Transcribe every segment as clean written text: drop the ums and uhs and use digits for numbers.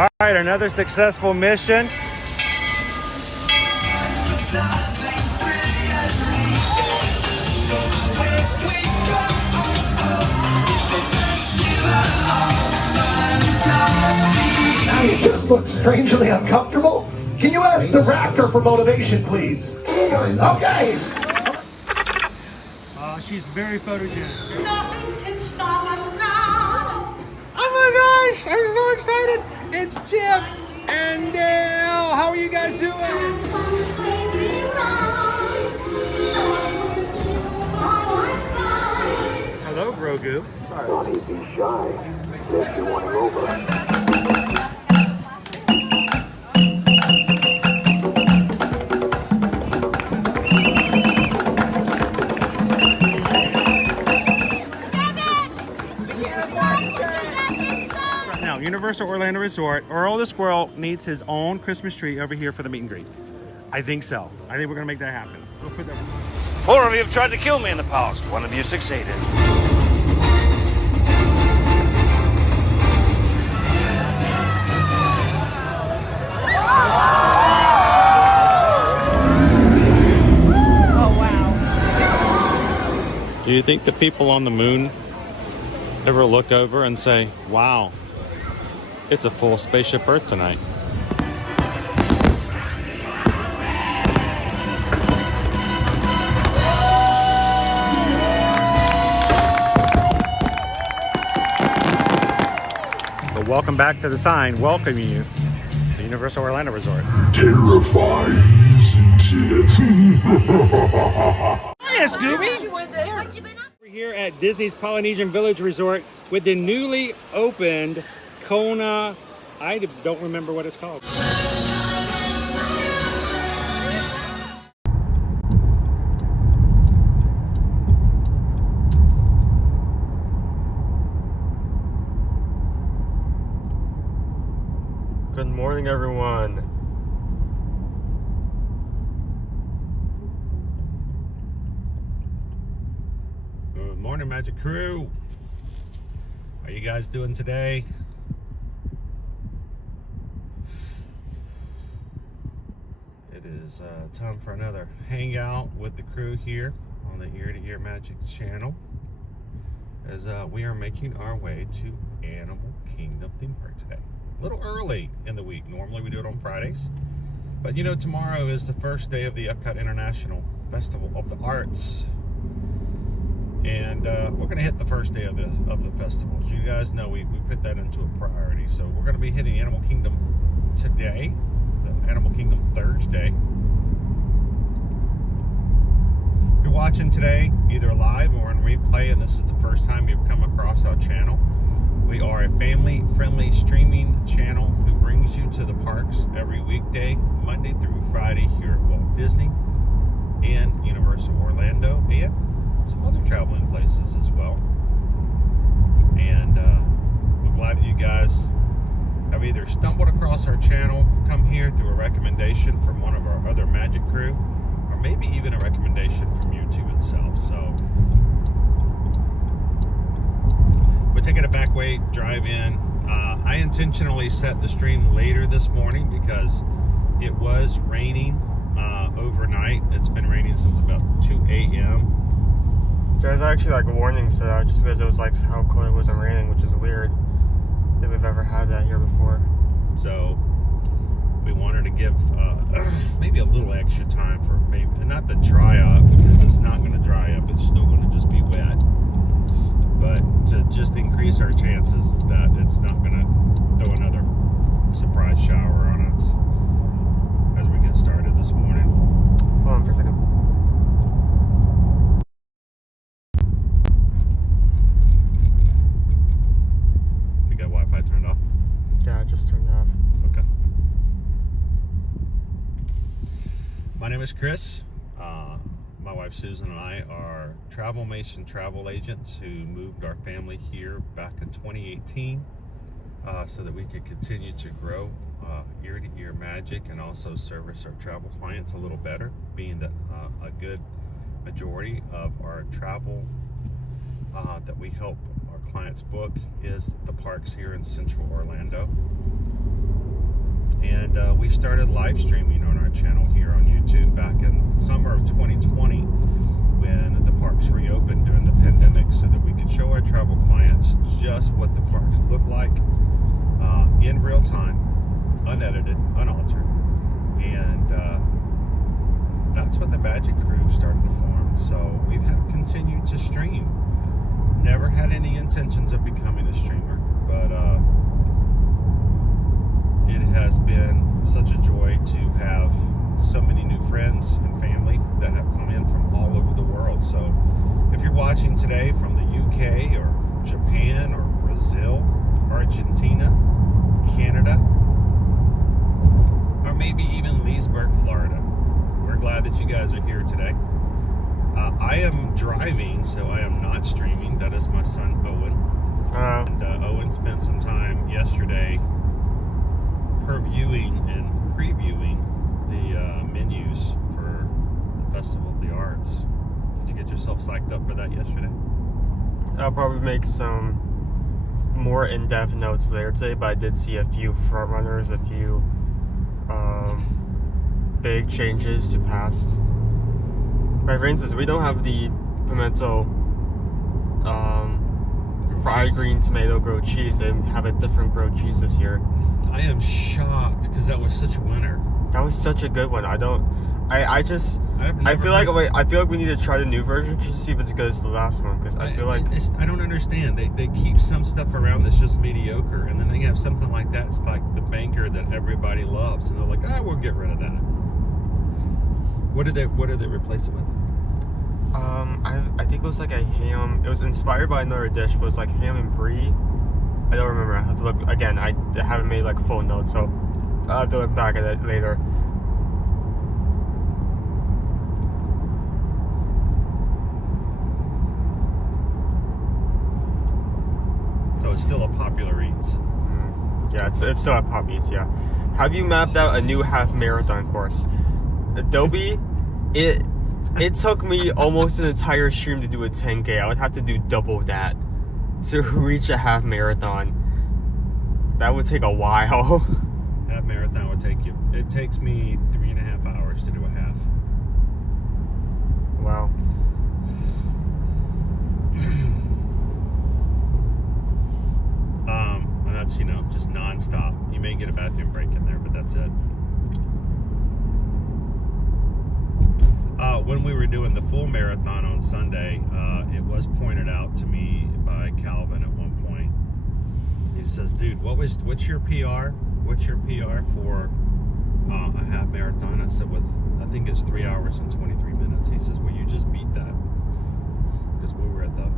All right, another successful mission. You just look strangely uncomfortable. Can you ask the Raptor for motivation, please? Okay. She's very photogenic. Nothing can stop us now. Oh my gosh, I'm so excited. It's Chip and Dale. How are you guys doing? Hello, Grogu. Don't be shy. If you want to over. Universal Orlando Resort, Earl the Squirrel needs his own Christmas tree over here for the meet and greet. I think so. I think we're gonna make that happen. We'll put that. 4 of you have tried to kill me in the past. 1 of you succeeded. Oh wow. Do you think the people on the moon ever look over and say, wow, it's a full spaceship Earth tonight? But welcome back to the sign welcoming you to Universal Orlando Resort. Terrifying, isn't it? Hiya, Scooby! We're here at Disney's Polynesian Village Resort with the newly opened Kona, I don't remember what it's called. Good morning, everyone. Good morning, Magic Crew. How are you guys doing today? It is time for another hangout with the crew here on the Ear to Ear Magic channel, as we are making our way to Animal Kingdom theme park today. A little early in the week. Normally we do it on Fridays, but you know, tomorrow is the first day of the Epcot International Festival of the Arts, and we're going to hit the first day of the festival. As you guys know, we put that into a priority, so we're going to be hitting Animal Kingdom today, Animal Kingdom Thursday. If you're watching today, either live or in replay, and this is the first time you've come across our channel, we are a family-friendly streaming channel who brings you to the parks every weekday, Monday through Friday, here at Walt Disney and Universal Orlando, and some other traveling places as well. And we're glad that you guys have either stumbled across our channel, come here through a recommendation from one of our other Magic Crew, or maybe even a recommendation from YouTube itself. So we're taking a back way drive in. I intentionally set the stream later this morning because it was raining overnight. It's been raining since about 2 a.m. There's actually like warnings to that, just because it was like how cold it wasn't raining, which is weird that we've ever had that here before. So we wanted to give maybe a little extra time for maybe not the dry up, because it's not going to dry up, it's still going to just be wet, but to just increase our chances that it's not going to throw another surprise shower on us as we get started this morning. Hold on for a second. We got Wi-Fi turned off? Yeah, I just turned it off. Okay. My name is Chris. My wife Susan and I are Travelmation travel agents who moved our family here back in 2018 so that we could continue to grow ear-to-ear magic and also service our travel clients a little better, being that a good majority of our travel that we help our clients book is the parks here in Central Orlando. we started live streaming on our channel here on YouTube back in summer of 2020 when the parks reopened during the pandemic, so that we could show our travel clients just what the parks look like in real time, unedited, unaltered. And that's when the Magic Crew started to form. So we have continued to stream. Never had any intentions of becoming a streamer, but it has been such a joy to have so many new friends and family that have come in from all over the world. So if you're watching today from the UK or Japan or Brazil, Argentina, Canada, or maybe even Leesburg, Florida, we're glad that you guys are here today. I am driving, so I am not streaming. That is my son, Owen. And Owen spent some time yesterday previewing the menus for the Festival of the Arts. Did you get yourself psyched up for that yesterday? I'll probably make some more in-depth notes later today, but I did see a few front runners, a few big changes to past. Right, for instance, we don't have the pimento fried green tomato grilled cheese. They have a different grilled cheese this year. I am shocked because that was such a winner. That was such a good one. I feel like we need to try the new version just to see if it's as good as the last one, because I feel like I don't understand. They keep some stuff around that's just mediocre, and then they have something like that. It's like the banker that everybody loves, and they're like, we'll get rid of that. What did they replace it with? I think it was like a ham. It was inspired by another dish, but it was like ham and brie. I don't remember. I have to look again. I haven't made like full notes, so I'll have to look back at it later. So it's still a popular eats. Yeah, it's still at Pop Eats, yeah. Have you mapped out a new half marathon course? Adobe, it took me almost an entire stream to do a 10K. I would have to do double that to reach a half marathon. That would take a while. Half marathon would take you. It takes me 3.5 hours to do a half. Wow. And that's, just non-stop. You may get a bathroom break in there, but that's it. When we were doing the full marathon on Sunday, it was pointed out to me by Calvin at one point. He says, dude, what's your PR? What's your PR for a half marathon? I said, I think it's 3 hours and 23 minutes. He says, well, you just beat that. Because we were at the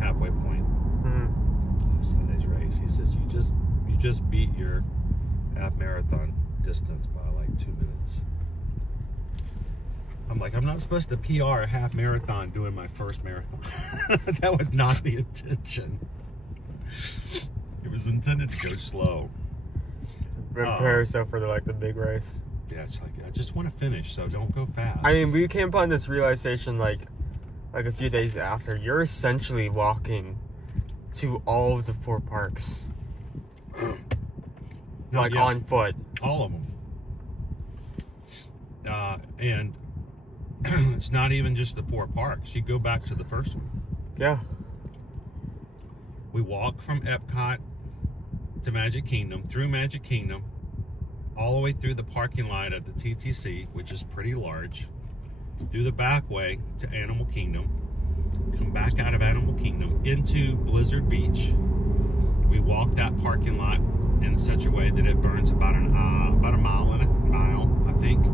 halfway point of Sunday's race. He says, you just beat your half marathon distance by like 2 minutes. I'm like, I'm not supposed to PR a half marathon doing my first marathon. That was not the intention. It was intended to go slow. Prepare yourself for the big race. Yeah, it's like, I just want to finish, so don't go fast. I mean, we came upon this realization like a few days after. You're essentially walking to all of the 4 parks. On foot. All of them. And it's not even just the 4 parks. You go back to the first one. Yeah. We walk from Epcot to Magic Kingdom, through Magic Kingdom, all the way through the parking lot at the TTC, which is pretty large, through the back way to Animal Kingdom, come back out of Animal Kingdom into Blizzard Beach. We walk that parking lot in such a way that it burns about a mile, I think.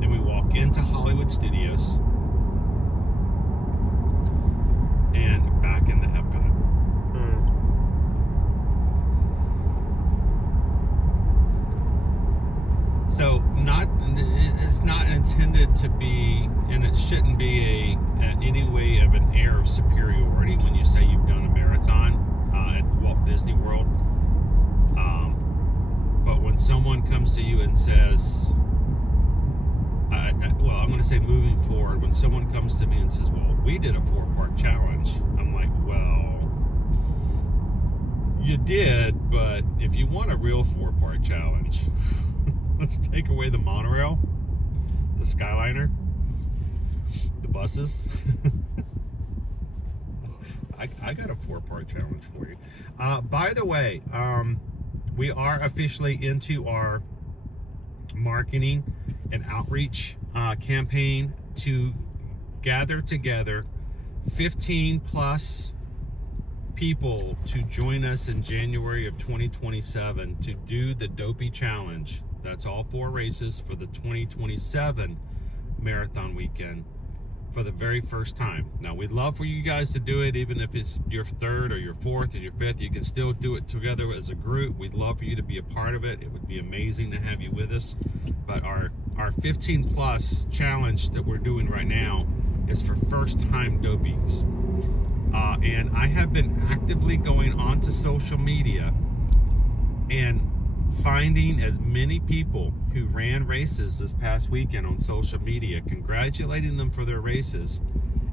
Then we walk into Hollywood Studios and back into Epcot. So it's not intended to be, and it shouldn't be any way of an air of superiority when you say you've done a marathon at Walt Disney World. But when someone comes to you and says, I'm going to say moving forward, when someone comes to me and says, well, we did a 4-park challenge, I'm like, well, You did, but if you want a real 4-part challenge, let's take away the monorail, the Skyliner, the buses. I got a 4-part challenge for you. By the way, we are officially into our marketing and outreach campaign to gather together 15 plus people to join us in January of 2027 to do the Dopey Challenge. That's all 4 races for the 2027 marathon weekend for the very first time. Now, we'd love for you guys to do it, even if it's your 3rd or your 4th or your 5th. You can still do it together as a group. We'd love for you to be a part of it. It would be amazing to have you with us. But our 15 plus challenge that we're doing right now is for first time dopies. And I have been actively going onto social media and finding as many people who ran races this past weekend on social media, congratulating them for their races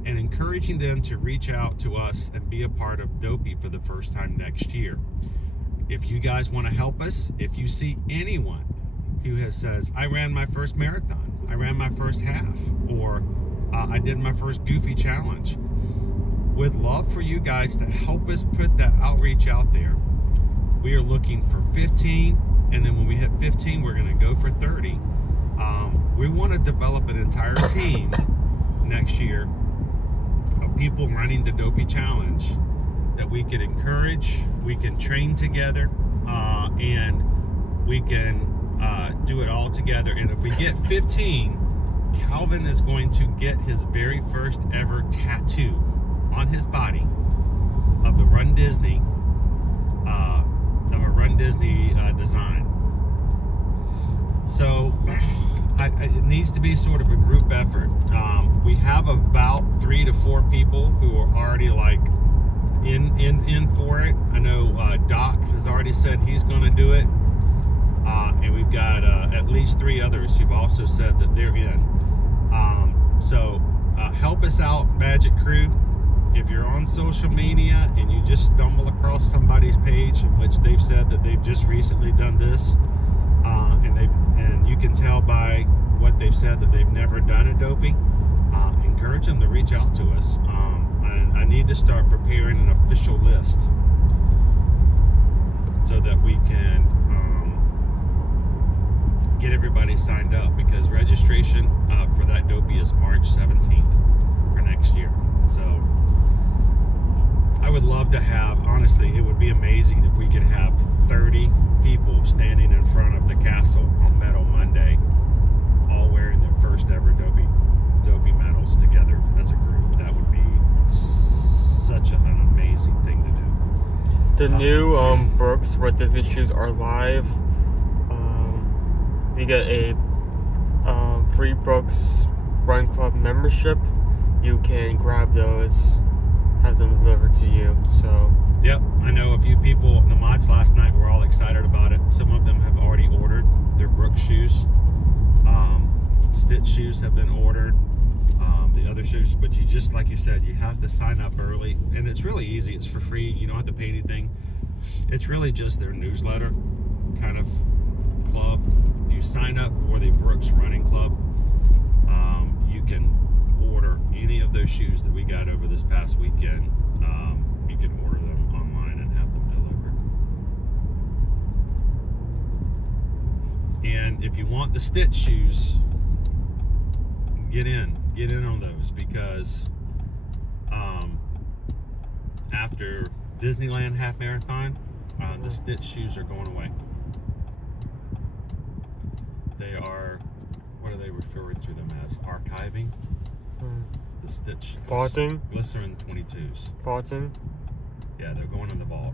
and encouraging them to reach out to us and be a part of Dopey for the first time next year. If you guys want to help us, if you see anyone who says, I ran my first marathon, I ran my first half, or I did my first goofy challenge, would love for you guys to help us put that outreach out there. We are looking for 15, and then when we hit 15, we're going to go for 30. We want to develop an entire team next year of people running the Dopey Challenge that we can encourage, we can train together, and we can do it all together. And if we get 15, Calvin is going to get his very first ever tattoo on his body of the Run Disney, design. So it needs to be sort of a group effort. We have about 3 to 4 people who are already like in for it. I know Doc has already said he's going to do it, and we've got at least 3 others who've also said that they're in. So help us out, Magic Crew. If you're on social media and you just stumble across somebody's page in which they've said that they've just recently done this, and you can tell by what they've said that they've never done a Dopey, encourage them to reach out to us. I need to start preparing an official list so that we can get everybody signed up, because registration for that Dopey is March 17th for next year. So I would love to have, honestly, it would be amazing if we could have 30 people standing in front of the castle on Meadow Monday, all wearing their first ever Dopey medals together as a group. That would be such an amazing thing to do. The new Brooks Red Disney shoes are live. You get a free Brooks Run Club membership. You can grab those, have them delivered to you. So yep, I know a few people, the mods last night were all excited about it. Some of them have already ordered their Brooks shoes. Stitch shoes have been ordered. The other shoes, but you just, like you said, you have to sign up early, and it's really easy. It's for free. You don't have to pay anything. It's really just their newsletter kind of club. You sign up for the Brooks Running Club, you can order any of those shoes that we got over this past weekend. You can order them online and have them delivered. And if you want the Stitch shoes, get in on those, because after Disneyland Half Marathon, the Stitch shoes are going away. They are, what are they referring to them as? Archiving? The Stitch. Vaulting? Glycerin 22s. Vaulting? Yeah, they're going in the vault.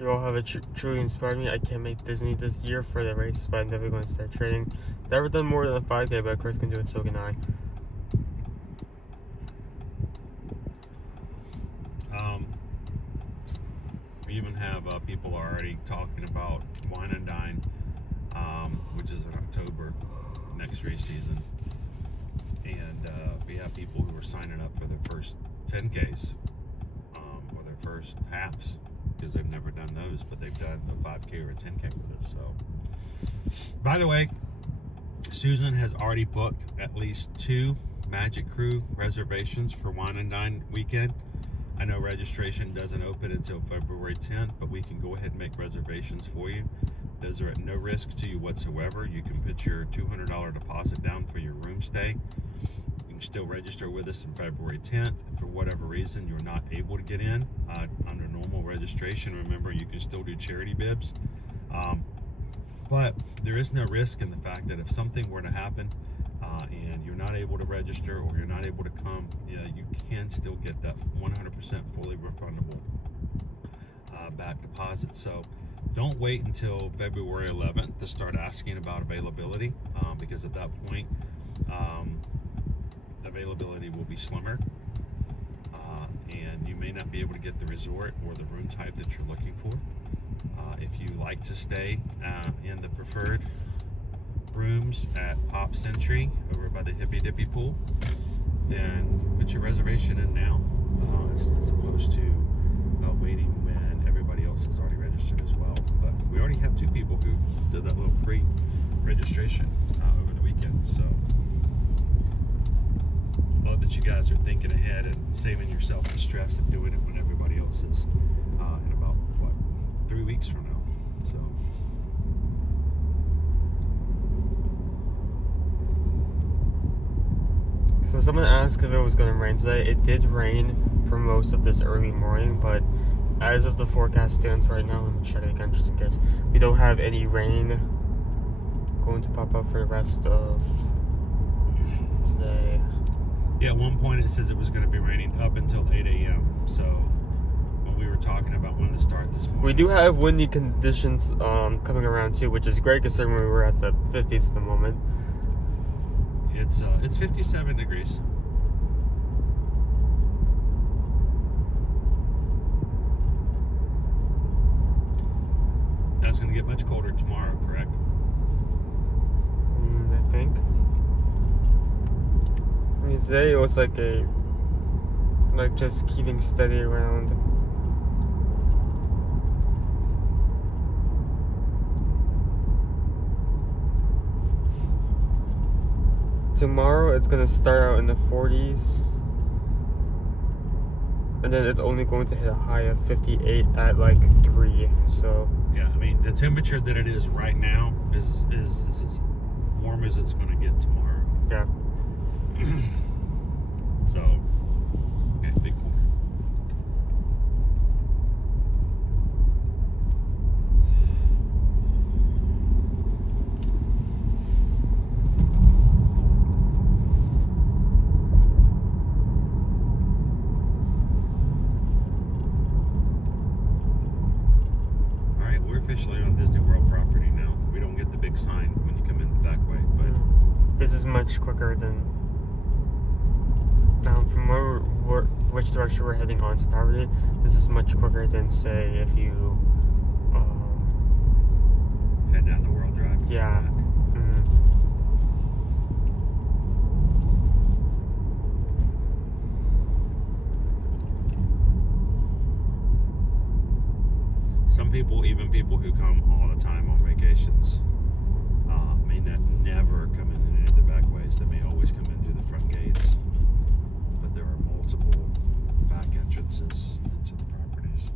You all have truly inspired me. I can't make Disney this year for the race, but I'm definitely going to start training. Never done more than a 5K, but Chris can do it, so can I. have people already talking about Wine and Dine, which is in October, next race season. And we have people who are signing up for their first 10Ks or their first halves, because they've never done those, but they've done a 5K or a 10K with us. So, by the way, Susan has already booked at least 2 Magic Crew reservations for Wine and Dine weekend. I know registration doesn't open until February 10th, but we can go ahead and make reservations for you. Those are at no risk to you whatsoever. You can put your $200 deposit down for your room stay. You can still register with us on February 10th. If for whatever reason you're not able to get in under normal registration, remember you can still do charity bibs. But there is no risk in the fact that if something were to happen and you're not able to register or you're not able to come, you can still get that 100% fully refundable back deposit. So don't wait until February 11th to start asking about availability, because at that point availability will be slimmer, and you may not be able to get the resort or the room type that you're looking for. If you like to stay in the preferred rooms at Pop Century over by the Hippy Dippy Pool, then put your reservation in now, as opposed to waiting when everybody else is already registered as well. But we already have 2 people who did that little pre-registration over the weekend. So love that you guys are thinking ahead and saving yourself the stress of doing it when everybody else is in about 3 weeks from now. So someone asked if it was going to rain today. It did rain for most of this early morning, but as of the forecast stands right now, let me check it again just in case. We don't have any rain going to pop up for the rest of today. Yeah, at one point it says it was going to be raining up until 8 a.m. So when we were talking about when to start this morning, we do have windy conditions coming around too, which is great considering we were at the 50s at the moment. It's 57 degrees. That's going to get much colder tomorrow, correct? I think. Today it was like just keeping steady around. Tomorrow it's gonna start out in the 40s, and then it's only going to hit a high of 58 at like 3. So yeah, I mean the temperature that it is right now is as warm as it's going to get tomorrow. yeah. So okay, big corner. Officially on Disney World property now. We don't get the big sign when you come in the back way, but This is much quicker than from which direction we're heading onto property. This is much quicker than say if you head down the World Drive. Yeah. Some people, even people who come all the time on vacations, may never come in any of the back ways. They may always come in through the front gates, but there are multiple back entrances into the properties.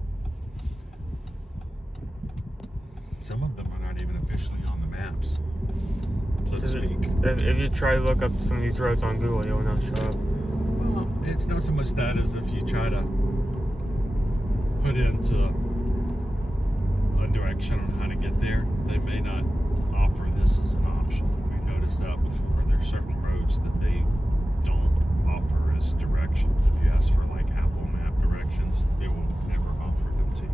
Some of them are not even officially on the maps, so to speak. If you try to look up some of these roads on Google, you'll not show up. Well, it's not so much that as if you try to put into a direction on how to get there, they may not offer this as an option. We've noticed that before. There's certain roads that they don't offer as directions. If you ask for like Apple Map directions, they will never offer them to you.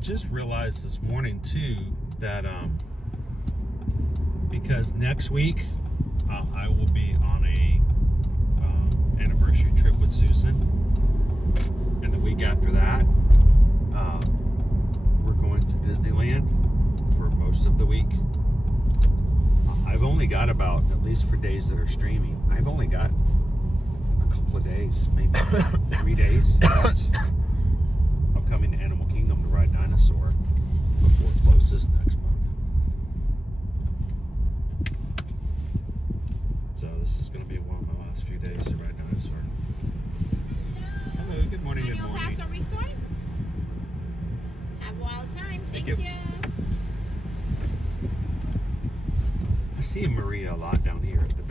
just realized this morning too that because next week I will be on a anniversary trip with Susan, and the week after that we're going to Disneyland for most of the week. I've only got about, at least for days that are streaming, I've only got a couple of days, maybe 3 days left. I'm coming to Animal Kingdom to ride Dinosaur before it closes next month. So this is going to be one of my last few days to ride Dinosaur. Hello, good morning, good morning. Have a wild time. Thank you. you. I see Maria a lot down here at the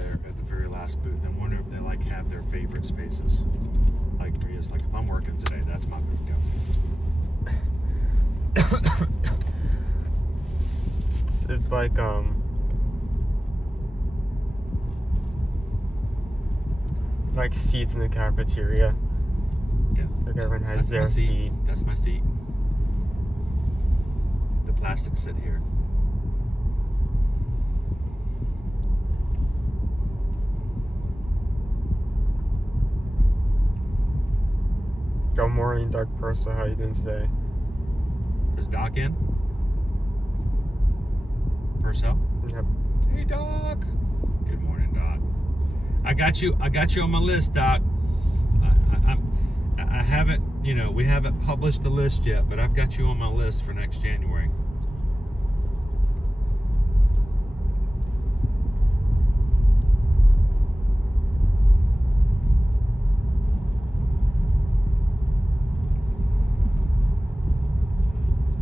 very last booth. I wonder if they like have their favorite spaces. Like Maria's like, if I'm working today, that's my booth down here. It's like seats in the cafeteria. Yeah. Like everyone has That's their my seat. That's my seat. The plastic sit here. Good morning, Doug Purcell. How you doing today? Is Doc in? Purcell? Yep. Hey, Doc. Good morning, Doc. I got you on my list, Doc. I haven't, we haven't published the list yet, but I've got you on my list for next January.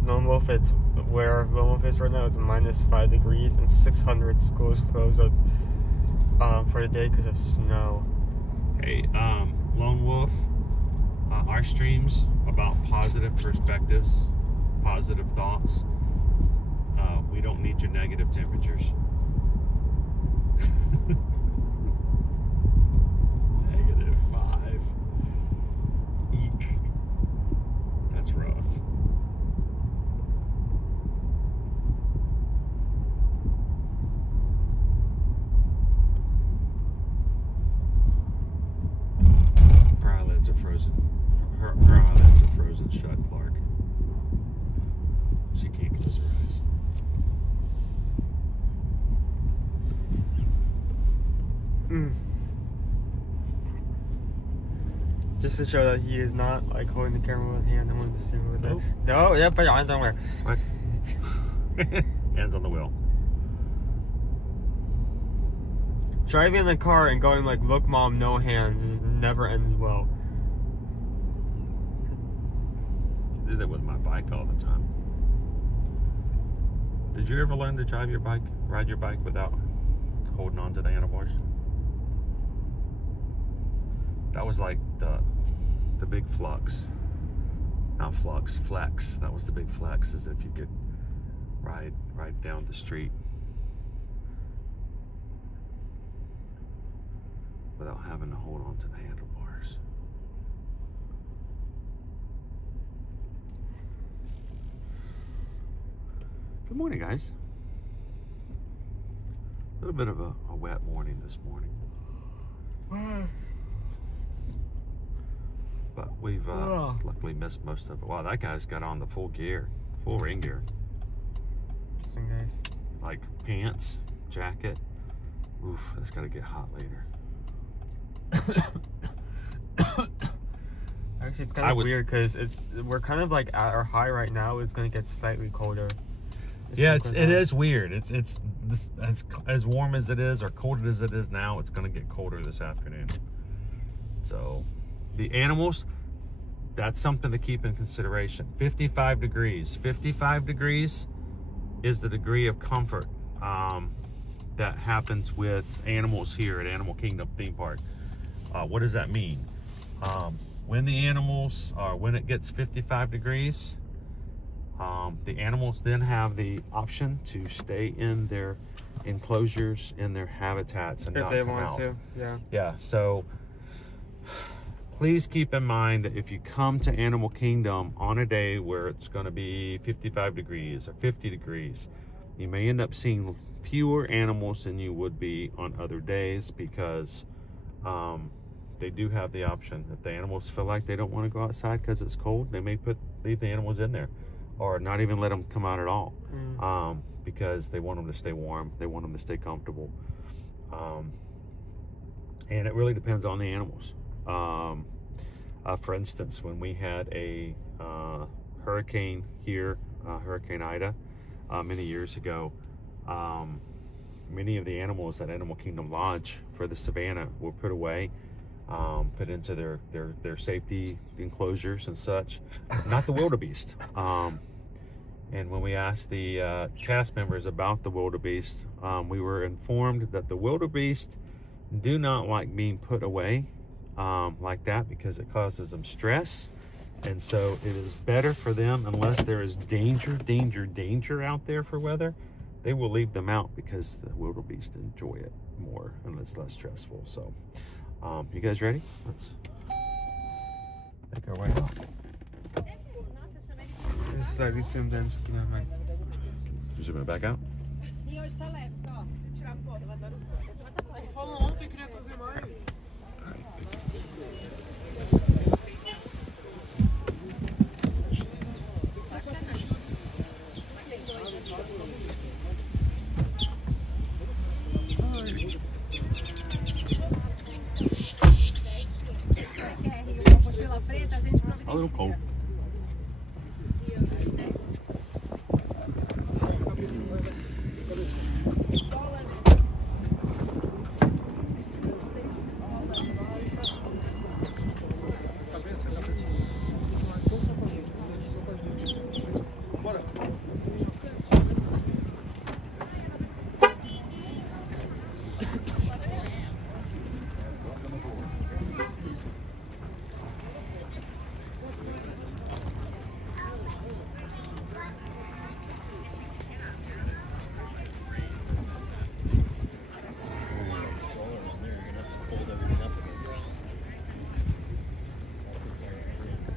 Lone Wolf, it's where Lone Wolf is right now. It's -5 degrees and 600 schools closed up for the day because of snow. Hey, Lone Wolf, our streams about positive perspectives, positive thoughts. We don't need your negative temperatures. -5. Eek. That's rough. Her eyelids are frozen. Her eyelids are frozen shut, Clark. She can't close her eyes. Just to show that he is not like holding the camera with one hand and holding the steering with it. Nope. No, yep, but I don't wear. What? Hands on the wheel. Driving in the car and going like, look, mom, no hands. This never ends well. I did that with my bike all the time. Did you ever learn to ride your bike without holding on to the handlebars? That was like the big flex. Not flux, flex. That was the big flex, is if you could ride down the street without having to hold on to the handlebars. Good morning, guys. A little bit of a wet morning this morning. But we've luckily missed most of it. Wow, that guy's got on the full rain gear. Listen, guys. Like pants, jacket. Oof, that's gotta get hot later. Actually, it's kind of weird because we're kind of like at our high right now. It's gonna get slightly colder. Yeah, it is weird. It's as warm as it is or cold as it is now. It's gonna get colder this afternoon. So the animals, that's something to keep in consideration. 55 degrees. 55 degrees is the degree of comfort that happens with animals here at Animal Kingdom theme park. What does that mean? When it gets 55 degrees, the animals then have the option to stay in their enclosures, in their habitats, and If not they come want out. to, yeah. Yeah, so please keep in mind that if you come to Animal Kingdom on a day where it's going to be 55 degrees or 50 degrees, you may end up seeing fewer animals than you would be on other days, because they do have the option. If the animals feel like they don't want to go outside because it's cold, they may leave the animals in there, or not even let them come out at all, because they want them to stay warm. They want them to stay comfortable. And it really depends on the animals. For instance, when we had a hurricane here, Hurricane Ida, many years ago, many of the animals at Animal Kingdom Lodge for the savannah were put away, put into their safety enclosures and such. Not the wildebeest. And when we asked the cast members about the wildebeest, we were informed that the wildebeest do not like being put away like that, because it causes them stress. And so it is better for them, unless there is danger out there for weather, they will leave them out, because the wildebeest enjoy it more and it's less stressful. So you guys ready? Let's make our way out. Zoom it back out. A little cold.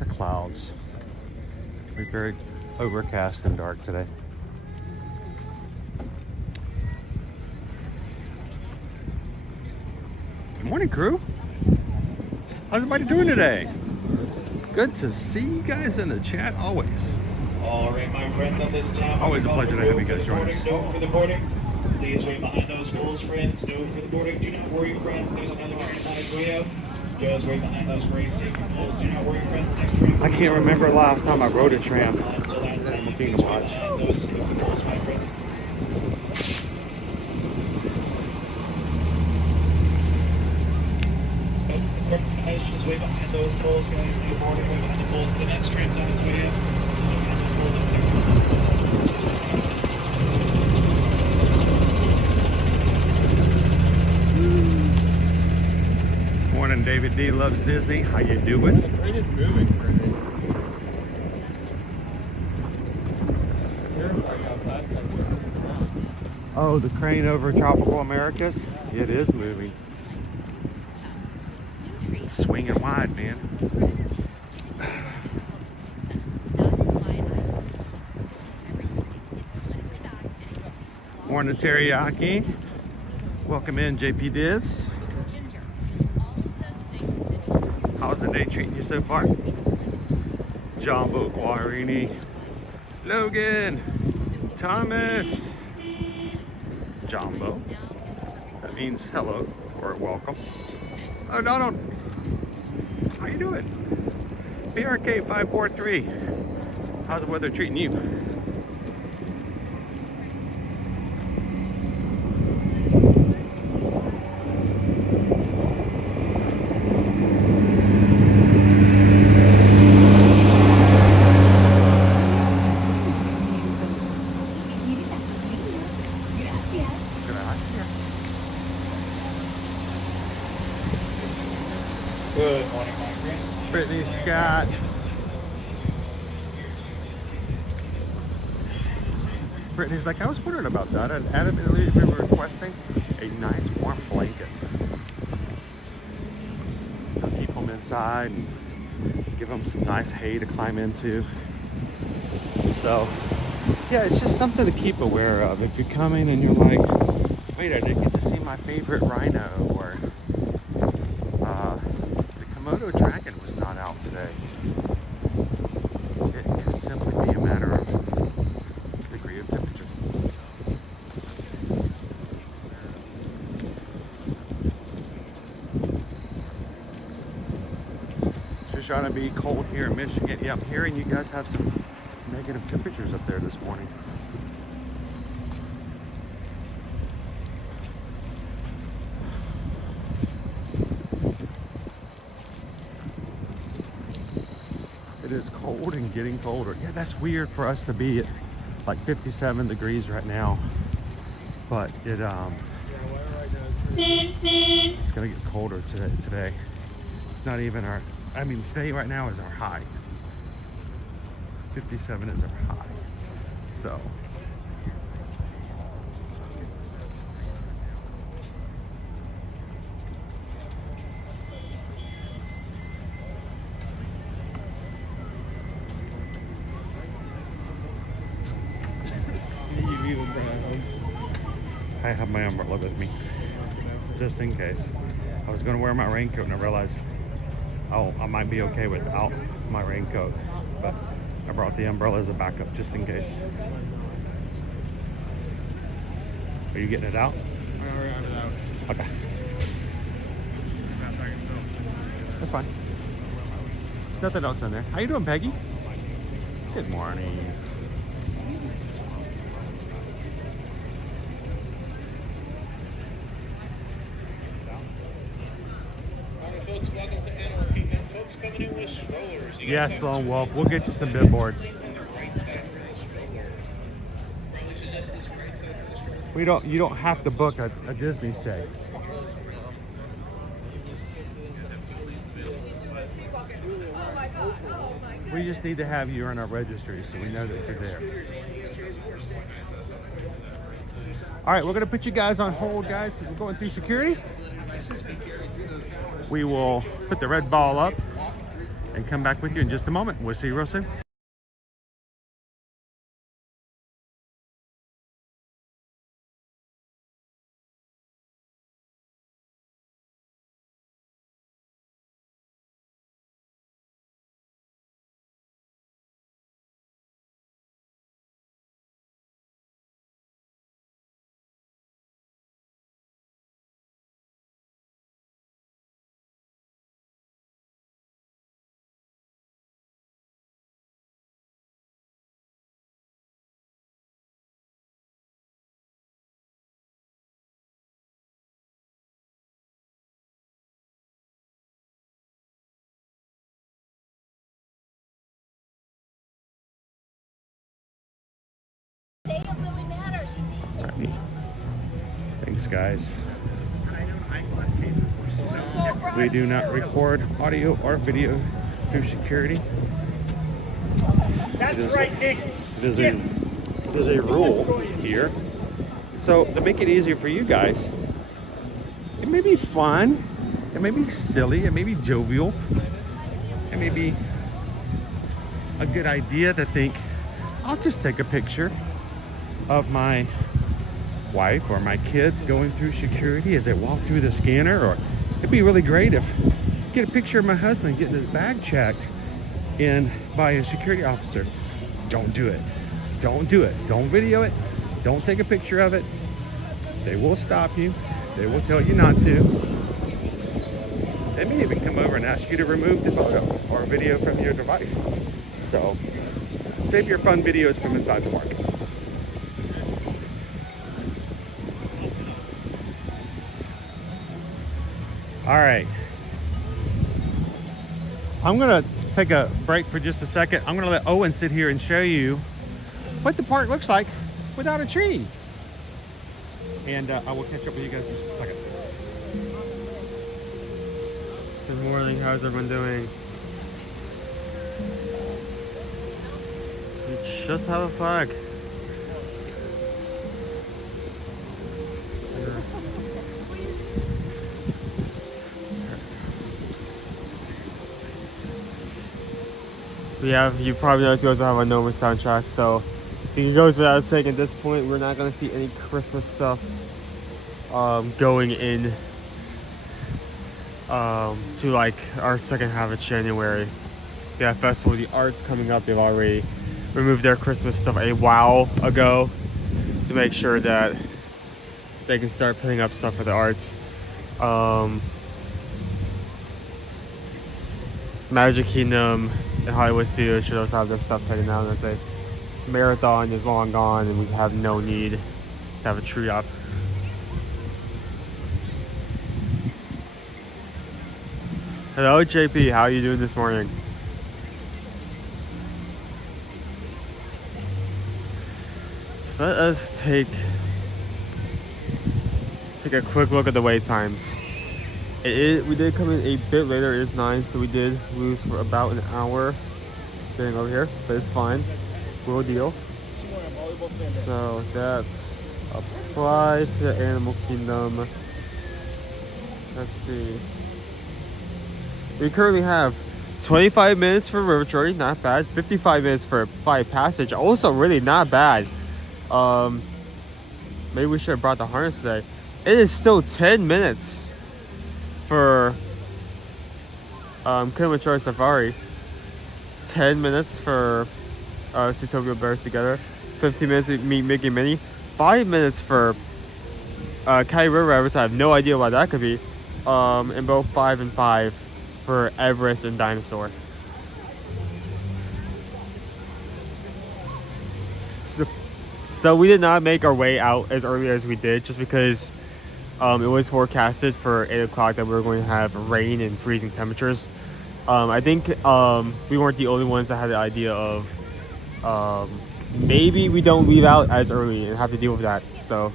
Clouds. It'll be very overcast and dark today. Good morning, crew. How's everybody doing today? Good to see you guys in the chat always. All right, my friends, at this time, Always a pleasure to have you guys join us. No for the boarding. Please wait behind those poles, friends. No for the boarding. Do not worry, friends. There's another train on its way up. Just wait behind those racing poles. Do not worry, friends. Next train. I can't remember last time I rode a tram. Until that time, Being please wait watched. behind those safety poles, my friends. Guys, just wait behind those poles, guys. No boarding. Wait behind the poles. The next train's on its way up. Wait behind those poles up there. Morning, David D. Loves Disney. How you doing? The crane is moving, Brittany. Oh, the crane over Tropical Americas? It is moving. It's swinging wide, man. Morning, Teriyaki. Welcome in, JP Diz. How's the day treating you so far? Jambo, Guarini, Logan, Thomas, Jambo. That means hello or welcome. Oh, Donald. How you doing? BRK 543. How's the weather treating you? Good morning, my friends. Brittany Scott. Brittany's like, I was wondering about that. And Adam and Lee were requesting a nice warm blanket. I'll keep them in inside and give them some nice hay to climb into. So yeah, it's just something to keep aware of. If you're coming and you're like, wait, I didn't get to see my favorite rhino, or the Komodo dragon was not out today. It could simply be a matter of degree of temperature. It's trying to be cold here in Michigan. Yeah, I'm hearing you guys have some negative temperatures up there this morning. It is cold and getting colder. Yeah, that's weird for us to be at like 57 degrees right now, but it's gonna get colder today. It's not even our, I mean, today right now is our high. 57 is our high. So I have my umbrella with me, just in case. I was going to wear my raincoat and I realized, oh, I might be okay without my raincoat, but I brought the umbrella as a backup just in case. Are you getting it out? Okay. That's fine. Nothing else in there. How you doing, Peggy? Good morning. Yes, Lone Wolf. We'll get you some billboards. You don't have to book a Disney stay. We just need to have you on our registry so we know that you're there. All right, we're gonna put you guys on hold, guys, because we're going through security. We will put the red ball up and come back with you in just a moment. We'll see you real soon. Thanks, guys. We do not record audio or video through security. That's right, Nick. It is a rule here. So to make it easier for you guys, it may be fun, it may be silly, it may be jovial, it may be a good idea to think, I'll just take a picture of my wife or my kids going through security as they walk through the scanner, or it'd be really great if get a picture of my husband getting his bag checked in by a security officer. Don't do it. Don't do it. Don't video it. Don't take a picture of it. They will stop you. They will tell you not to. They may even come over and ask you to remove the photo or video from your device. So save your fun videos from inside the market. All right, I'm gonna take a break for just a second. I'm gonna let Owen sit here and show you what the park looks like without a tree. And I will catch up with you guys in just a second. Good morning, how's everyone doing? We just have a flag. You probably noticed we also have a Nova soundtrack, so I think it goes without saying at this point we're not gonna see any Christmas stuff going in to like our second half of January. Yeah, Festival of the Arts coming up. They've already removed their Christmas stuff a while ago to make sure that they can start putting up stuff for the arts. Magic Kingdom and Hollywood Studios should also have their stuff taken down. As a marathon is long gone and we have no need to have a tree up. Hello JP, how are you doing this morning? So let us take a quick look at the wait times. We did come in a bit later. It is 9, so we did lose for about an hour getting over here, but it's fine. Cool deal. So that's applies to the Animal Kingdom. Let's see. We currently have 25 minutes for River Trolley, not bad. 55 minutes for Flight Passage, also really not bad. Maybe we should have brought the harness today. It is still 10 minutes for Kilimanjaro Safari. 10 minutes for Zootopia Bears Together. 15 minutes to meet Mickey and Minnie. 5 minutes for Cali River Rapids. I have no idea why that could be. And both 5 and 5 for Everest and Dinosaur. So we did not make our way out as early as we did, just because it was forecasted for 8 o'clock that we were going to have rain and freezing temperatures. I think we weren't the only ones that had the idea of maybe we don't leave out as early and have to deal with that. So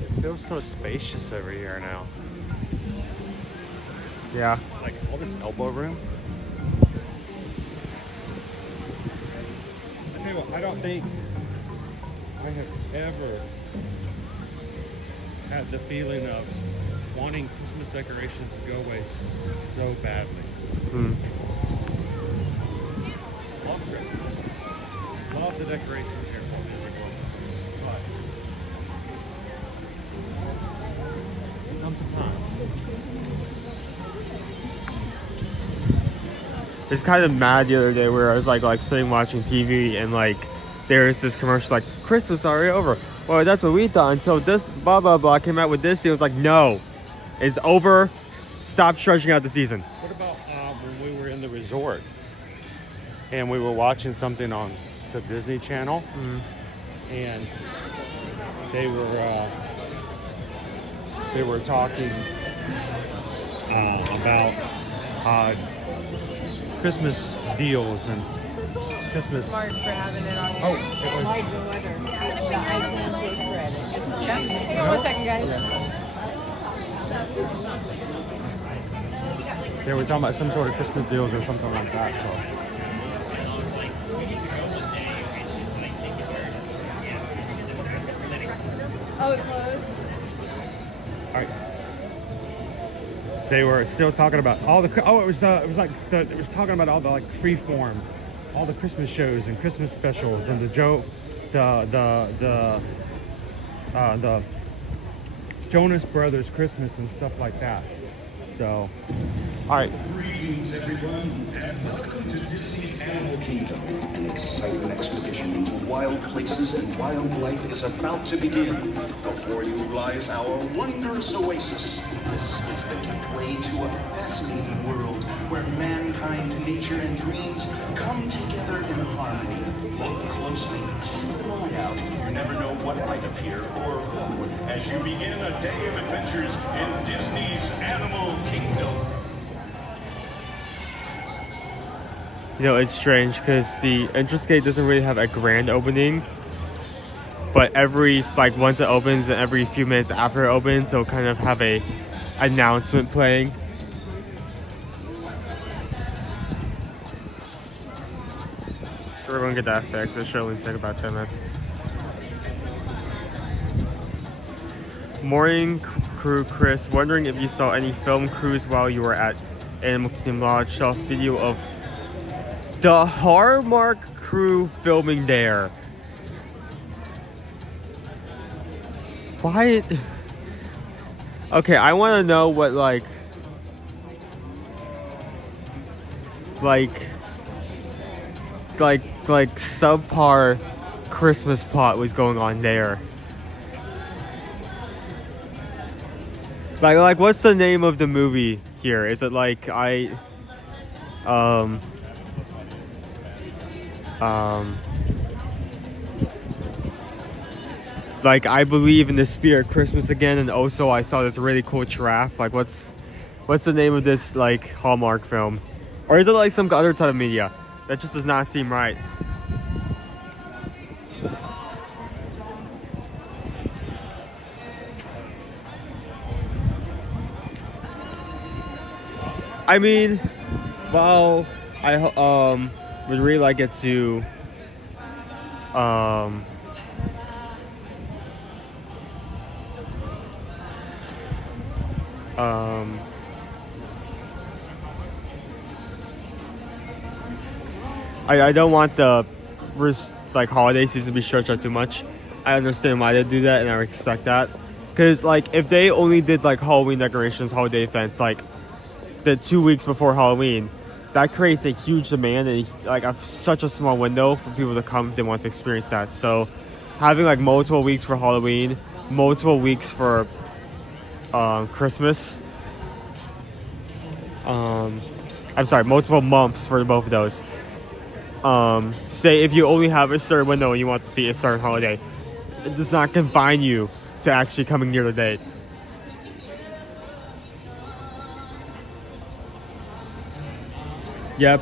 It feels so spacious over here now. yeah. Like all this elbow room. I tell you what, I don't think I have ever had the feeling of wanting Christmas decorations to go away so badly. Love Christmas. Love the decorations here. But there comes a time. It's kind of mad the other day where I was like sitting watching TV and like there's this commercial like Christmas already over. Well, that's what we thought until this blah blah blah came out with this. It was like, no, it's over. Stop stretching out the season. What about when we were in the resort and we were watching something on the Disney Channel and they were talking about Christmas deals and Christmas. Smart for having it on. Oh, it was, Hang on 1 second, guys. they were talking about some sort of Christmas deals or something like that. So. Oh, it closed? All right. They were still talking about all the. Oh, it was talking about all the like freeform, all the Christmas shows and Christmas specials and the Jonas Brothers Christmas and stuff like that. So, all right. Greetings, everyone, and welcome to Disney's Animal Kingdom. An exciting expedition into wild places and wildlife is about to begin. Before you lies our wondrous oasis. This is the gateway to a fascinating world where mankind, nature, and dreams come together in harmony. Look closely, keep an eye out. You never know what might appear or who as you begin a day of adventures in Disney's Animal Kingdom. You know, it's strange because the entrance gate doesn't really have a grand opening, but once it opens and every few minutes after it opens, it'll kind of have a announcement playing. So we're gonna get that fixed. The show will take about 10 minutes. Morning crew, Chris. Wondering if you saw any film crews while you were at Animal Kingdom Lodge. Saw video of The Hallmark crew filming there. Why? Okay, I want to know what like subpar Christmas plot was going on there. Like what's the name of the movie here? Is it like like I believe in the spirit of Christmas again, and also I saw this really cool giraffe. Like what's the name of this like Hallmark film? Or is it like some other type of media? That just does not seem right. I mean, well, I would really like it to I don't want the like holiday season to be stretched out too much. I understand why they do that, and I respect that. Because like if they only did like Halloween decorations, holiday events, like the 2 weeks before Halloween, that creates a huge demand and like such a small window for people to come if they want to experience that. So having like multiple weeks for Halloween, multiple weeks for Christmas, I'm sorry, multiple months for both of those. Say if you only have a certain window and you want to see a certain holiday, it does not confine you to actually coming near the date. Yep.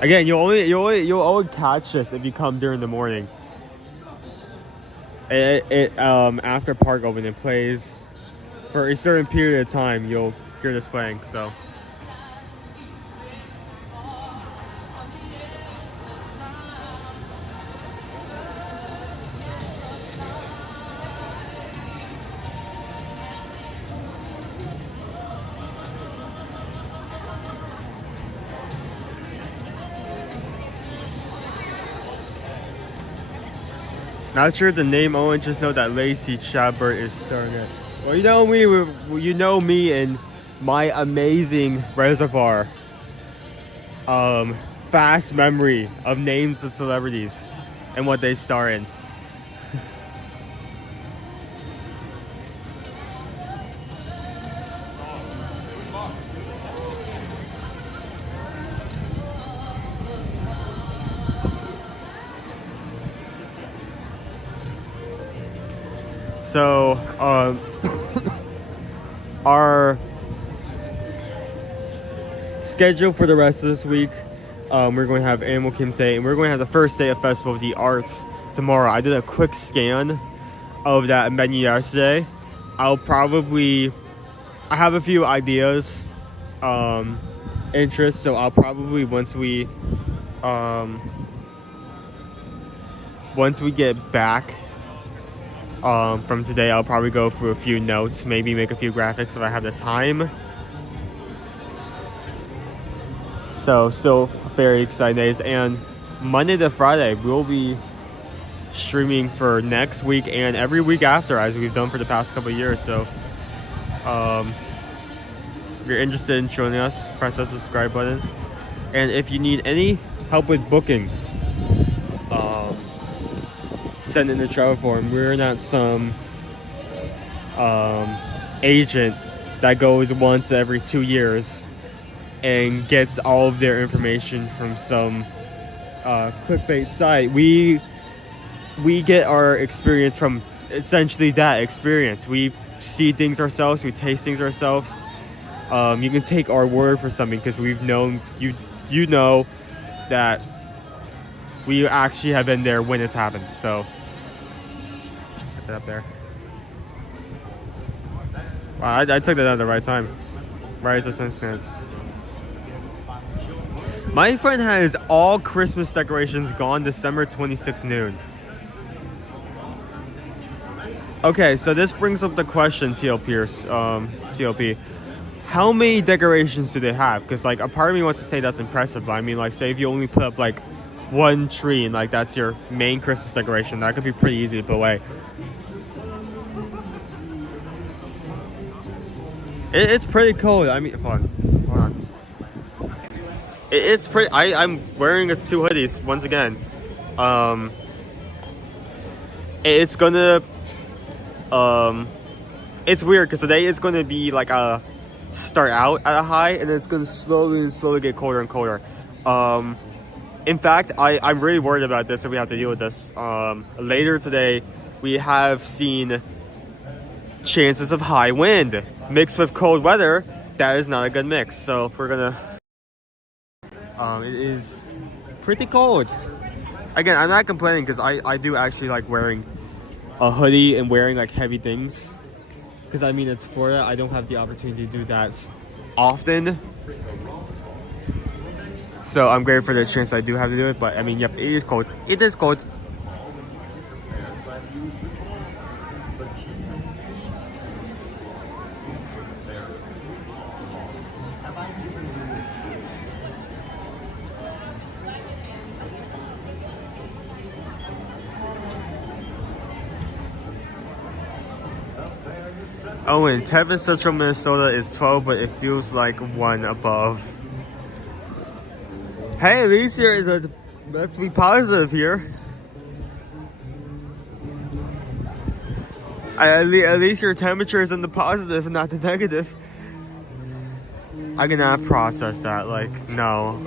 Again, you'll only catch this if you come during the morning. After park opening plays for a certain period of time. You'll hear this playing. So. Not sure the name, Owen, just know that Lacey Chabert is starting it. Well, you know me and my amazing reservoir. Fast memory of names of celebrities and what they star in. So, our schedule for the rest of this week, we're going to have Animal Kingdom Day, and we're going to have the first day of Festival of the Arts tomorrow. I did a quick scan of that menu yesterday. I have a few ideas, interests, so I'll probably, once we get back from today, I'll probably go through a few notes, maybe make a few graphics if I have the time. So very exciting days, and Monday to Friday we'll be streaming for next week and every week after, as we've done for the past couple of years. So if you're interested in joining us, press that subscribe button, and if you need any help with booking, send in the travel form. We're not some agent that goes once every 2 years and gets all of their information from some clickbait site. We get our experience from essentially that experience. We see things ourselves, we taste things ourselves. You can take our word for something because we've known you know that we actually have been there when it's happened. So get that up there. Wow, I took that at the right time. Right as the sunset. My friend has all Christmas decorations gone December 26th noon. Okay, so this brings up the question, TLP. how many decorations do they have? Because like a part of me wants to say that's impressive, but I mean, like, say if you only put up like one tree and like that's your main Christmas decoration, that could be pretty easy to put away. It's pretty cold. I mean, hold on. It's pretty. I'm wearing 2 hoodies once again. It's gonna it's weird because today it's gonna be like a start out at a high, and then it's gonna slowly get colder and colder. In fact, I'm really worried about this, if we have to deal with this. Later today, we have seen chances of high wind mixed with cold weather. That is not a good mix. So we're gonna. It is pretty cold. Again, I'm not complaining because I do actually like wearing a hoodie and wearing like heavy things. Because I mean, it's Florida. I don't have the opportunity to do that often. So I'm grateful for the chance I do have to do it. But I mean, yep, it is cold. It is cold. Oh, and Tevin Central Minnesota is 12, but it feels like 1 above. Hey, at least let's be positive here. At least your temperature is in the positive and not the negative. I cannot process that. Like, no.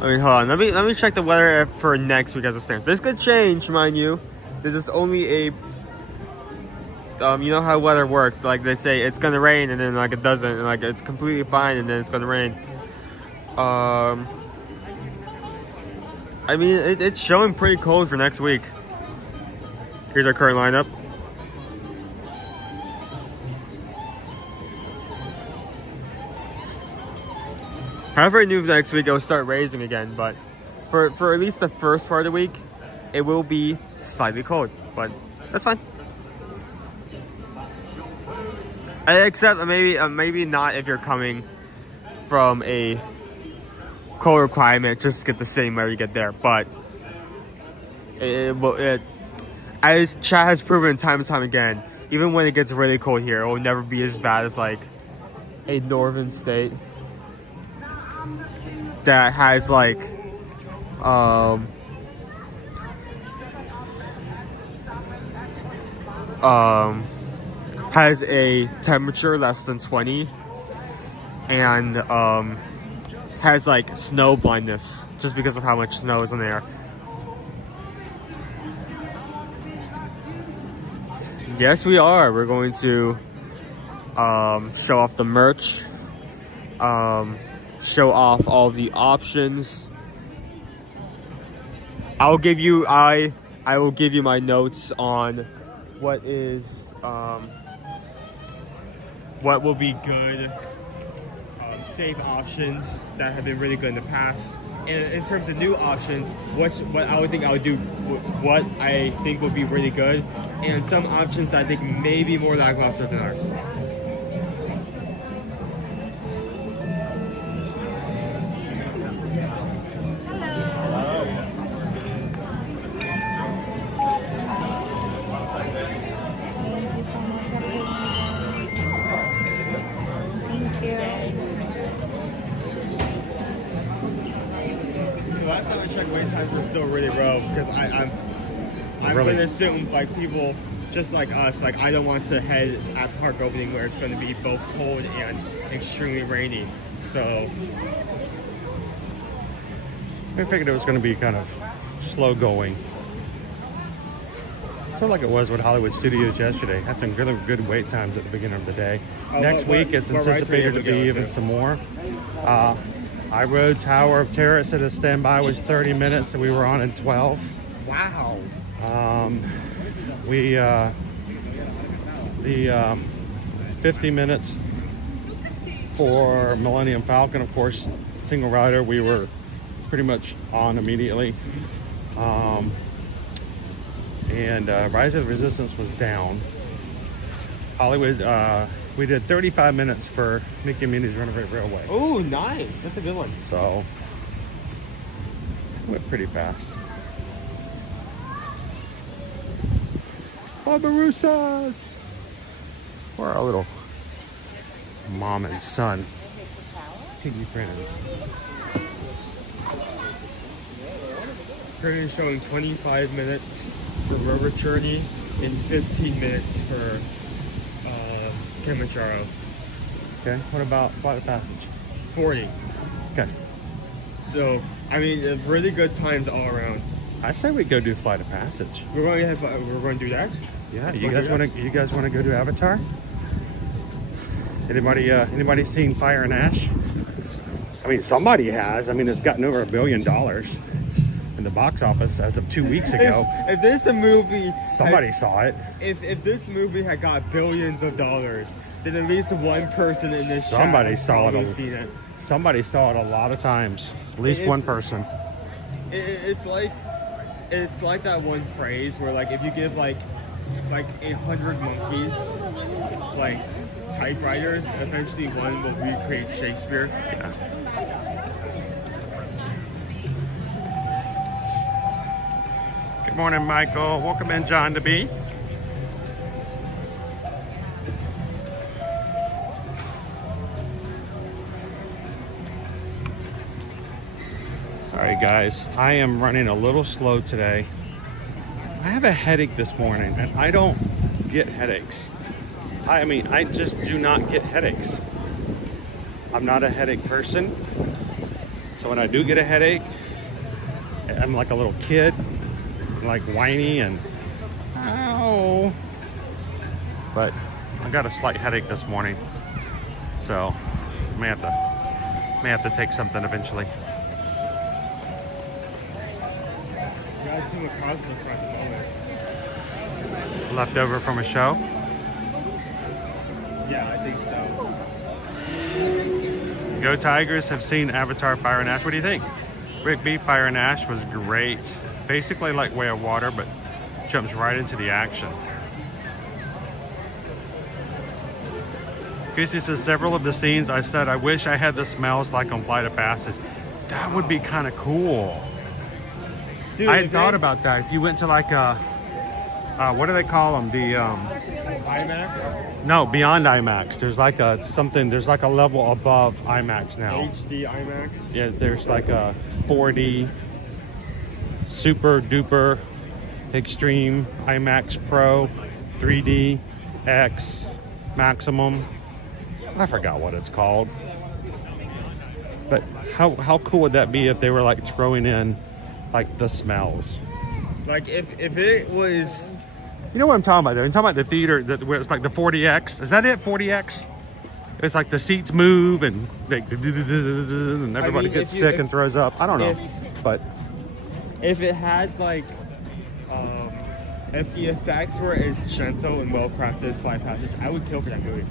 I mean, hold on. Let me check the weather for next week as it stands. This could change, mind you. This is only a you know how weather works. Like they say, it's gonna rain, and then like it doesn't, and like it's completely fine, and then it's gonna rain. I mean, it's showing pretty cold for next week. Here's our current lineup. However, I knew next week it will start raising again, but for at least the first part of the week, it will be slightly cold, but that's fine. Except maybe not if you're coming from a colder climate, just get the same weather you get there. But as Chad has proven time and time again, even when it gets really cold here, it will never be as bad as like a northern state that has like has a temperature less than 20 and has like snow blindness just because of how much snow is in the air. Yes, we are. We're going to show off the merch, show off all the options. I will give you my notes on what is what will be good safe options that have been really good in the past, and in terms of new options, what I would think I would do, what I think would be really good, and some options that I think may be more lackluster than ours. Last time I checked, wait times were still really low because I'm really going to assume like people just like us, like I don't want to head at park opening where it's going to be both cold and extremely rainy. So I figured it was going to be kind of slow going. Sort of like it was with Hollywood Studios yesterday. Had some really good wait times at the beginning of the day. Next week it's anticipated to be even some more. I rode Tower of Terror. It said the standby was 30 minutes, so we were on in 12. wow. The 50 minutes for Millennium Falcon, of course, single rider, we were pretty much on immediately. And Rise of the Resistance was down. Hollywood, we did 35 minutes for Mickey and Minnie's Runaway Railway. Oh, nice. That's a good one. So, went pretty fast. Barbarossas! We're our little mom and son piggy friends. Currently showing 25 minutes for River Journey and 15 minutes for Kilimanjaro. Okay, what about Flight of Passage? 40. Okay, So, I mean, really good times all around. I say we go do Flight of Passage. We're going to do that. Yeah, you guys want to go do Avatar? Anybody seen Fire and Ash? I mean, somebody has. I mean, it's gotten over $1 billion in the box office as of 2 weeks ago. If this a movie, Somebody saw it. if this movie had got billions of dollars, then at least one person in this Somebody chat saw probably it. seen it. Somebody saw it a lot of times. At least one person. It's like that one phrase where like if you give like 100 monkeys like typewriters, eventually one will recreate Shakespeare. Yeah. Good morning, Michael. Welcome in, John to be. Sorry, guys. I am running a little slow today. I have a headache this morning, and I don't get headaches. I mean, I just do not get headaches. I'm not a headache person. So when I do get a headache, I'm like a little kid, like whiny and ow. But I got a slight headache this morning, so may have to take something eventually. You guys see what caused the front moment? Left over from a show. Yeah, I think so. Go Tigers have seen Avatar Fire and Ash. What do you think? Rick B, Fire and Ash was great. Basically like Way of Water, but jumps right into the action. Casey says, several of the scenes I said, I wish I had the smells like on Flight of Passage. That would be kind of cool. Dude, I had thought about that. If you went to like a, what do they call them? The, IMAX? no, beyond IMAX. There's like a something, there's like a level above IMAX now. HD IMAX? Yeah, there's like a 4D, super duper, extreme, IMAX Pro, 3D, X, maximum. I forgot what it's called. But how cool would that be if they were like throwing in like the smells? Like if it was... You know what I'm talking about though? I'm talking about the theater where it's like the 40X. Is that it, 40X? It's like the seats move and like, and everybody gets sick and throws up. I don't know, but if it had like, if the effects were as gentle and well crafted as Flight Passage, I would kill for that movie.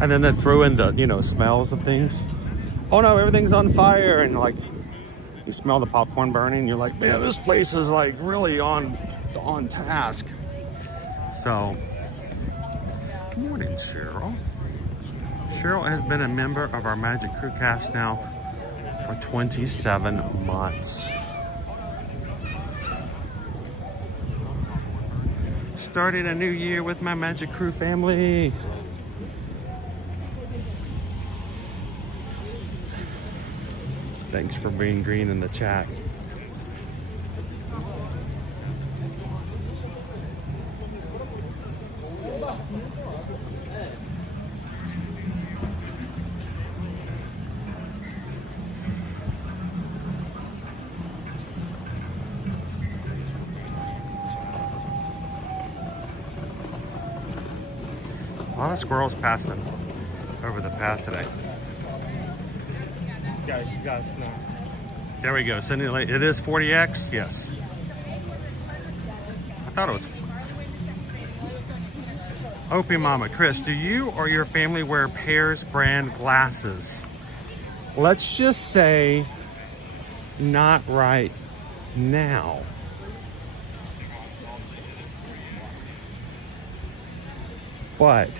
and then they throw in the smells of things. Oh no, everything's on fire, and like you smell the popcorn burning. You're like, man, this place is like really on task. So, good morning, Cheryl. Cheryl has been a member of our Magic Crew cast now for 27 months. Starting a new year with my Magic Crew family. Thanks for being green in the chat. A lot of squirrels passing over the path today. You got snow. There we go. Sending it is 40X? Yes. I thought it was. Opie Mama. Chris, do you or your family wear Pears brand glasses? Let's just say not right now. But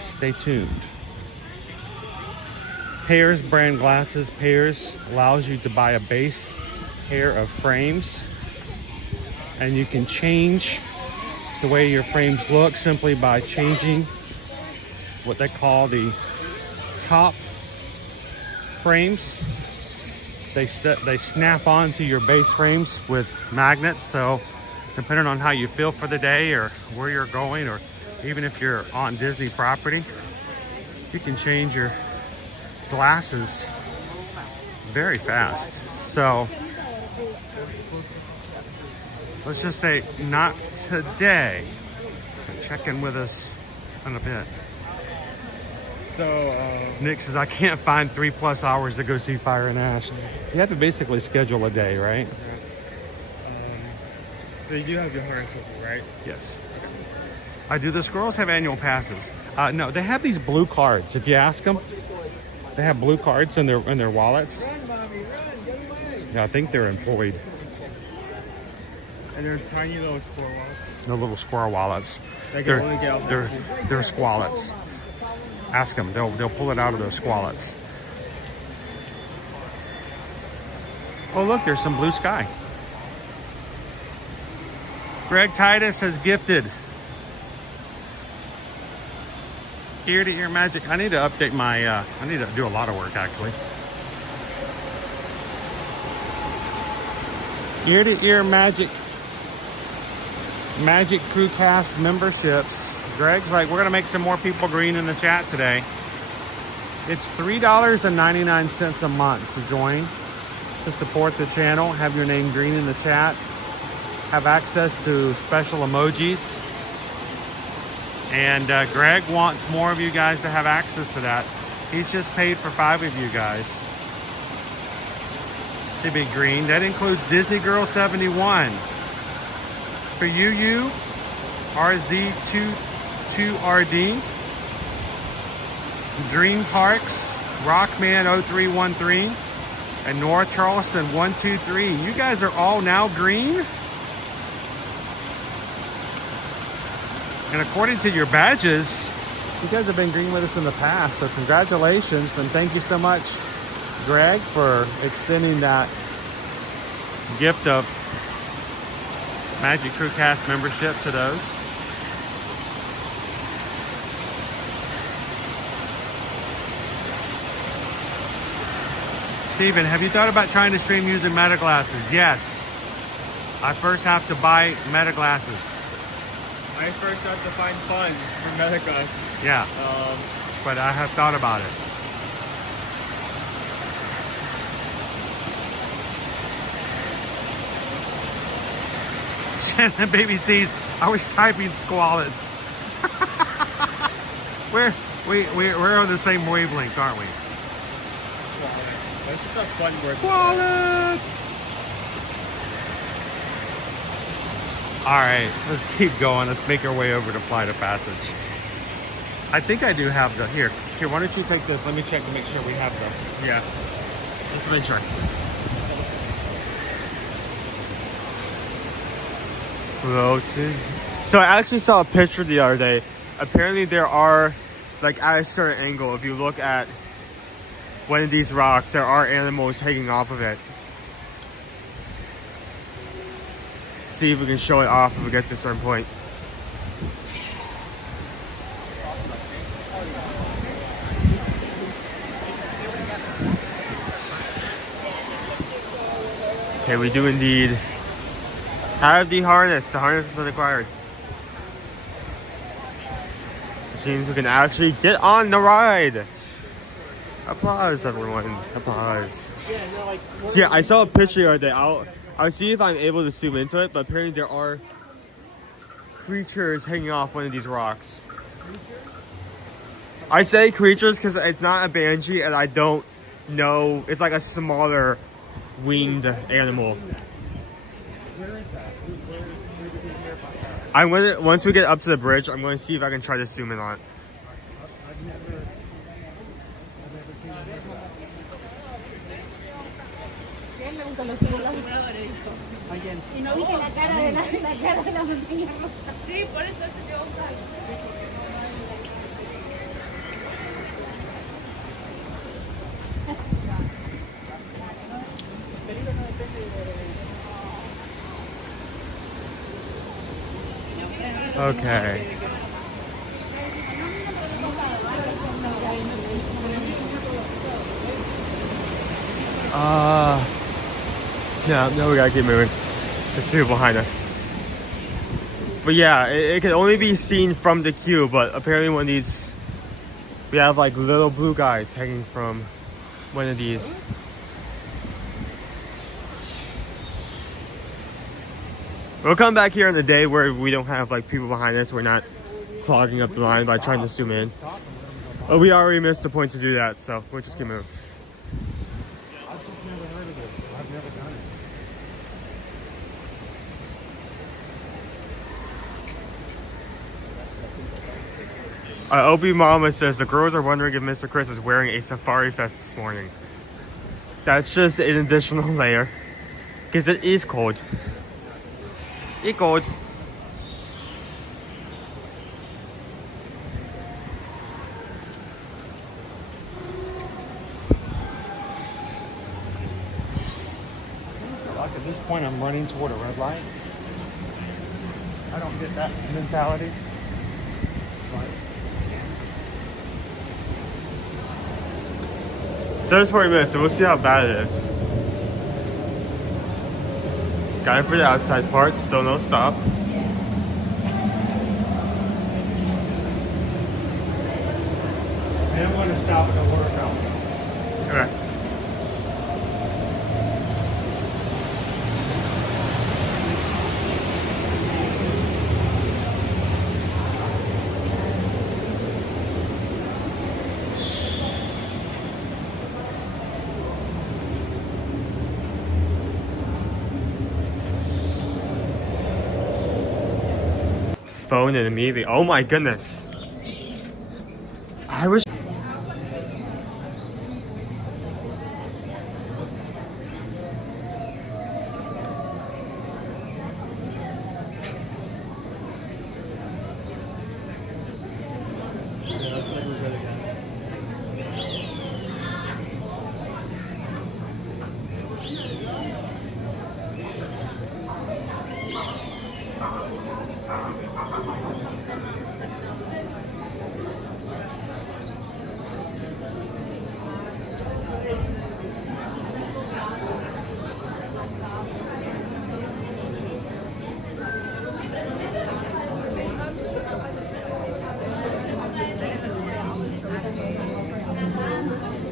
stay tuned. Pairs brand glasses. Pairs allows you to buy a base pair of frames, and you can change the way your frames look simply by changing what they call the top frames. They snap onto your base frames with magnets, so depending on how you feel for the day or where you're going, or even if you're on Disney property, you can change your glasses very fast. So let's just say not today. Check in with us in a bit. So, Nick says, I can't find 3+ hours to go see Fire and Ash. You have to basically schedule a day, right? so you do have your harness with you, right? Yes. I do. The squirrels have annual passes. No, they have these blue cards. If you ask them, they have blue cards in their wallets. Yeah, I think they're employed. And they're tiny little squirrel wallets. The little squirrel wallets. They can only get off They're squallets. Ask them. They'll pull it out of those squallets. Oh, look, there's some blue sky. Greg Titus has gifted ear to ear magic. I need to update my, I need to do a lot of work actually. Ear to ear magic Crew Cast memberships. Greg's like, we're gonna make some more people green in the chat today. It's $3.99 a month to join, to support the channel, have your name green in the chat, have access to special emojis. And Greg wants more of you guys to have access to that. He's just paid for 5 of you guys to be green. That includes Disney Girl 71. For you, RZ22RD, Dream Parks, Rockman 0313, and North Charleston 123. You guys are all now green? And according to your badges, you guys have been green with us in the past, so congratulations, and thank you so much, Greg, for extending that gift of Magic Crew Cast membership to those. Steven, have you thought about trying to stream using meta glasses? Yes. I first have to buy meta glasses. I first have to find funds for Medica. Yeah, but I have thought about it. Shannon Baby sees I was typing squallets. we're on the same wavelength, aren't we? That's just a fun word. Squallets! Alright, let's keep going. Let's make our way over to Flight of Passage. I think I do have the... Here, why don't you take this? Let me check to make sure we have the... Yeah. Let's make sure. Floating. So I actually saw a picture the other day. Apparently there are, like at a certain angle, if you look at one of these rocks, there are animals hanging off of it. See if we can show it off if we get to a certain point. Okay, we do indeed have the harness. The harness has been acquired, which means we can actually get on the ride. Applause, everyone. Applause. So yeah, I saw a picture the other day. I'll see if I'm able to zoom into it, but apparently there are creatures hanging off one of these rocks. I say creatures because it's not a banshee, and I don't know. It's like a smaller winged animal. I'm gonna, once we get up to the bridge, I'm going to see if I can try to zoom in on it. Y no viste la cara de la montaña rusa. Sí, por eso te dio un Okay. Snap. No, we gotta keep moving. There's people behind us. But yeah, it can only be seen from the queue, but apparently one of these, we have like little blue guys hanging from one of these. We'll come back here on the day where we don't have like people behind us. We're not clogging up the line by trying to zoom in. But we already missed the point to do that, so we'll just keep moving. I've just never heard of this. I've never done it. Opie Mama says the girls are wondering if Mr. Chris is wearing a safari vest this morning. That's just an additional layer. Because it is cold. It's cold. Like at this point, I'm running toward a red light. I don't get that mentality. So it's 40 minutes, so we'll see how bad it is. Got it for the outside part, still no stop. And I'm going to stop at the water fountain. Okay. Phone and immediately, oh my goodness. I wish.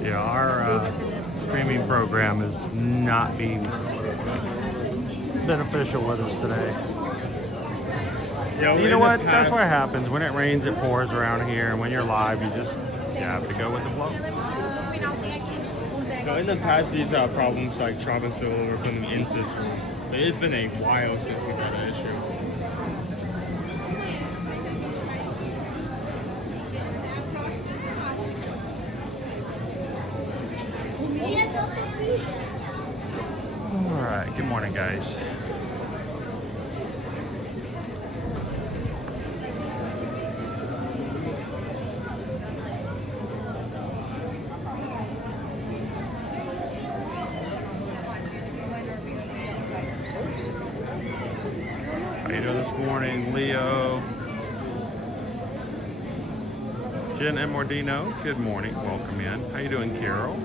Yeah, our streaming program is not being beneficial with us today. Yeah, You know what? That's what happens. When it rains, it pours around here. And when you're live, you have to go with the flow. So in the past, these problems like Traub and Solo were putting them into this room. But it's been a while since we've had an issue. All right. Good morning, guys. How you doing this morning, Leo? Jen and Mordino, good morning. Welcome in. How you doing, Carol?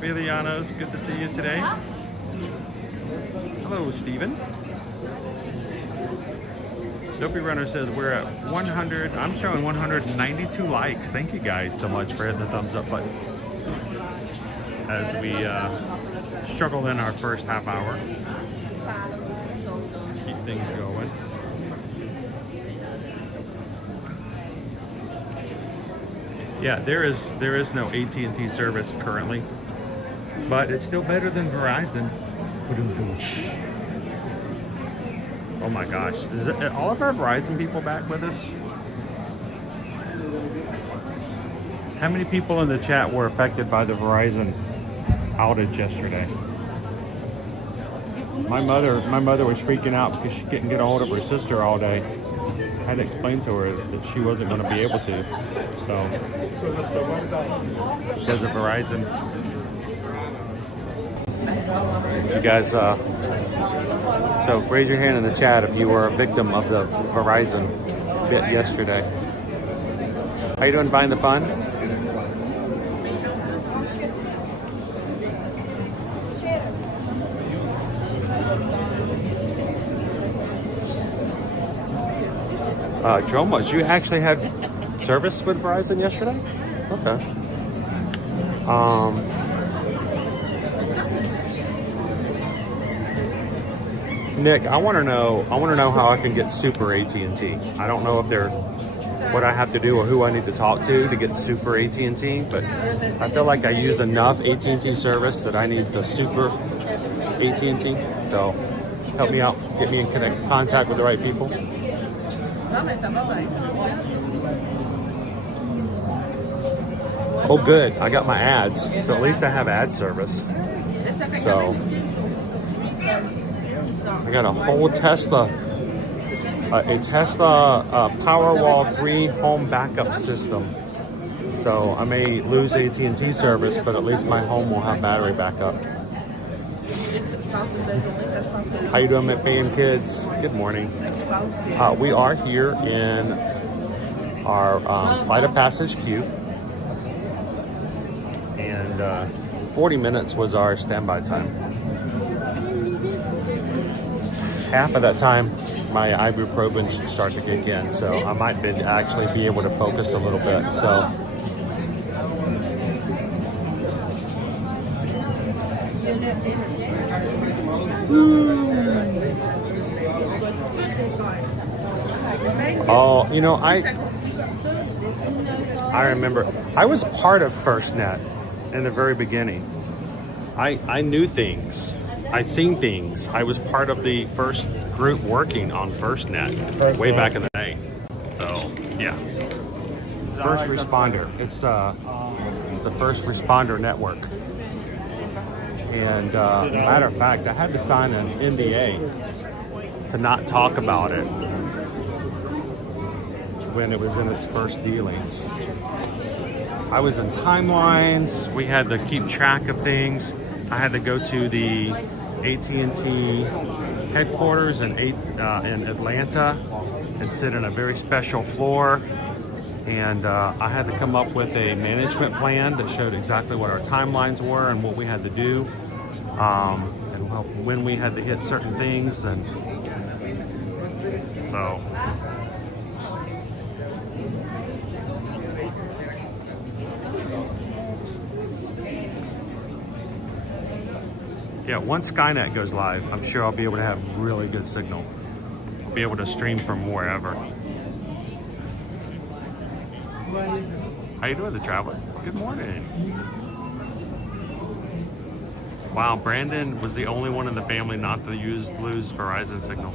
Bilianos, good to see you today. Hello, Stephen. Dopey Runner says we're at 100. I'm showing 192 likes. Thank you guys so much for hitting the thumbs up button as we struggle in our first half hour. Keep things going. Yeah, there is no AT&T service currently, but it's still better than Verizon. Oh my gosh, is all of our Verizon people back with us? How many people in the chat were affected by the Verizon outage yesterday? My mother was freaking out because she couldn't get a hold of her sister all day. I had to explain to her that she wasn't going to be able to. So, because of Verizon. You guys, so raise your hand in the chat if you were a victim of the Verizon bit yesterday. How you doing, Find the Fun? Jomo, you actually had service with Verizon yesterday? Okay. Nick, I want to know how I can get super AT&T. I don't know if they're what I have to do or who I need to talk to get super AT&T, but I feel like I use enough AT&T service that I need the super AT&T. So help me out, get me in contact with the right people. Oh, good. I got my ads, so at least I have ad service. So I got a whole Tesla, Powerwall 3 home backup system. So I may lose AT&T service, but at least my home will have battery backup. How you doing, fan kids? Good morning. We are here in our flight of passage queue, and 40 minutes was our standby time. Half of that time, my ibuprofen should start to kick in, so I might actually be able to focus a little bit. So. Oh, you know, I remember I was part of FirstNet in the very beginning. I knew things. I'd seen things. I was part of the first group working on FirstNet way back in the day. So, yeah. First responder. It's the first responder network. And matter of fact, I had to sign an NDA to not talk about it when it was in its first dealings. I was in timelines. We had to keep track of things. I had to go to the AT&T headquarters in Atlanta and sit in a very special floor. And I had to come up with a management plan that showed exactly what our timelines were and what we had to do, and when we had to hit certain things. And so, yeah, once Skynet goes live, I'm sure I'll be able to have really good signal. I'll be able to stream from wherever. How you doing, the traveler? Good morning. Wow, Brandon was the only one in the family not to lose Verizon signal.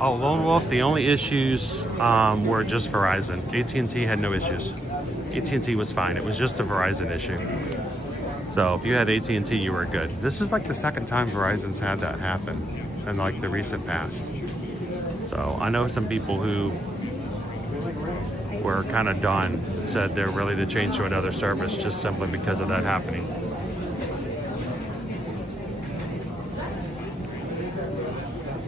Oh, Lone Wolf, the only issues were just Verizon. AT&T had no issues. AT&T was fine. It was just a Verizon issue. So if you had AT&T, you were good. This is like the second time Verizon's had that happen in like the recent past. So I know some people who were kind of done, said they're ready to change to another service just simply because of that happening.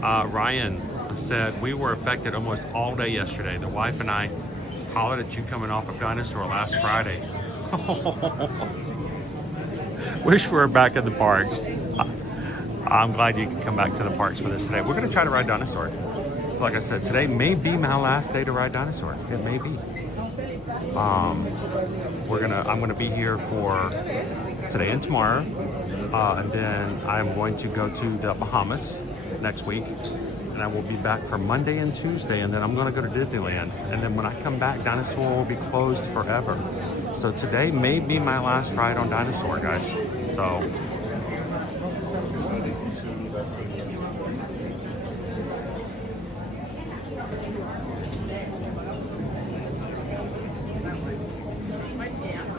Ryan said, we were affected almost all day yesterday. The wife and I hollered at you coming off of Dinosaur last Friday. Wish we were back at the parks. I'm glad you could come back to the parks with us today. We're going to try to ride Dinosaur. Like I said, today may be my last day to ride Dinosaur. It may be. I'm gonna be here for today and tomorrow, and then I'm going to go to the Bahamas next week, and I will be back for Monday and Tuesday, and then I'm gonna go to Disneyland, and then when I come back, Dinosaur will be closed forever. So today may be my last ride on Dinosaur, guys. So.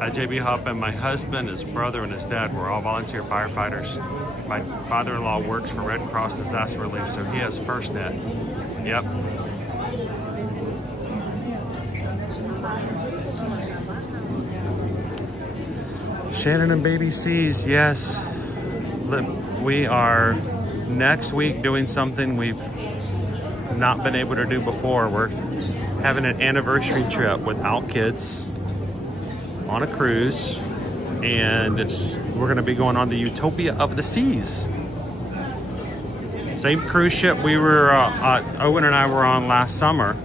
JB Hop and my husband, his brother, and his dad were all volunteer firefighters. My father-in-law works for Red Cross Disaster Relief, so he has FirstNet. Yep. Shannon and Baby C's, yes. We are next week doing something we've not been able to do before. We're having an anniversary trip without kids on a cruise, and we're going to be going on the Utopia of the Seas. Same cruise ship we were, Owen and I were on last summer,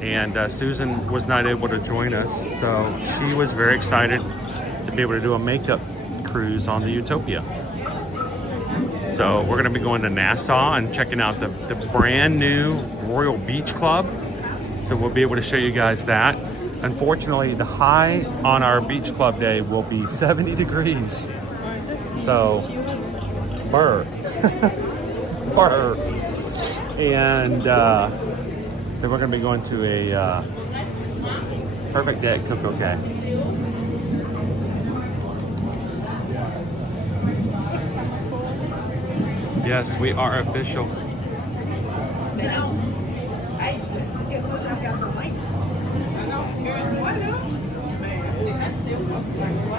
and Susan was not able to join us, so she was very excited to be able to do a makeup cruise on the Utopia. So we're going to be going to Nassau and checking out the brand new Royal Beach Club. So we'll be able to show you guys that. Unfortunately, the high on our beach club day will be 70 degrees. So, burr. Burr. And then we're going to be going to a perfect day at Coco Cay. Yes, we are official.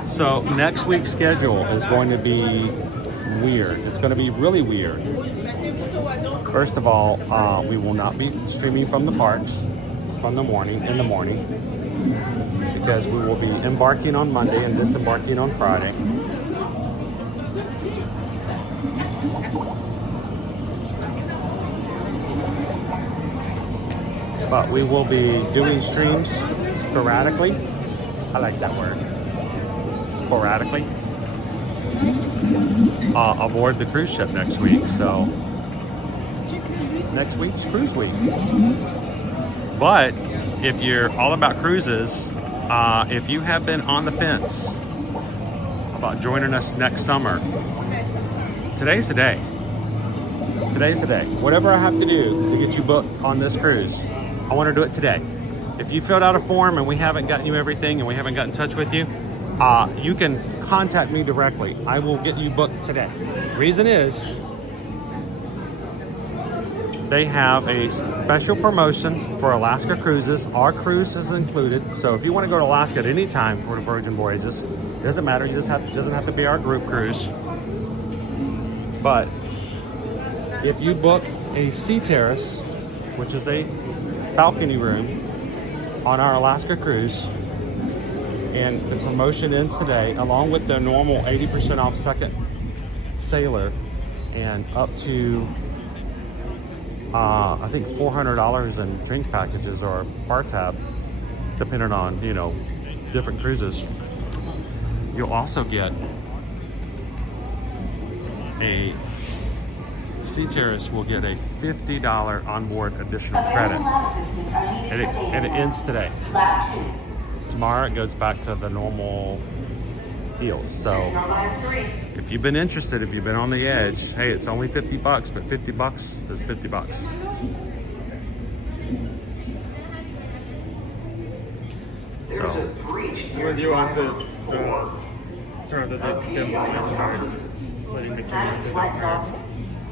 So next week's schedule is going to be weird. It's going to be really weird. First of all, we will not be streaming from the parks in the morning, because we will be embarking on Monday and disembarking on Friday. But we will be doing streams sporadically. I like that word. Sporadically. Aboard the cruise ship next week. So next week's cruise week. But if you're all about cruises, if you have been on the fence about joining us next summer, today's the day. Today's the day. Whatever I have to do to get you booked on this cruise, I want to do it today. If you filled out a form and we haven't gotten you everything and we haven't got in touch with you, you can contact me directly. I will get you booked today. Reason is, they have a special promotion for Alaska cruises. Our cruise is included. So if you want to go to Alaska at any time for the Virgin Voyages, it doesn't matter. It doesn't have to be our group cruise. But if you book a sea terrace, which is a balcony room on our Alaska cruise, and the promotion ends today, along with the normal 80% off second sailor and up to I think $400 in drink packages or bar tab, depending on, you know, different cruises. You'll also get a Sea Terrace will get a $50 onboard additional credit, and it ends today. Tomorrow it goes back to the normal deals. So if you've been interested, if you've been on the edge, hey, it's only $50, but $50 is $50. So When you want to turn the demo and start putting the camera to the press.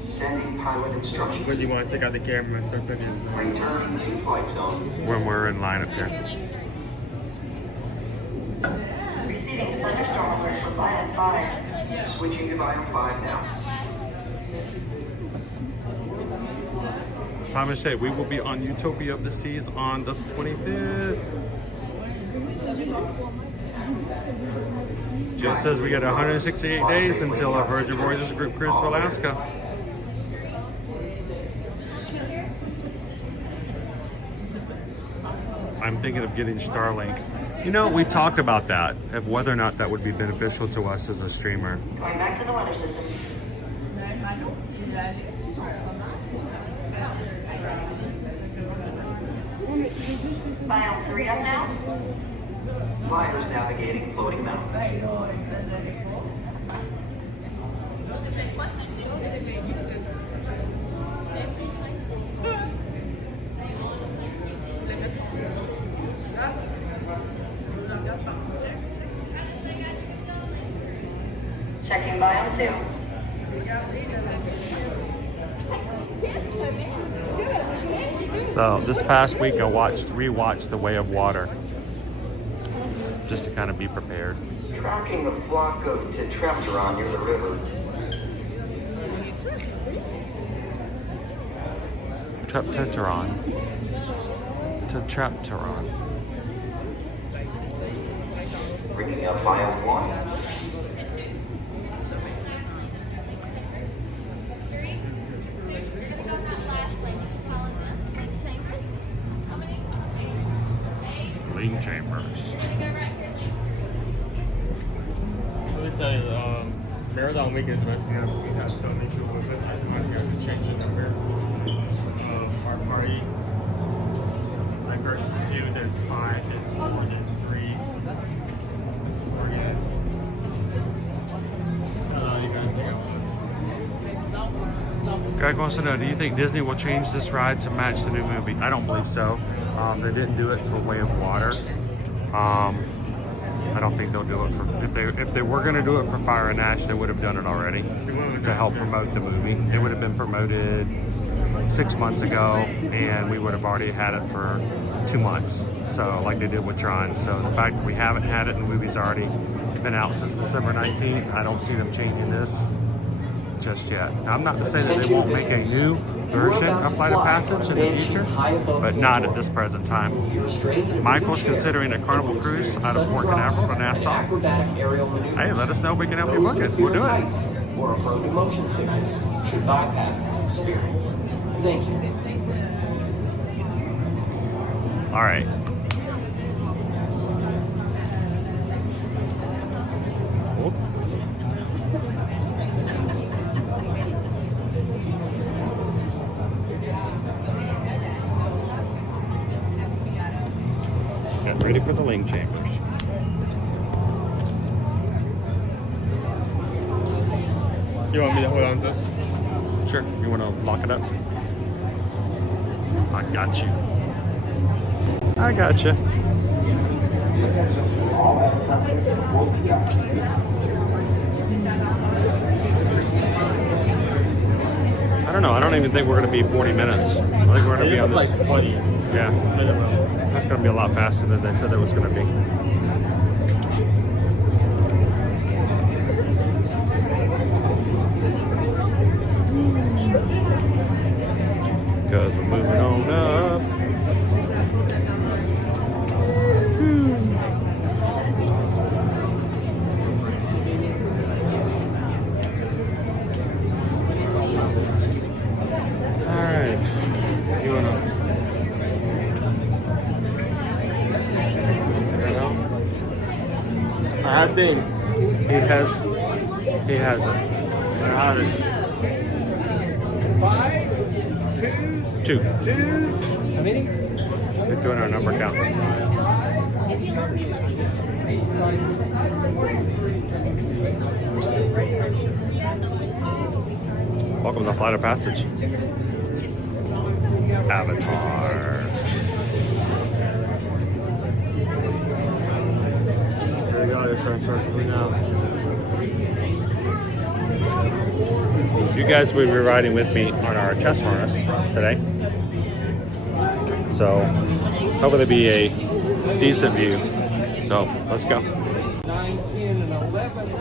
Sending pilot instructions. When you want to take out the camera and start putting it in. Return to flight zone. when we're in line up here. Receiving thunderstorm alert for Biome 5. Switching to Biome 5 now. Thomas Shea, we will be on Utopia of the Seas on the 25th. Jill says we got 168 days until our Virgin Voyages group cruise to Alaska. I'm thinking of getting Starlink. You know, we talked about that, of whether or not that would be beneficial to us as a streamer. Going back to the weather system. Biome 3 up now. Flyers navigating floating mountains. Checking biome 2. So this past week I rewatched The Way of Water, just to kind of be prepared. Tracking a flock of tetrapteron near the river. Tetrapteron. Bringing up biome 1. Lean chambers. Let me tell you, marathon weekend is messing me up. We had so many people with it. I want to change the number of our party. Like versus 2, there's 5, there's 4, there's 3, there's 4 again. I don't know, you guys think I was. Greg wants to know, do you think Disney will change this ride to match the new movie? I don't believe so. They didn't do it for Way of Water. I don't think they'll do it for, if they were going to do it for Fire and Ash, they would have done it already to help promote the movie. It would have been promoted 6 months ago, and we would have already had it for 2 months. So like they did with Tron. So the fact that we haven't had it and the movie's already been out since December 19th, I don't see them changing this just yet. Now, I'm not to say that they won't make a new version of Flight of Passage in the future, but not at this present time. Michael's considering a Carnival cruise out of Port Canaveral to Nassau. Hey, let us know if we can help you book it. We'll do it. Or a prone to motion sickness should bypass this experience. Thank you. All right. Get ready for the link chambers. You want me to hold on to this? Sure. You want to lock it up? I got you. I got you. I don't know. I don't even think we're going to be 40 minutes. I think we're going to be on this. Like 20. Yeah. That's going to be a lot faster than they said it was going to be. Because we're moving on up. Alright. You wanna I think he has it. how to 2. We're doing our number counts. Welcome to Flight of Passage. Avatar. there you go, they're starting to start cleaning out. You guys will be riding with me on our chest harness today. So, hopefully it'll be a decent view. So, let's go. 9, 10, and 11.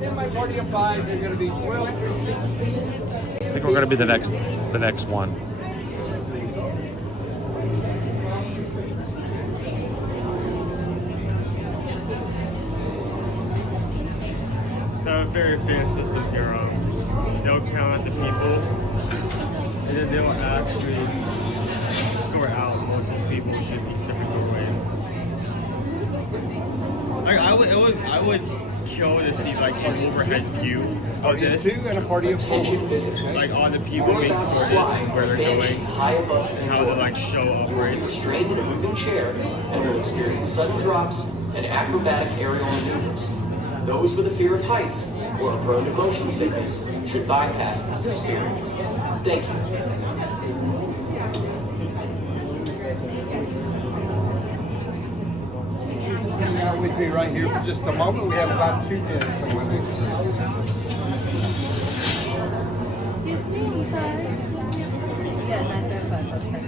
Then my party of 5, they're going to be 12 through 16. I think we're going to be the next one. So very advanced system here. They'll count the people, and then they'll actually sort out most of the people to these different doorways. Like I would kill to see like an overhead view of this. 2 and a party of 4. Like all the people being sorted and where they're going, how they like show operates. Restrained in a moving chair and will experience sudden drops and acrobatic aerial maneuvers. Those with a fear of heights or are prone to motion sickness should bypass this experience. Thank you. with you right here for just a moment. We have about 2 minutes. Excuse me, I'm sorry. Yeah, 9:35.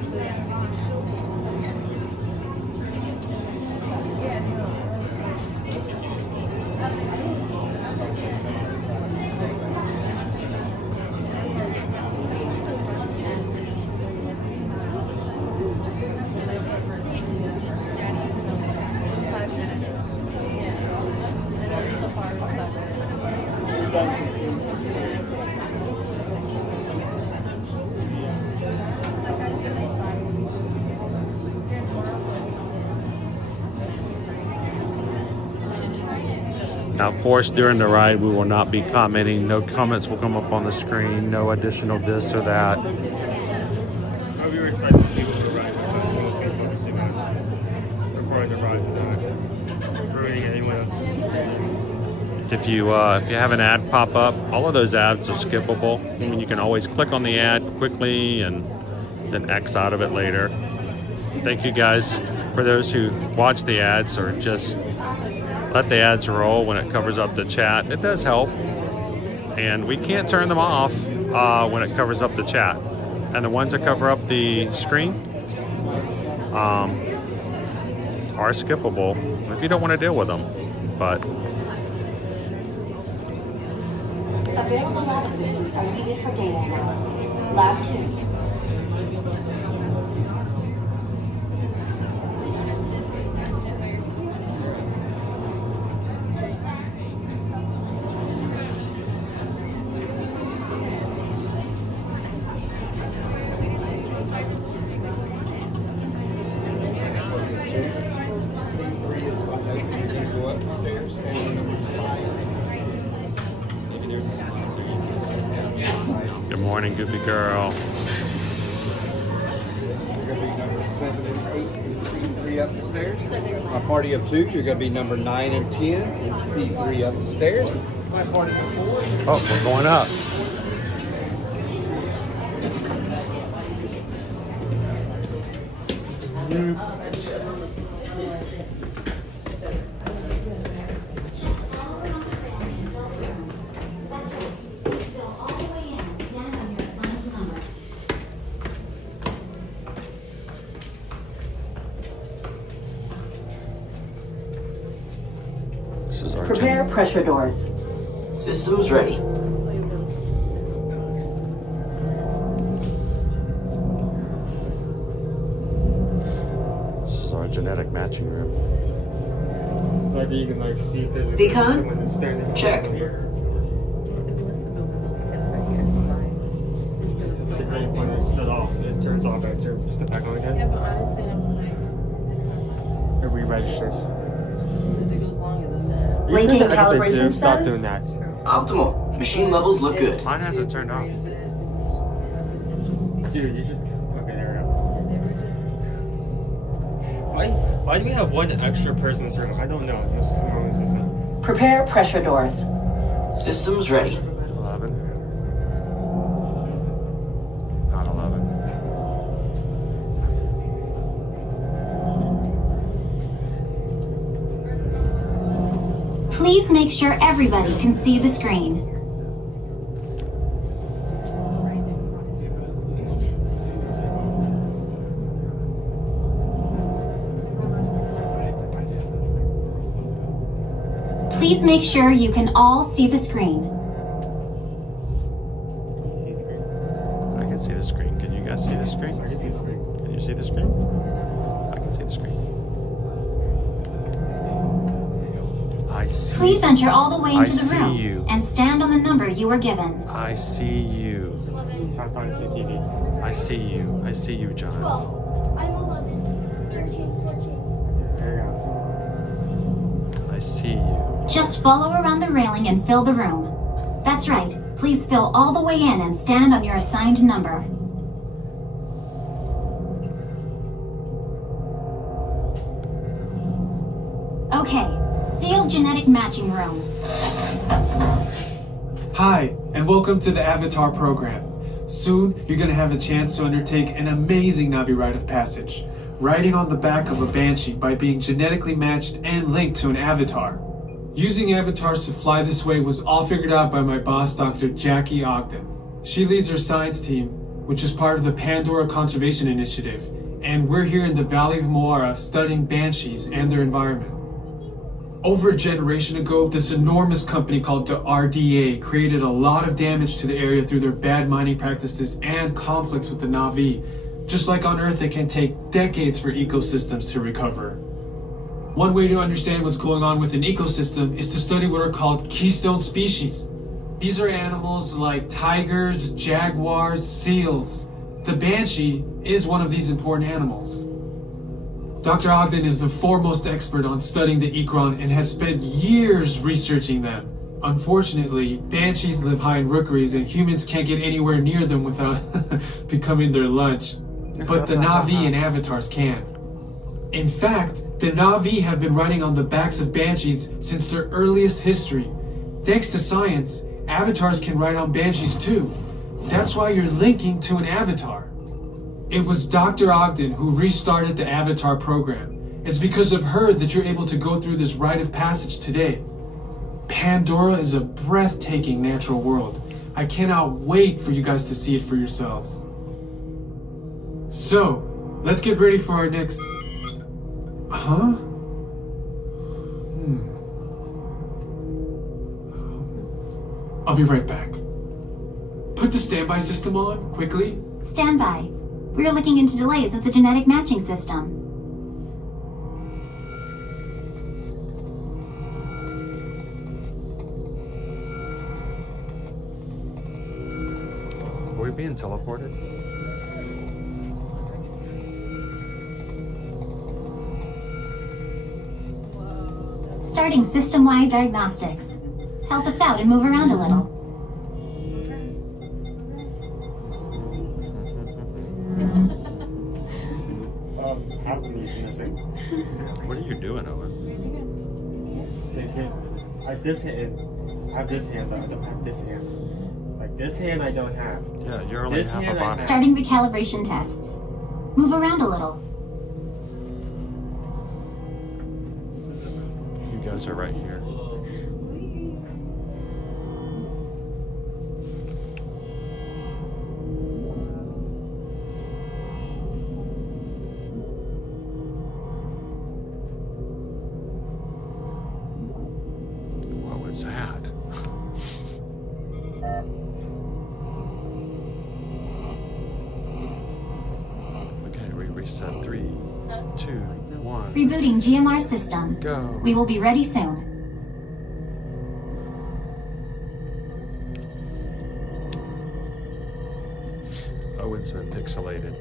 Now, of course, during the ride, we will not be commenting. No comments will come up on the screen. No additional this or that. I'll be respectful of people who ride. Recording the ride without ruining anyone else's experience. If you have an ad pop up, all of those ads are skippable. I mean, you can always click on the ad quickly and then X out of it later. Thank you guys for those who watch the ads or just let the ads roll when it covers up the chat. It does help, and we can't turn them off when it covers up the chat. And the ones that cover up the screen are skippable if you don't want to deal with them. But available lab assistants are needed for data analysis. Lab 2. good morning, Goofy Girl. You're going to be number 7 and 8 in C3 up the stairs. My party of 2, you're going to be number 9 and 10 in C3 up the stairs. My party of 4. Oh, we're going up. Prepare pressure doors. Systems ready. This is our genetic matching room. Like you can like see if there's a Decon? someone that's standing Check. here. The green point is stood off. It turns off after step back on again. Yeah, but honestly, I was like, It re-registers. it goes longer than that. You Linking should activate calibration Zoom. Stop status? doing that. Optimal. Machine levels look good. Mine hasn't turned off. Dude, you just okay. There we go. Why do we have one extra person in this room? I don't know. This is wrong with the system. Prepare pressure doors. Systems ready. 11. Not 11. Please make sure everybody can see the screen. Please make sure you can all see the screen. I can see the screen. Can you guys see the screen? I can see the screen. Can you see the screen? I can see the screen. I see. Please enter all the way into the see room you. and stand on the number you were given. I see you. Stop talking to TV. I see you. I see you, John. 12. I'm 11, 13, 14. There you go. I see you. Just follow around the railing and fill the room. That's right. Please fill all the way in and stand on your assigned number. Okay, sealed genetic matching room. Hi, and welcome to the Avatar program. Soon, you're going to have a chance to undertake an amazing Navi rite of passage. riding on the back of a banshee by being genetically matched and linked to an avatar. Using avatars to fly this way was all figured out by my boss, Dr. Jackie Ogden. She leads our science team, which is part of the Pandora Conservation Initiative, and we're here in the Valley of Moara studying banshees and their environment. Over a generation ago, this enormous company called the RDA created a lot of damage to the area through their bad mining practices and conflicts with the Na'vi. Just like on Earth, it can take decades for ecosystems to recover. One way to understand what's going on with an ecosystem is to study what are called keystone species. These are animals like tigers, jaguars, seals. The banshee is one of these important animals. Dr. Ogden is the foremost expert on studying the ikran and has spent years researching them. Unfortunately, banshees live high in rookeries and humans can't get anywhere near them without becoming their lunch. But the Na'vi and avatars can. In fact, the Na'vi have been riding on the backs of banshees since their earliest history. Thanks to science, avatars can ride on banshees too. That's why you're linking to an avatar. It was Dr. Ogden who restarted the Avatar program. It's because of her that you're able to go through this rite of passage today. Pandora is a breathtaking natural world. I cannot wait for you guys to see it for yourselves. So, let's get ready for our next... Huh? I'll be right back. Put the standby system on, quickly. Standby. We're looking into delays with the genetic matching system. Are we being teleported? Starting system-wide diagnostics. Help us out and move around a little. What are you doing, Owen? Like this hand, I have this hand, but I don't have this hand. Like this hand, I don't have. Yeah, you're only half a body. Starting recalibration tests. Move around a little. You guys are right here. What was that? Okay, we reset 3, 2, 1. Rebooting GMR system. Go. We will be ready soon. Owen's been pixelated.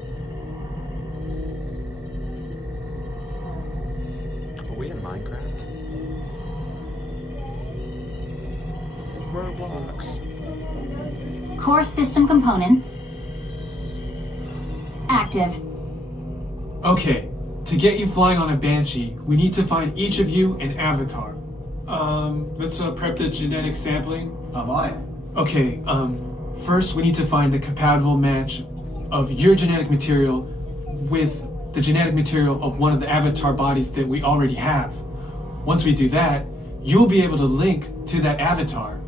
Are we in Minecraft? Roblox. Core system components active. Okay, to get you flying on a banshee, we need to find each of you an avatar. Let's prep the genetic sampling. I'm on it. Okay, first we need to find the compatible match of your genetic material with the genetic material of one of the avatar bodies that we already have. Once we do that, you'll be able to link to that avatar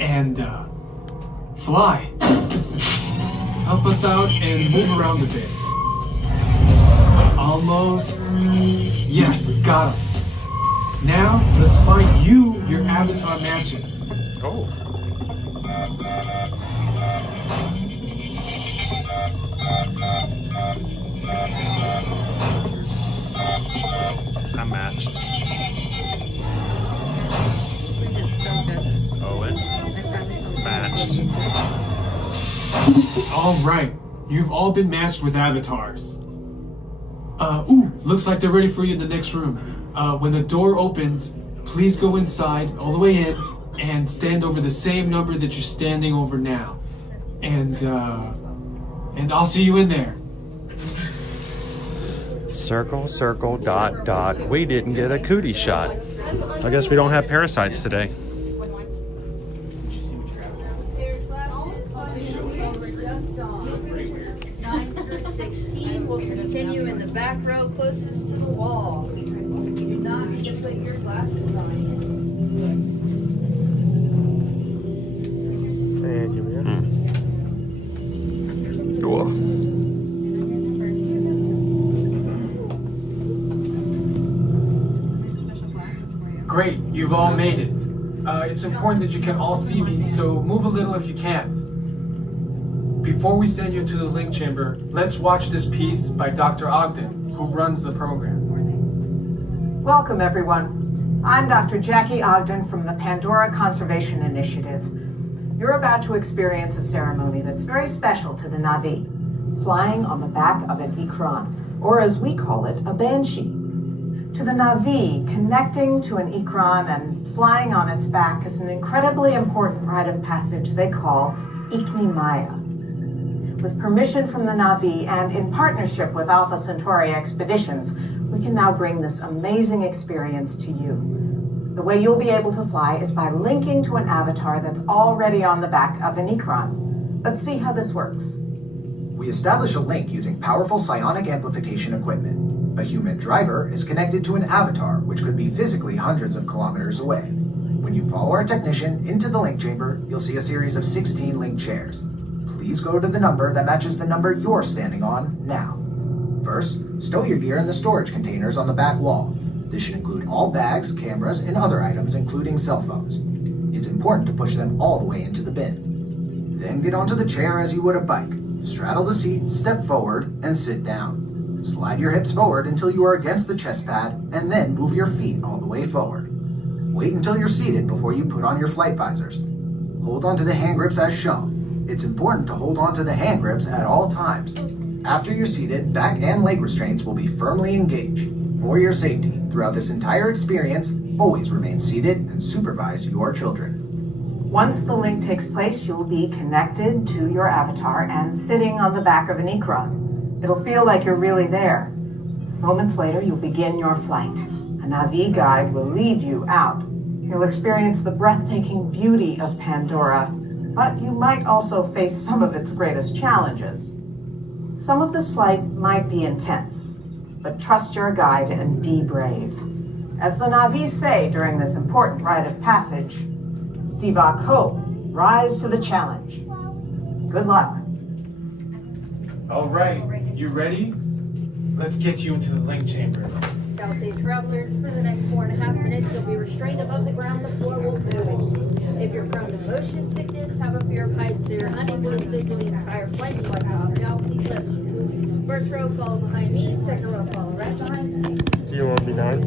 and fly. Help us out and move around a bit. Almost. Yes, got him. Now, let's find you your avatar matches. Oh. I'm matched. Owen. Matched. All right, you've all been matched with avatars. Ooh, looks like they're ready for you in the next room. When the door opens, please go inside, all the way in, and stand over the same number that you're standing over now. And I'll see you in there. Circle, circle, dot, dot. We didn't get a cootie shot. I guess we don't have parasites today. We'll continue in the back. closest to the wall. You do not need to put your glasses on. And here we go. Cool. Great, you've all made it. It's important that you can all see me, so move a little if you can't. Before we send you to the link chamber, let's watch this piece by Dr. Ogden, who runs the program. Welcome, everyone. I'm Dr. Jackie Ogden from the Pandora Conservation Initiative. You're about to experience a ceremony that's very special to the Na'vi, flying on the back of an ikran, or as we call it, a banshee. To the Na'vi, connecting to an ikran and flying on its back is an incredibly important rite of passage they call Ikni-Maya. With permission from the Na'vi and in partnership with Alpha Centauri Expeditions, we can now bring this amazing experience to you. The way you'll be able to fly is by linking to an avatar that's already on the back of an ikran. Let's see how this works. We establish a link using powerful psionic amplification equipment. A human driver is connected to an avatar, which could be physically hundreds of kilometers away. When you follow our technician into the link chamber, you'll see a series of 16 link chairs. Please go to the number that matches the number you're standing on now. First, stow your gear in the storage containers on the back wall. This should include all bags, cameras, and other items, including cell phones. It's important to push them all the way into the bin. Then get onto the chair as you would a bike. Straddle the seat, step forward, and sit down. Slide your hips forward until you are against the chest pad, and then move your feet all the way forward. Wait until you're seated before you put on your flight visors. Hold onto the hand grips as shown. It's important to hold onto the hand grips at all times. After you're seated, back and leg restraints will be firmly engaged. For your safety, throughout this entire experience, always remain seated and supervise your children. Once the link takes place, you'll be connected to your avatar and sitting on the back of an ikran. It'll feel like you're really there. Moments later, you'll begin your flight. A Na'vi guide will lead you out. You'll experience the breathtaking beauty of Pandora, but you might also face some of its greatest challenges. Some of this flight might be intense, but trust your guide and be brave. As the Na'vi say during this important rite of passage, Sivak Ho, rise to the challenge. Good luck. All right, you ready? Let's get you into the link chamber. Southside travelers, for the next 4.5 minutes, you'll be restrained above the ground. The floor will move. If you're prone to motion sickness, have a fear of heights, or you're unable to sit through the entire flight, you'd like to opt out, please let me know. First row, follow behind me. Second row, follow right behind me. Do you want to be 9?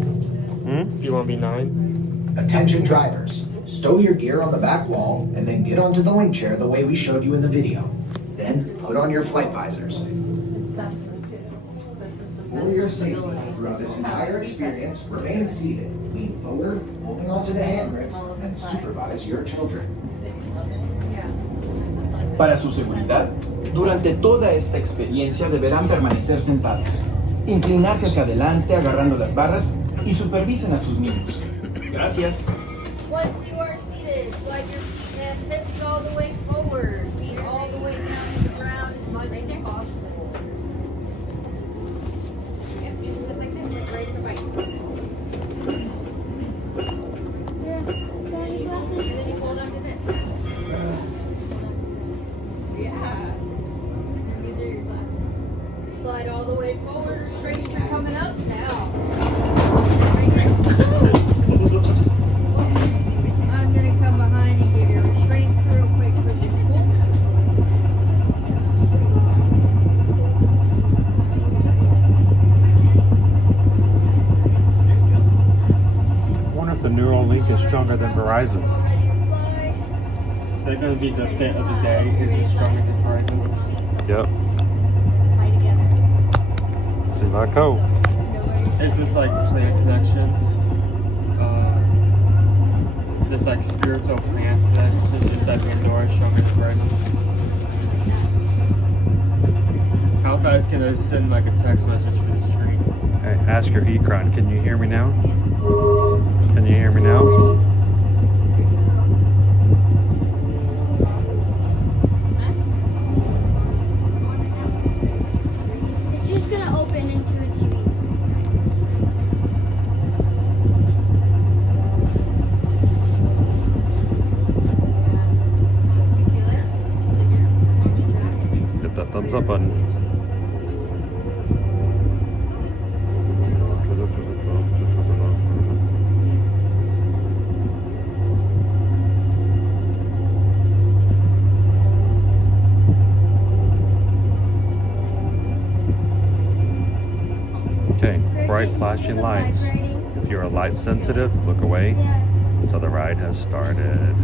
Do you want to be 9? Attention drivers. Stow your gear on the back wall and then get onto the link chair the way we showed you in the video. Then put on your flight visors. For your safety, throughout this entire experience, remain seated, lean forward, holding onto the hand grips, and supervise your children. Para su seguridad, durante toda esta experiencia deberán permanecer sentados, inclinarse hacia adelante agarrando las barras y supervisen a sus niños. Gracias. Once you are seated, slide your feet and hips all the way forward. Feet all the way down to the ground as much as possible. Yep, just sit like this, like right in the bike. And then you hold onto this. Yeah. And these are your glasses. Slide all the way forward. Straights are coming up now. Right here. I'm going to come behind and give you restraints real quick. Push and pull. I wonder if the Neuralink is stronger than Verizon. Is that going to be the bit of the day? Is it stronger than Verizon? Yep. Sivak Ho. Is this like plant connection? This like spiritual plant connection? Is that Pandora stronger than Verizon? How fast can I send like a text message for this tree? Hey, ask your Ekron, can you hear me now? Can you hear me now? It's just gonna open into a TV. thumbs up button. Okay, bright flashing lights. If you're light sensitive, look away until the ride has started.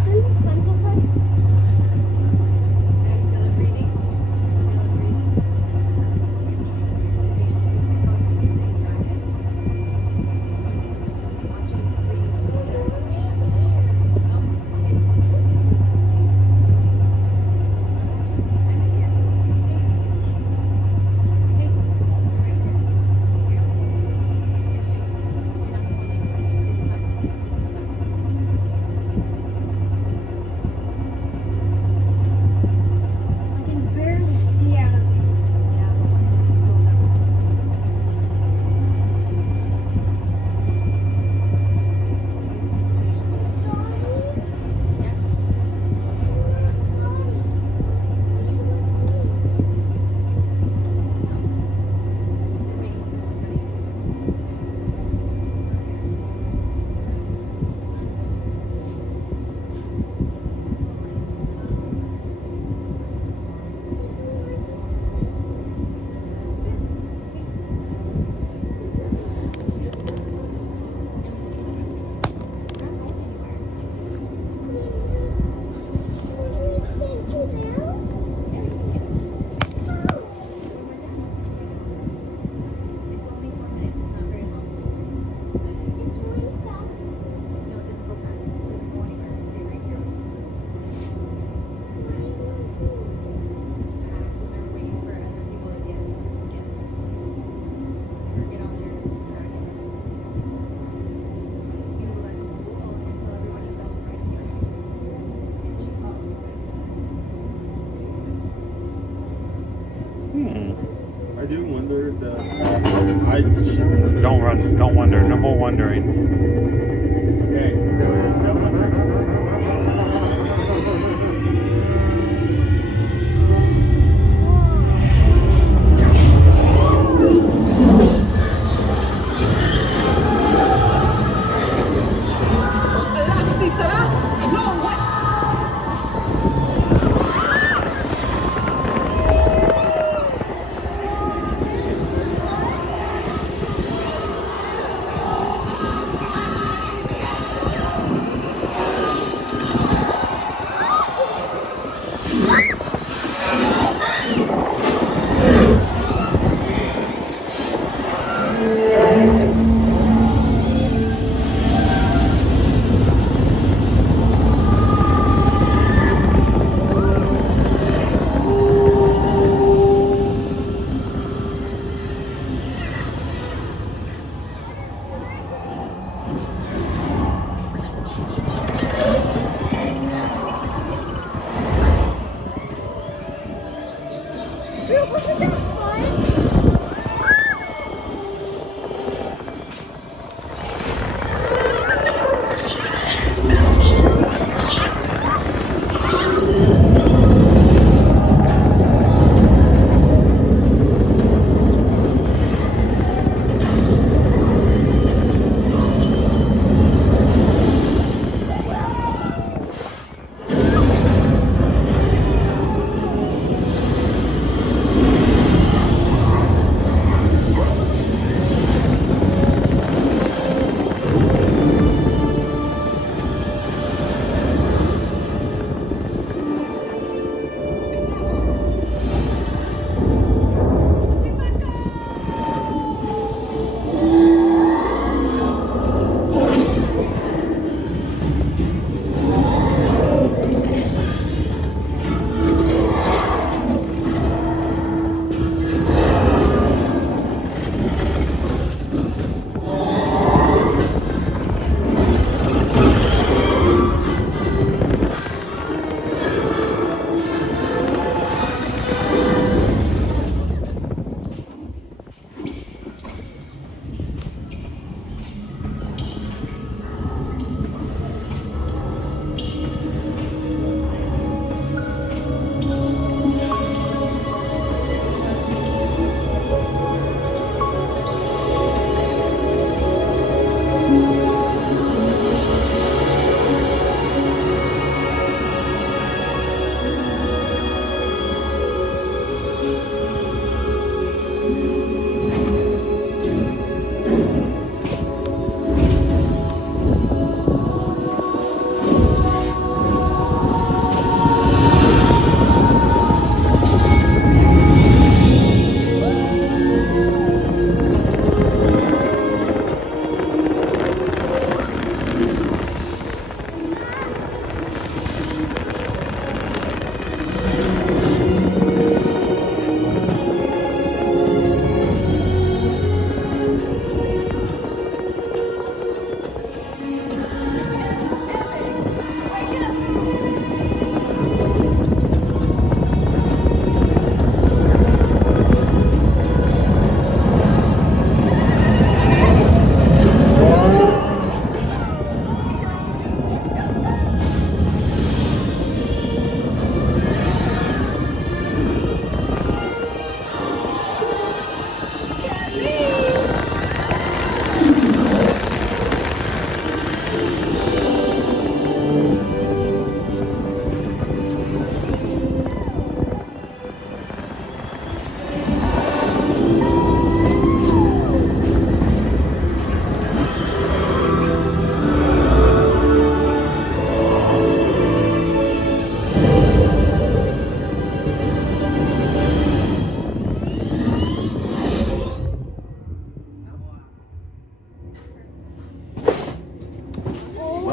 I do wonder Don't run. Don't wonder. No more wondering. Okay. Don't wonder.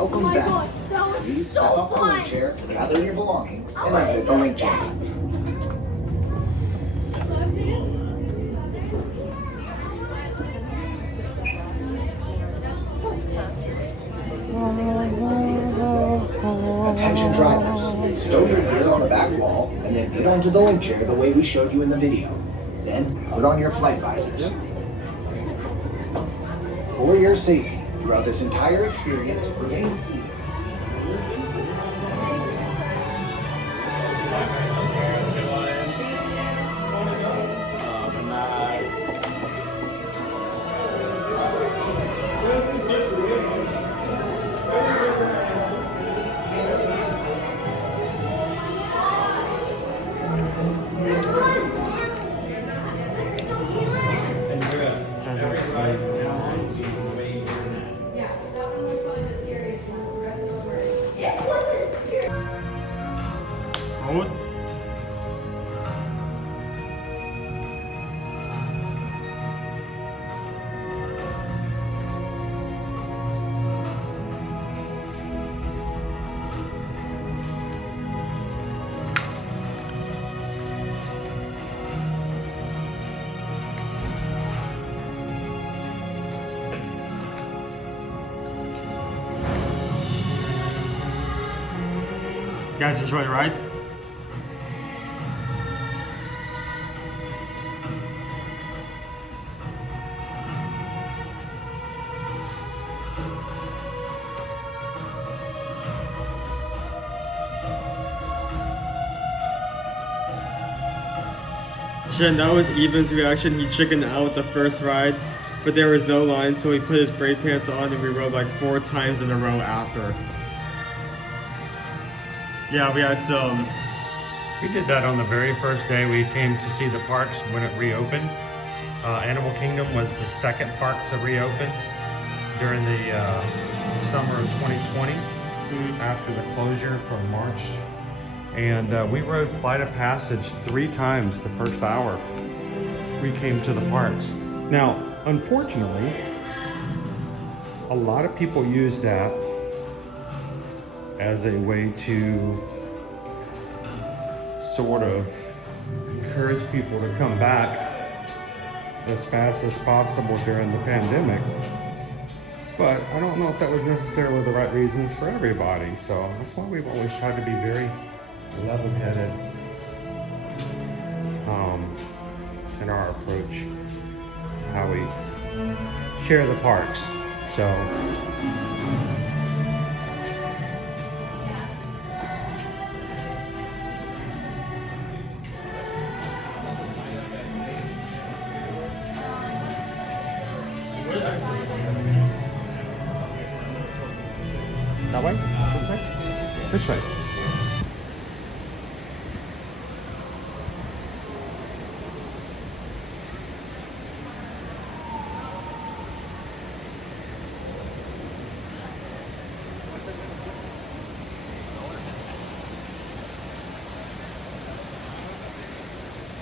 Welcome back. That was Please so step off the fun. link chair, gather your belongings, and exit the link chair. Attention drivers, stow your gear on the back wall and then get onto the link chair the way we showed you in the video. Then put on your flight visors. For your safety, throughout this entire experience, remain seated. Hold. You guys enjoy the ride? Jen, that was Evan's reaction. He chickened out the first ride, but there was no line, so he put his brake pants on and we rode like 4 times in a row after. Yeah, we had some. We did that on the very first day we came to see the parks when it reopened. Animal Kingdom was the second park to reopen during the summer of 2020 after the closure from March. And we rode Flight of Passage 3 times the first hour we came to the parks. Now, unfortunately, a lot of people use that as a way to sort of encourage people to come back as fast as possible during the pandemic. But I don't know if that was necessarily the right reasons for everybody. So that's why we've always tried to be very level-headed in our approach, how we share the parks. So that way? This way? This way.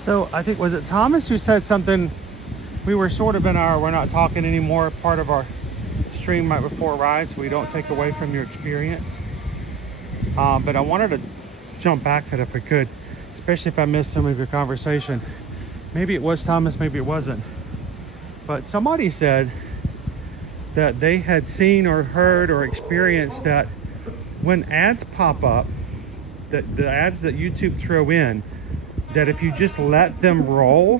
So I think, was it Thomas who said something? We were sort of in our we're not talking anymore part of our stream right before rides. We don't take away from your experience. But I wanted to jump back to it if we could, especially if I missed some of your conversation. Maybe it was Thomas, maybe it wasn't. But somebody said that they had seen or heard or experienced that when ads pop up, that the ads that YouTube throw in, that if you just let them roll,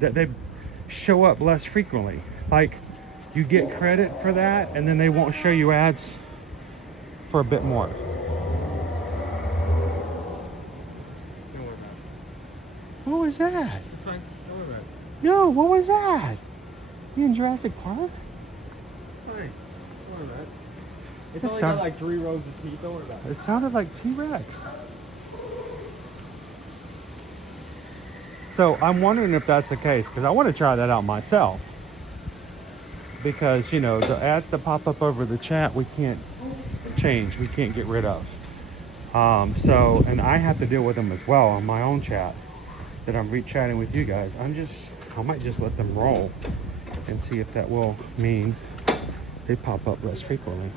that they show up less frequently. Like, you get credit for that and then they won't show you ads for a bit more. What was that? No, what was that? You in Jurassic Park? It's only got like 3 rows of teeth. Don't worry about it. It sounded like T-Rex. So I'm wondering if that's the case, because I want to try that out myself. Because, you know, the ads that pop up over the chat, we can't change, we can't get rid of. And I have to deal with them as well on my own chat that I'm re-chatting with you guys. I might just let them roll and see if that will mean they pop up less frequently.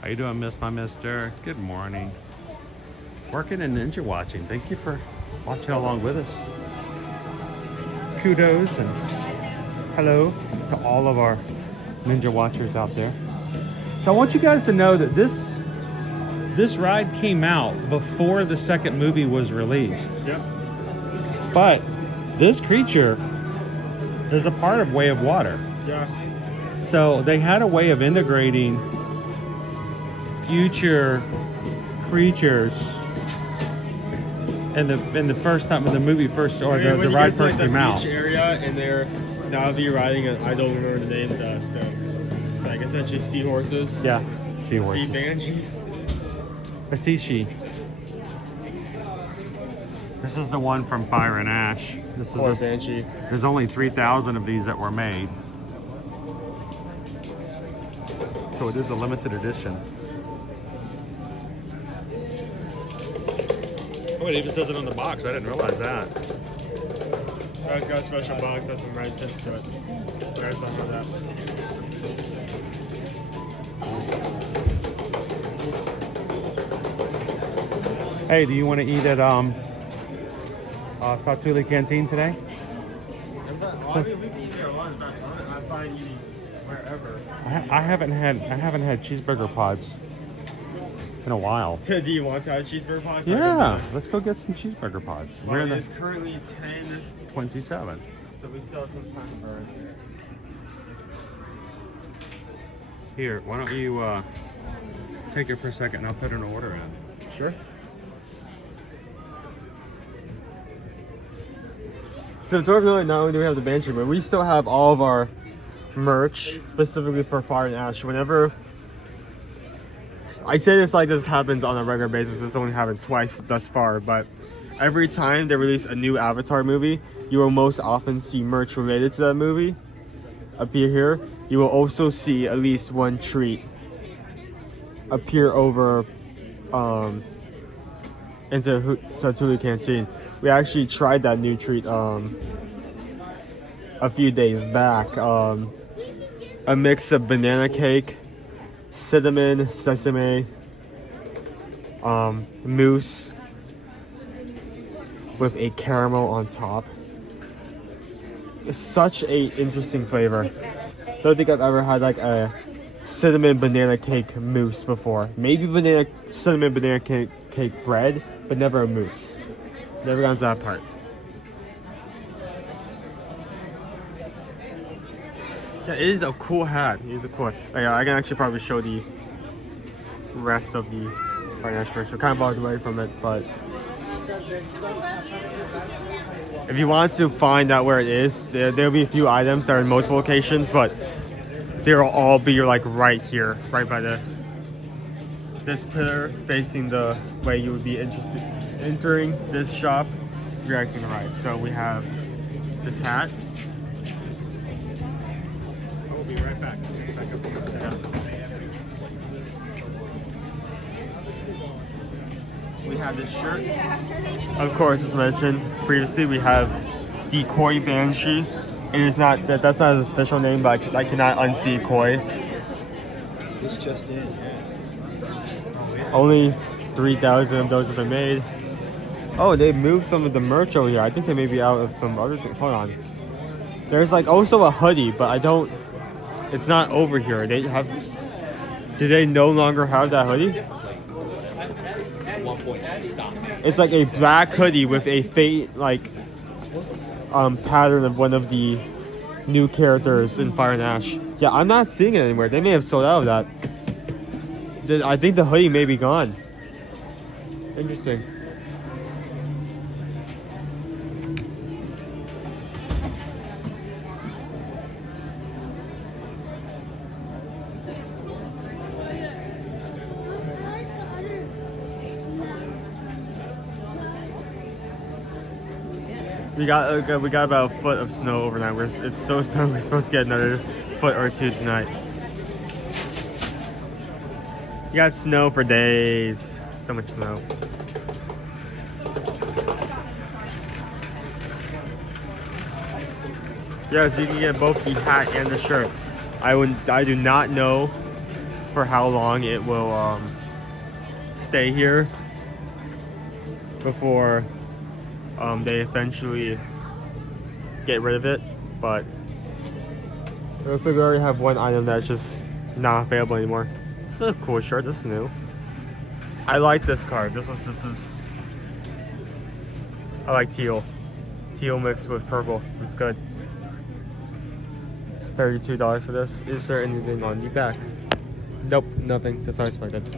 How you doing, my mister? Good morning. Working and ninja watching. Thank you for watching along with us. Kudos and hello to all of our ninja watchers out there. So I want you guys to know that this ride came out before the second movie was released. Yep. But this creature is a part of Way of Water. Yeah. So they had a way of integrating future creatures in the first time when the movie first or the ride first came out. Beach area and they're Navi riding I don't remember the name, the like essentially seahorses. Yeah, seahorses. Sea banshees. A sea. This is the one from Fire and Ash. This is a banshee. There's only 3,000 of these that were made, so it is a limited edition. Oh, it even says it on the box. I didn't realize that. Oh, it's got a special box. Has some red tints to it. There's some of that. Hey, do you want to eat at Satuli Canteen today? I mean, we can eat there a lot. I'm fine eating wherever. I haven't had cheeseburger pods in a while. Do you want to have a cheeseburger pod? Yeah, let's go get some cheeseburger pods. Well, it's currently 10:27. So we still have some time for it. Here, why don't you take it for a second and I'll put an order in. Sure. So it's really not only do we have the Banshee, but we still have all of our merch specifically for Fire and Ash. Whenever I say this like this happens on a regular basis, it's only happened twice thus far, but every time they release a new Avatar movie, you will most often see merch related to that movie appear here. You will also see at least one treat appear over into Satuli Canteen. We actually tried that new treat a few days back. A mix of banana cake, cinnamon, sesame, mousse with a caramel on top. It's such a interesting flavor. Don't think I've ever had like a cinnamon banana cake mousse before. Maybe cinnamon banana cake bread, but never a mousse. Never got to that part. Yeah, it is a cool hat. It is a cool hat. Yeah, I can actually probably show the rest of the financial merch. We're kind of walked away from it, but if you want to find out where it is, there'll be a few items that are in multiple locations, but they'll all be like right here, right by this pillar facing the way you would be interested entering this shop. You're actually right. So we have this hat. I will be right back. Back up here. Yeah. We have this shirt. Of course, as mentioned previously, we have the Koi Banshee. It is not that's not his official name, but I cannot unsee Koi. This just in. Only 3,000 of those have been made. Oh, they moved some of the merch over here. I think they may be out of some other things. Hold on. There's like also a hoodie, but it's not over here. Do they no longer have that hoodie? It's like a black hoodie with a pattern of one of the new characters in Fire and Ash. Yeah, I'm not seeing it anywhere. They may have sold out of that. I think the hoodie may be gone. Interesting. We got about a foot of snow overnight. It's so snowing. We're supposed to get another foot or two tonight. You got snow for days. So much snow. Yes, you can get both the hat and the shirt. I do not know for how long it will stay here before they eventually get rid of it, but it looks like we already have one item that's just not available anymore. This is a cool shirt. This is new. I like this card. This is I like teal mixed with purple. It's good. It's $32 for this. Is there anything on the back? Nope, nothing. That's how I expected.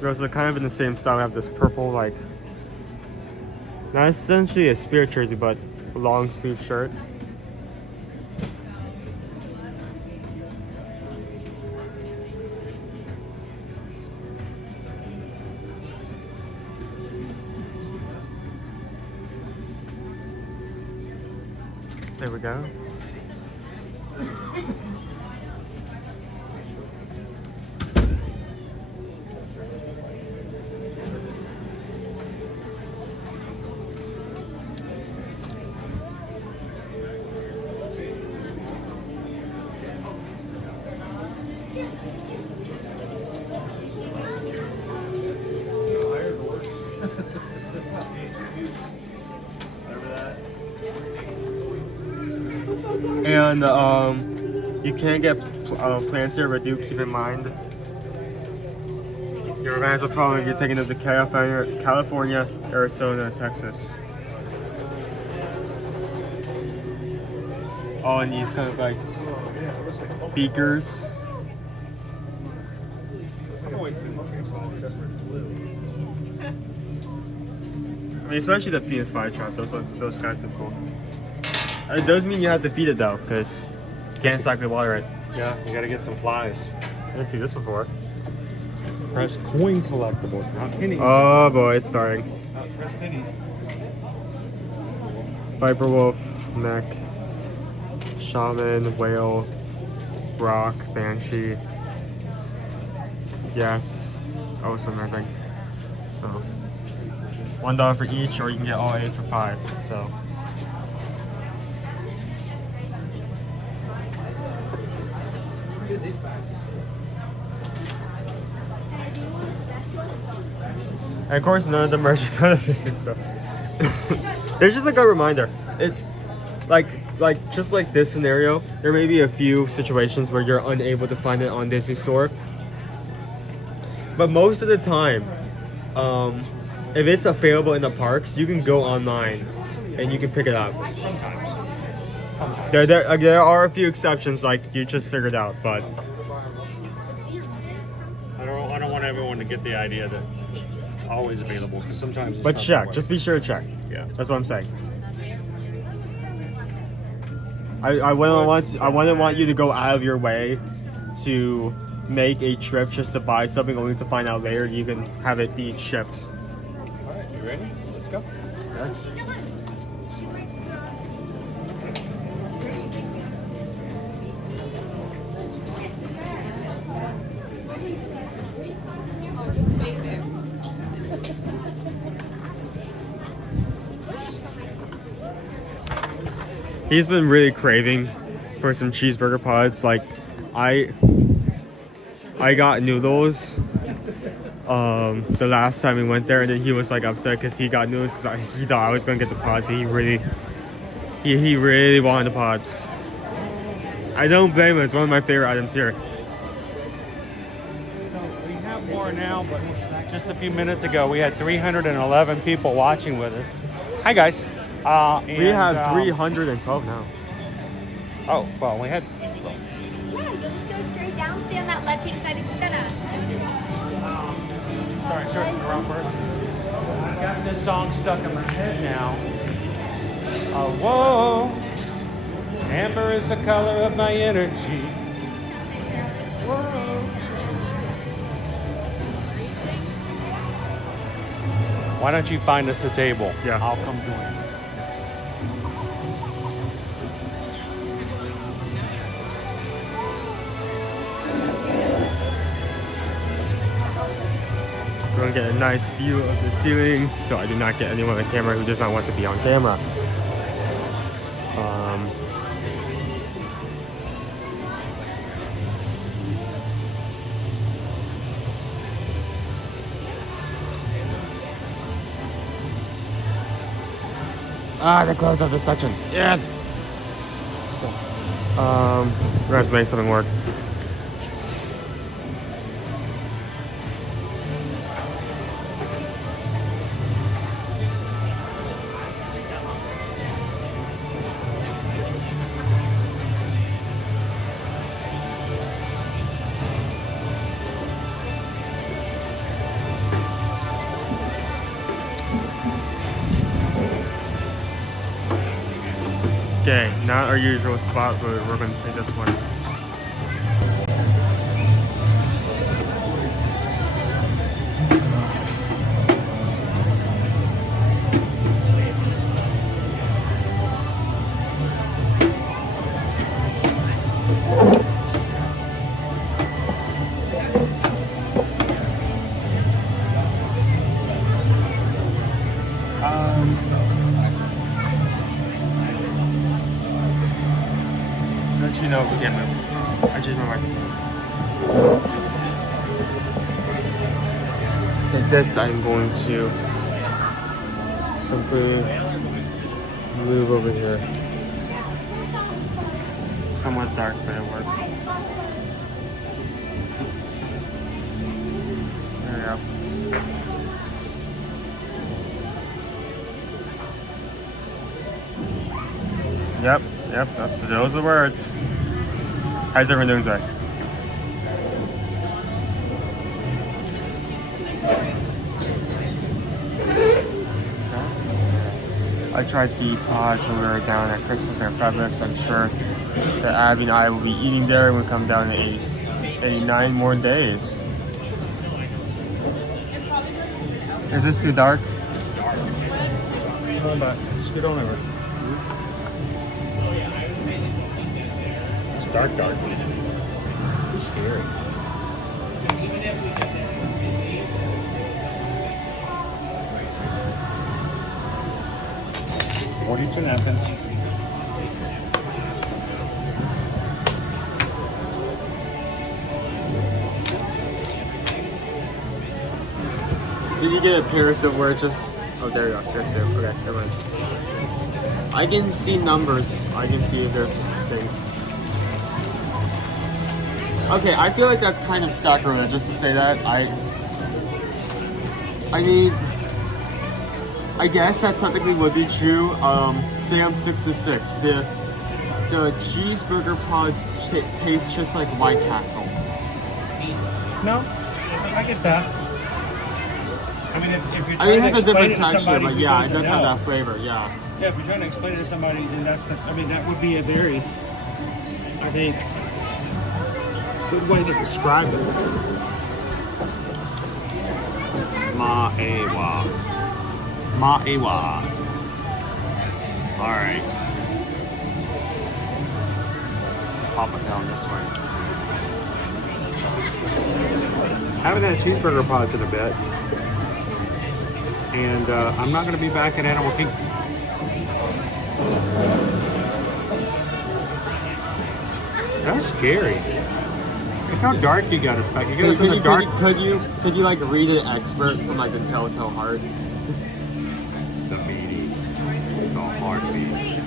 Those are kind of in the same style. I have this purple, like, not essentially a spirit jersey, but a long sleeve shirt. There we go. And you can get plants here, but do keep in mind your events will probably be taken to California, Arizona, Texas. All in these kind of like beakers. I mean, especially the Venus flytrap, those guys are cool. It does mean you have to feed it though, because you can't cycle water it. Yeah, you gotta get some flies. I didn't see this before. Press coin collectible, not pennies. Oh boy, it's starting. Press pennies. Viper wolf, mech, shaman, whale, rock, banshee. Yes. Oh, some I think. So $1 for each, or you can get all 8 for 5. So. And of course, none of the merch is none of this stuff. It's just a good reminder. It's like just like this scenario, there may be a few situations where you're unable to find it on Disney Store. But most of the time, if it's available in the parks, you can go online and you can pick it up. There are a few exceptions, like you just figured out, but I don't want everyone to get the idea that it's always available, because sometimes it's but not check, that way. just be sure to check. Yeah, that's what I'm saying. I wouldn't want you to go out of your way to make a trip just to buy something only to find out later you can have it be shipped. All right, you ready? Let's go. Okay. He's been really craving for some cheeseburger pods. Like, I got noodles the last time we went there, and then he was like upset because he got noodles because he thought I was gonna get the pods. And he really wanted the pods. I don't blame him. It's one of my favorite items here. We have more now, but just a few minutes ago we had 311 people watching with us. Hi guys. We have 312 now. Oh, well, we had. Yeah, you'll just go straight down, stay on that left-hand side of the center. Sorry, the wrong person. I got this song stuck in my head now. Oh, whoa. Amber is the color of my energy. Whoa. Why don't you find us a table? Yeah. I'll come join. We're gonna get a nice view of the ceiling, so I do not get anyone on camera who does not want to be on camera. They closed off this section. Yeah. We're gonna have to make something work. Okay, not our usual spot, but we're going to take this one. You know, we can't move. I changed my mind. To take this, I'm going to simply move over here. Somewhat dark, but it worked. There we go. Yep, those are the words. How's everyone doing today? I tried the pods when we were down at Christmas and Everest. I'm sure that Abby and I will be eating there when we come down to 89 more days. Is this too dark? Come on back. Scoot on over. It's dark. It's scary. $42 napkins. Did you get a parasite where it just... Oh, there you go. There's two. Okay, never mind. I can see numbers. I can see if there's things. Okay, I feel like that's kind of sacrilege just to say that. I mean, I guess that technically would be true. Say I'm 6 to 6. The cheeseburger pods taste just like White Castle. No, I get that. I mean, if you're trying it has a different texture, but yeah, it does have know. that flavor, yeah. Yeah, if you're trying to explain it to somebody, then that's the, I mean, that would be a very, I think, good way to describe it. Ma'ewa. Alright. Pop it down this way. Haven't had cheeseburger pods in a bit. And I'm not going to be back at Animal Kingdom. That's scary. Look how dark you got us back. You got us in the dark. Could you like read an expert from like the Telltale Heart? The beating. The heartbeat.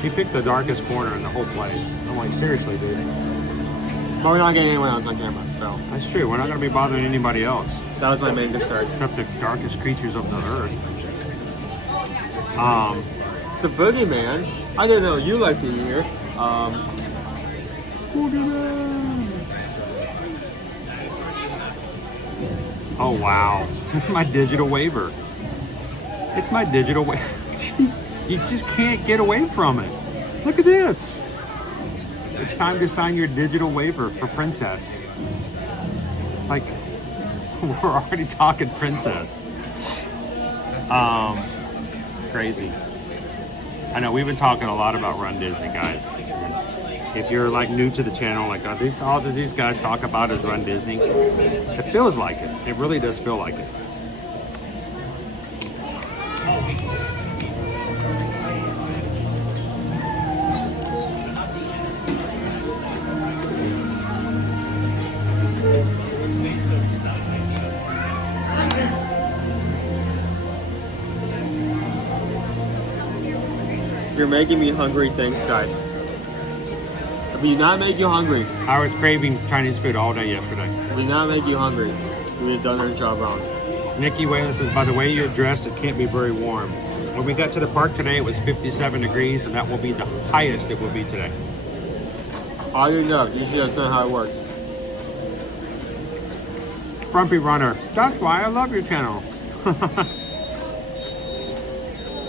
He picked the darkest corner in the whole place. I'm like, seriously, dude. But we're not getting anyone else on camera, so. That's true. We're not going to be bothering anybody else. That was my main concern. Except the darkest creatures of the earth. The Boogeyman. I didn't know you liked it here. Boogeyman. Oh wow. That's my digital waiver. It's my digital way. You just can't get away from it. Look at this. It's time to sign your digital waiver for Princess. Like, we're already talking Princess. Crazy. I know we've been talking a lot about Run Disney, guys. If you're like new to the channel, like all that these guys talk about is Run Disney. It feels like it. It really does feel like it. You're making me hungry, thanks guys. If we did not make you hungry. I was craving Chinese food all day yesterday. If we did not make you hungry, we have done our job wrong. Nikki Whalen says, by the way you're dressed, it can't be very warm. When we got to the park today, it was 57 degrees, and that will be the highest it will be today. All you know, you should understand how it works. Frumpy Runner, that's why I love your channel.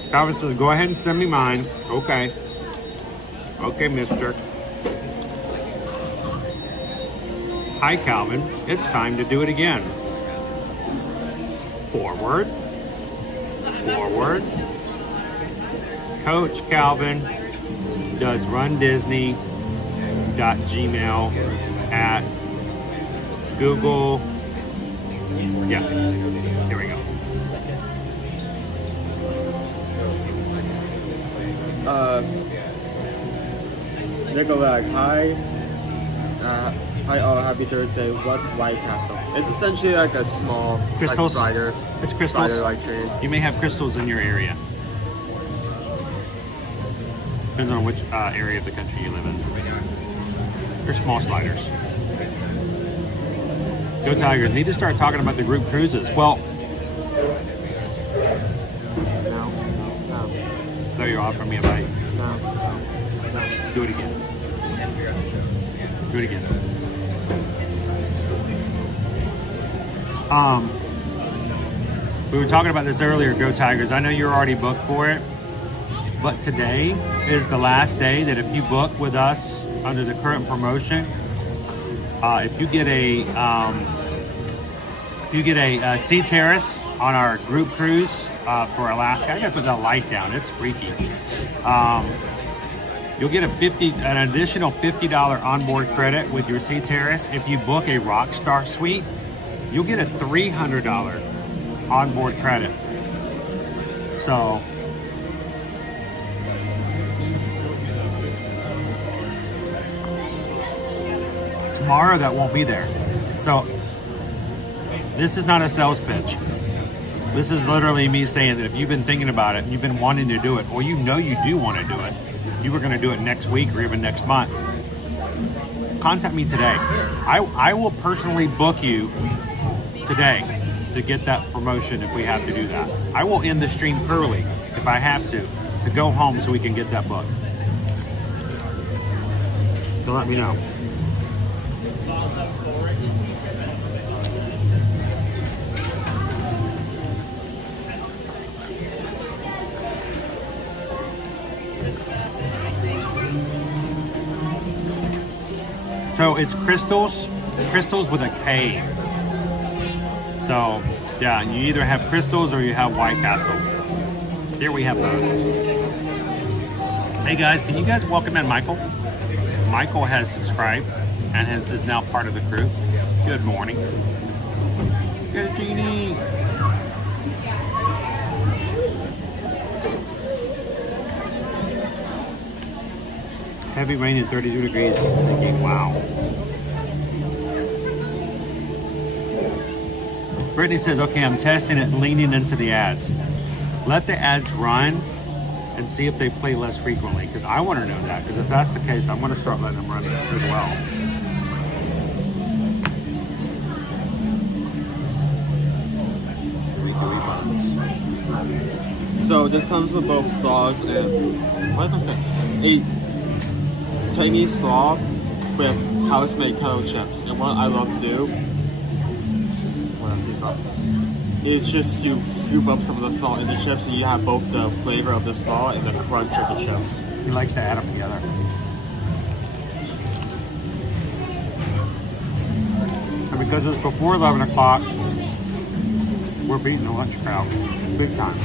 Calvin says, go ahead and send me mine. Okay. Okay, mister. Hi, Calvin. It's time to do it again. Forward. Forward. Coach Calvin does rundisney.gmail at Google. Yeah, here we go. Nicolai, hi. Hi all, happy Thursday. What's White Castle? It's essentially like a small Crystals. like spider. It's crystals. Spider-like train. You may have crystals in your area. Depends on which area of the country you live in. They're small sliders. Go Tigers. Need to start talking about the group cruises. Well, No. so you're offering me a bite. No. Do it again. Do it again. We were talking about this earlier, Go Tigers. I know you're already booked for it, but today is the last day that if you book with us under the current promotion, if you get a sea terrace on our group cruise for Alaska, I gotta put that light down. It's freaky. You'll get an additional $50 onboard credit with your sea terrace. If you book a Rockstar Suite, you'll get a $300 onboard credit. So tomorrow that won't be there. So this is not a sales pitch. This is literally me saying that if you've been thinking about it, you've been wanting to do it, or you know you do want to do it, you were going to do it next week or even next month, contact me today. I will personally book you today to get that promotion if we have to do that. I will end the stream early if I have to go home so we can get that book. So let me know. So it's crystals with a K. So yeah, you either have crystals or you have White Castle. Here we have both. Hey guys, can you guys welcome in Michael? Michael has subscribed and is now part of the crew. Good morning. Good, Jeannie. Heavy rain and 32 degrees. Wow. Brittany says, okay, I'm testing it, leaning into the ads. Let the ads run and see if they play less frequently, because I want to know that, because if that's the case, I'm going to start letting them run as well. So this comes with both straws and what am I saying? A Chinese straw with house-made kettle chips. And what I love to do, is just to scoop up some of the salt in the chips, and you have both the flavor of the salt and the crunch of the chips. He likes to add them together. And because it's before 11 o'clock, we're beating the lunch crowd. Big time.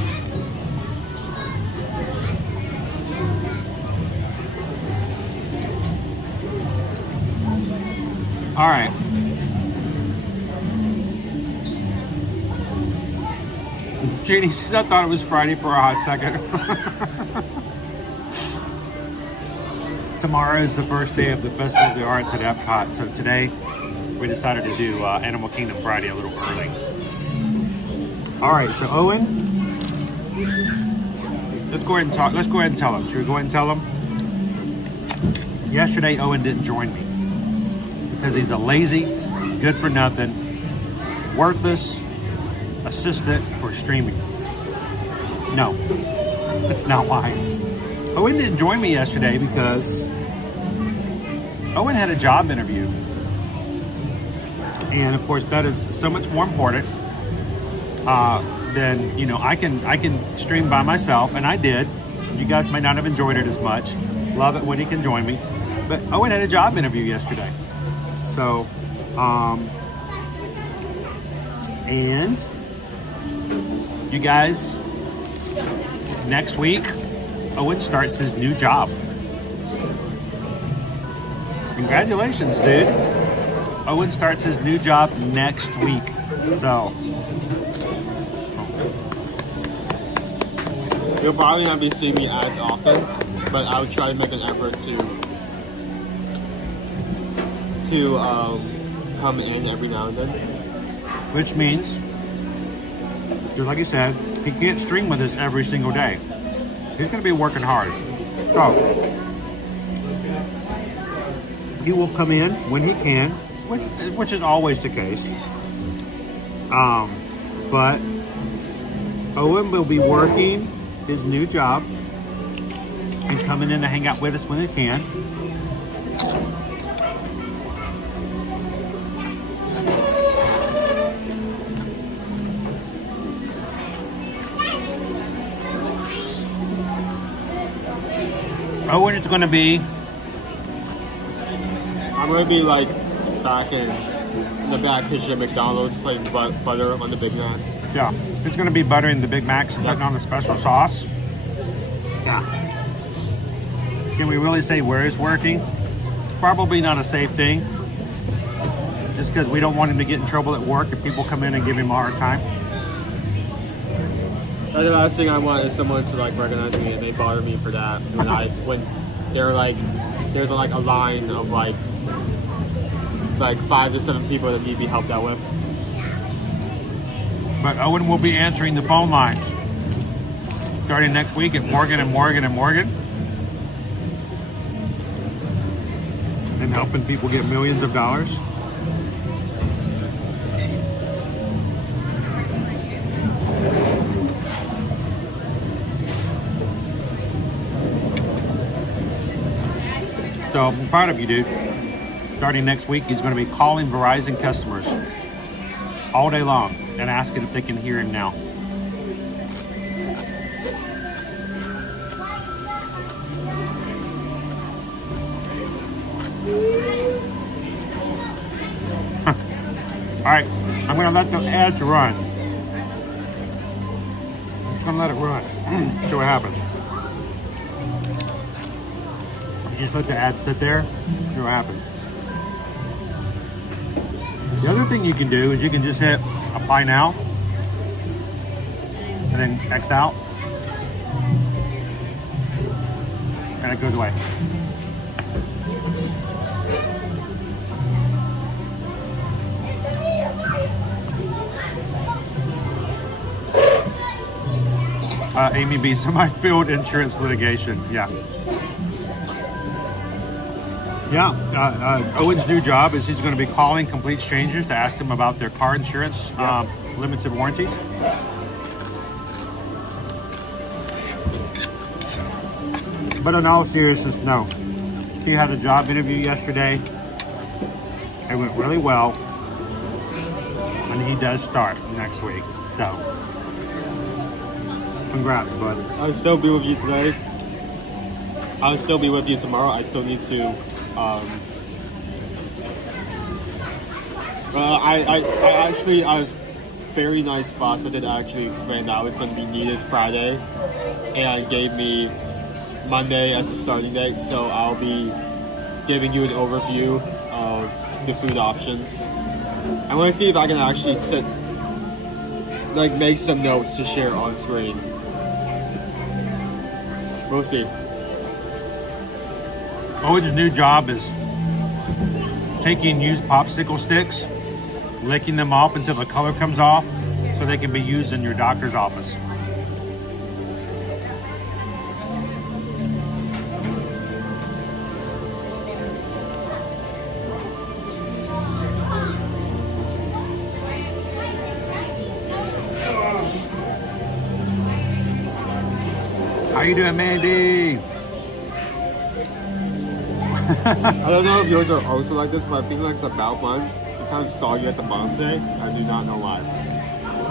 All right. Jeannie still thought it was Friday for a hot second. Tomorrow is the first day of the Festival of the Arts at Epcot, so today we decided to do Animal Kingdom Friday a little early. All right, so Owen, let's go ahead and talk. Let's go ahead and tell him. Should we go ahead and tell him? Yesterday, Owen didn't join me. It's because he's a lazy, good for nothing, worthless assistant for streaming. No, that's not why. Owen didn't join me yesterday because Owen had a job interview. And of course that is so much more important than, you know, I can stream by myself, and I did. You guys might not have enjoyed it as much. Love it when he can join me. But Owen had a job interview yesterday. So, and you guys, next week, Owen starts his new job. Congratulations, dude. Owen starts his new job next week. So, you'll probably not be seeing me as often, but I would try to make an effort to come in every now and then. Which means, just like you said, he can't stream with us every single day. He's going to be working hard. So, he will come in when he can, which is always the case. But Owen will be working his new job and coming in to hang out with us when he can. Owen is going to be... I'm going to be like back in the back kitchen at McDonald's putting butter on the Big Macs. Yeah, he's going to be buttering the Big Macs and putting on the special sauce. Yeah. Can we really say where he's working? Probably not a safe thing. Just because we don't want him to get in trouble at work if people come in and give him a hard time. The last thing I want is someone to like recognize me and they bother me for that. When they're like, there's like a line of like 5 to 7 people that need to be helped out with. But Owen will be answering the phone lines starting next week at Morgan and Morgan and Morgan, and helping people get millions of dollars. So I'm proud of you, dude. Starting next week, he's going to be calling Verizon customers all day long and asking if they can hear him now. All right, I'm going to let the ads run. I'm going to let it run. See what happens. Just let the ad sit there, see what happens. The other thing you can do is you can just hit apply now and then X out and it goes away. Amy B, semi-field insurance litigation, yeah. Yeah, Owen's new job is he's going to be calling complete strangers to ask them about their car insurance, limited warranties. But in all seriousness, no. He had a job interview yesterday. It went really well. And he does start next week. So, congrats, bud. I'll still be with you today. I'll still be with you tomorrow. I still need to. I have very nice boss. I did actually explain that I was going to be needed Friday, and gave me Monday as the starting date. So I'll be giving you an overview of the food options. I want to see if I can actually make some notes to share on screen. We'll see. Owen's new job is taking used popsicle sticks, licking them off until the color comes off so they can be used in your doctor's office. How you doing, Mandy? I don't know if yours are also like this, but I feel like the bow bun is kind of soggy at the bottom today. I do not know why.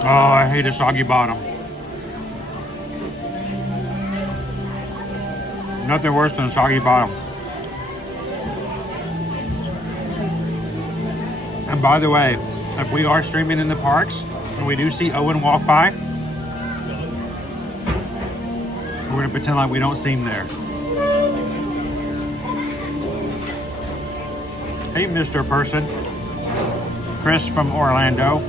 Oh, I hate a soggy bottom. Nothing worse than a soggy bottom. And by the way, if we are streaming in the parks and we do see Owen walk by, we're gonna pretend like we don't see him there. Hey, Mr. Person. Chris from Orlando.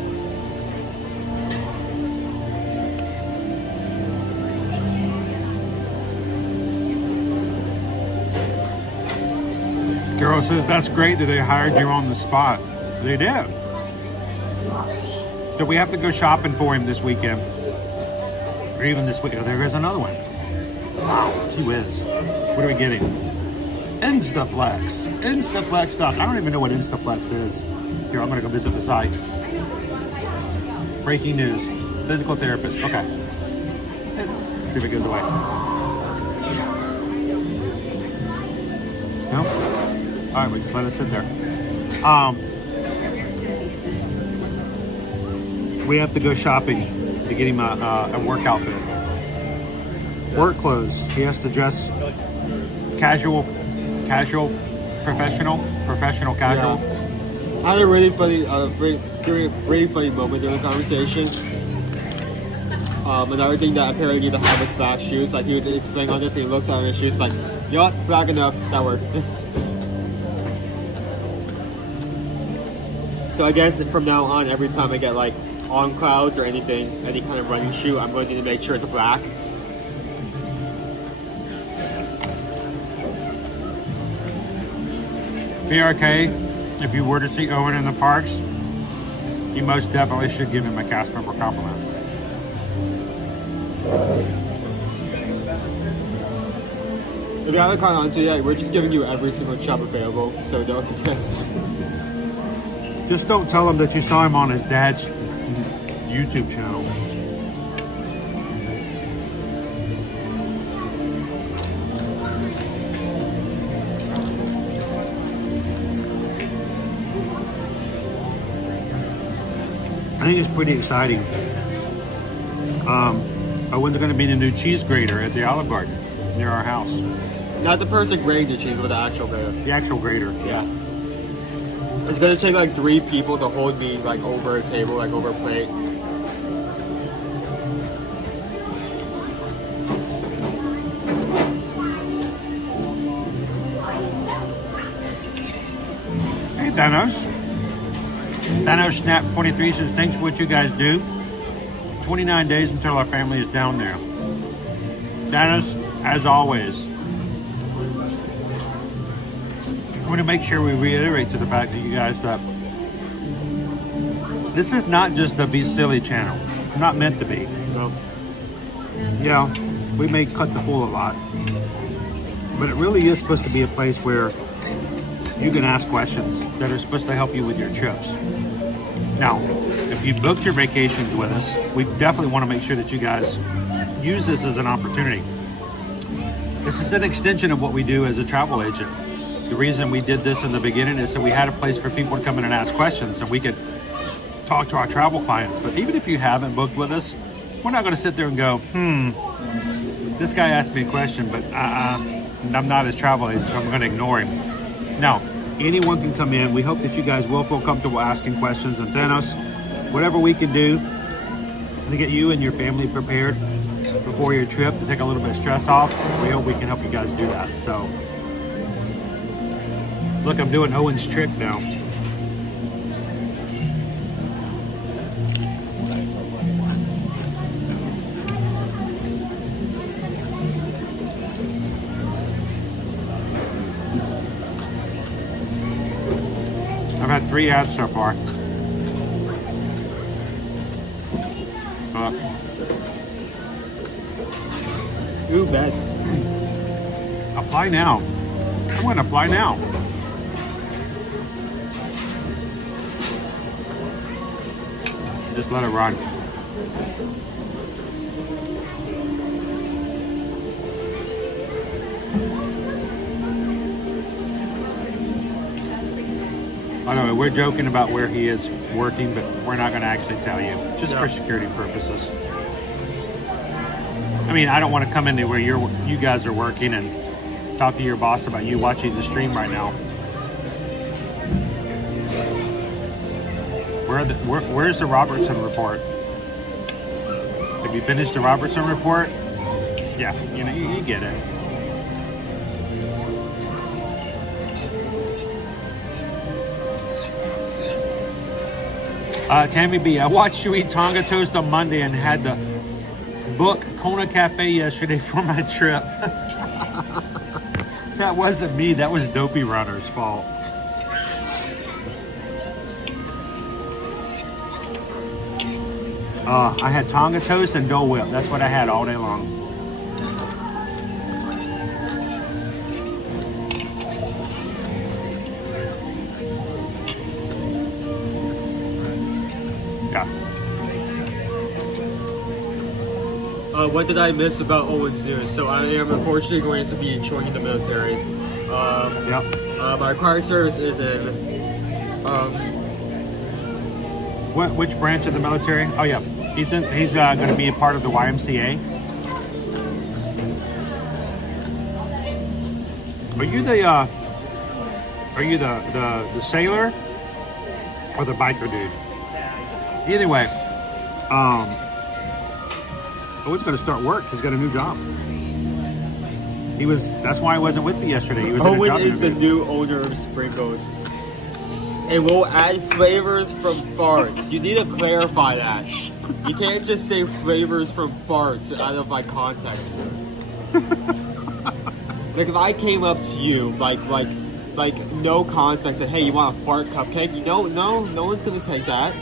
Carol says that's great that they hired you on the spot. They did. So we have to go shopping for him this weekend. Or even this weekend. Oh, there is another one. Wow, gee whiz. What are we getting? Instaflex. Instaflex stock. I don't even know what Instaflex is. Here, I'm gonna go visit the site. Breaking news. Physical therapist. Okay. Let's see if it goes away. No? Alright, we just let it sit there. We have to go shopping to get him a work outfit. Work clothes. He has to dress casual, professional, casual. Yeah. I had a really funny, really funny moment during the conversation. Another thing that apparently need to have was black shoes. Like he was explaining on this, and he looks at his shoes like, yup, black enough, that works. So I guess from now on, every time I get like on clouds or anything, any kind of running shoe, I'm going to need to make sure it's black. PRK, if you were to see Owen in the parks, you most definitely should give him a cast member compliment. If you haven't caught on to yet, we're just giving you every single job available, so don't guess. Just don't tell him that you saw him on his dad's YouTube channel. I think it's pretty exciting. Owen's going to be the new cheese grater at the Olive Garden near our house. Not the person grating the cheese, but the actual grater. The actual grater, yeah. It's going to take like 3 people to hold me like over a table, like over a plate. Hey, Thanos. Thanos Snap 23 says, thanks for what you guys do. 29 days until our family is down there. Thanos, as always, I want to make sure we reiterate to the fact that you guys that this is not just a Be Silly channel. It's not meant to be. So, yeah, we may cut the fool a lot, but it really is supposed to be a place where you can ask questions that are supposed to help you with your trips. Now, if you booked your vacations with us, we definitely want to make sure that you guys use this as an opportunity. This is an extension of what we do as a travel agent. The reason we did this in the beginning is that we had a place for people to come in and ask questions, and we could talk to our travel clients. But even if you haven't booked with us, we're not going to sit there and go, this guy asked me a question, but I'm not his travel agent, so I'm going to ignore him. No, anyone can come in. We hope that you guys will feel comfortable asking questions, and Thanos, whatever we can do to get you and your family prepared before your trip, to take a little bit of stress off, we hope we can help you guys do that. So, look, I'm doing Owen's trick now. I've had 3 ads so far. Ooh, bad. Apply now. I'm going to apply now. Just let it run. By the way, we're joking about where he is working, but we're not going to actually tell you, just for security purposes. I mean, I don't want to come into where you guys are working and talk to your boss about you watching the stream right now. Where's the Robertson report? Have you finished the Robertson report? Yeah, you know, you get it. Tammy B, I watched you eat Tonga toast on Monday and had to book Kona Cafe yesterday for my trip. That wasn't me, that was Dopey Runner's fault. I had Tonga toast and Dole Whip. That's what I had all day long. What did I miss about Owen's news? So I am unfortunately going to be joining the military. My required service is in. Which branch of the military? Oh yeah, he's going to be a part of the YMCA. Are you the sailor or the biker dude? Either way, Owen's going to start work. He's got a new job. That's why he wasn't with me yesterday. He was Owen is the new owner of Sprinkles. And we'll add flavors from farts. You need to clarify that. You can't just say flavors from farts out of like context. Like if I came up to you like no context, said, hey, you want a fart cupcake? No one's gonna take that.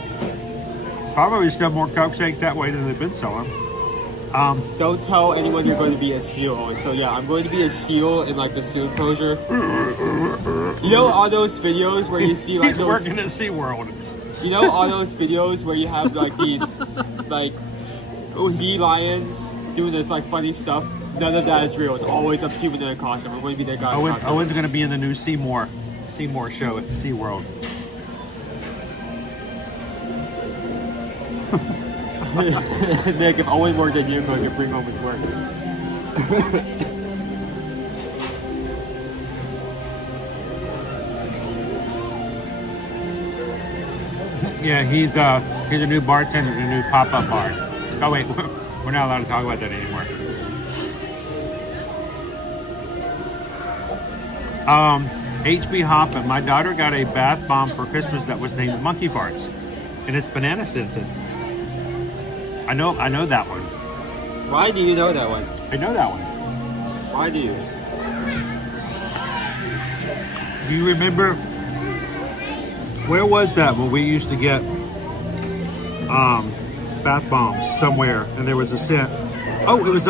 Probably sell more cupcakes that way than they've been selling. Don't tell anyone you're going to be a SEAL, Owen. So yeah, I'm going to be a SEAL in like the SEAL enclosure. You know all those videos where you see like he's working at SeaWorld. You know all those videos where you have like these like sea lions doing this like funny stuff? None of that is real. It's always a human in a costume. We're going to be that guy. Owen's going to be in the new Seymour show at SeaWorld. Nick, if Owen worked at you, going to bring home his work. Yeah, he's a new bartender at a new pop-up bar. Oh wait, we're not allowed to talk about that anymore. HB Hoppin', my daughter got a bath bomb for Christmas that was named Monkey Farts, and it's banana scented. I know that one. Why do you know that one? I know that one. Why do you? Do you remember, where was that when we used to get bath bombs somewhere and there was a scent? Oh, it was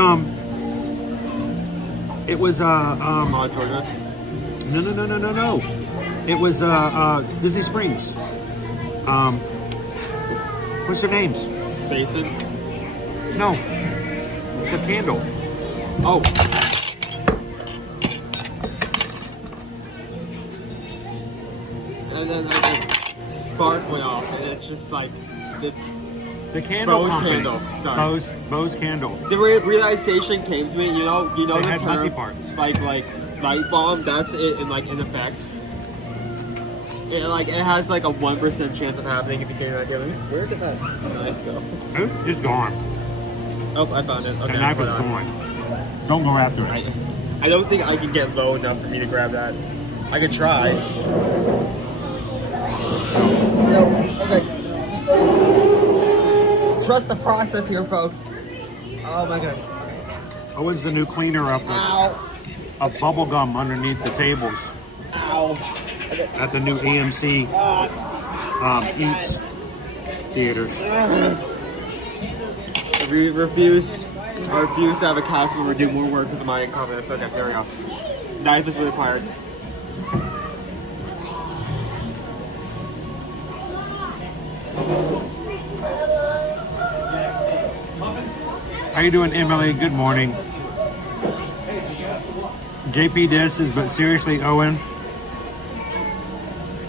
Georgia? No. It was Disney Springs. What's their names? Basin? No. The candle. Oh. And then spark went off, and it's just like the candle Bose company. candle. Sorry. Bose candle. The realization came to me. You know They the had lucky term parts. like light bulb. That's it in effect. It has like a 1% chance of happening if you get that given. Where did that knife go? It's gone. Oh, I found it. Okay, The knife is hold on. gone. Don't go after it. I don't think I can get low enough for me to grab that. I could try. No, okay. Just trust the process here, folks. Oh my goodness. Oh, what's the new cleaner of bubble gum underneath the tables? Ow. Okay. At the new AMC Eats theaters. I refuse to have a cast member do more work because of my incompetence. Okay, there we go. Knife is required. How you doing, Emily? Good morning. JP disses, but seriously, Owen,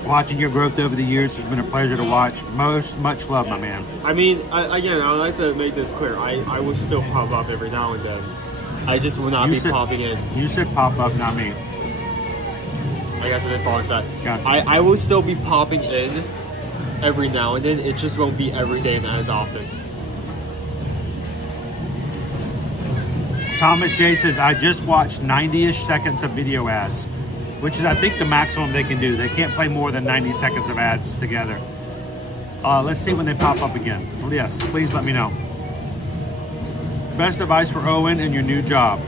watching your growth over the years has been a pleasure to watch. Much love, my man. I mean, again, I would like to make this clear. I will still pop up every now and then. I just will not be popping in. You said pop up, not me. I guess I didn't follow that. Yeah. I will still be popping in every now and then. It just won't be every day and as often. Thomas J says, I just watched 90-ish seconds of video ads, which is, I think, the maximum they can do. They can't play more than 90 seconds of ads together. Let's see when they pop up again. Well, yes, please let me know. Best advice for Owen and your new job.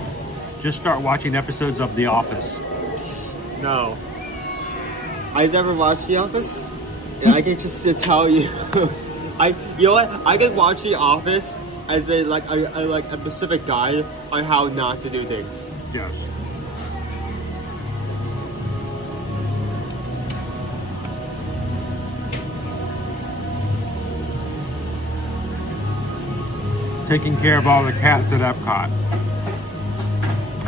Just start watching episodes of The Office. No. I never watched The Office. And I can just tell you. You know what? I can watch The Office as a specific guide on how not to do things. Yes. Taking care of all the cats at Epcot.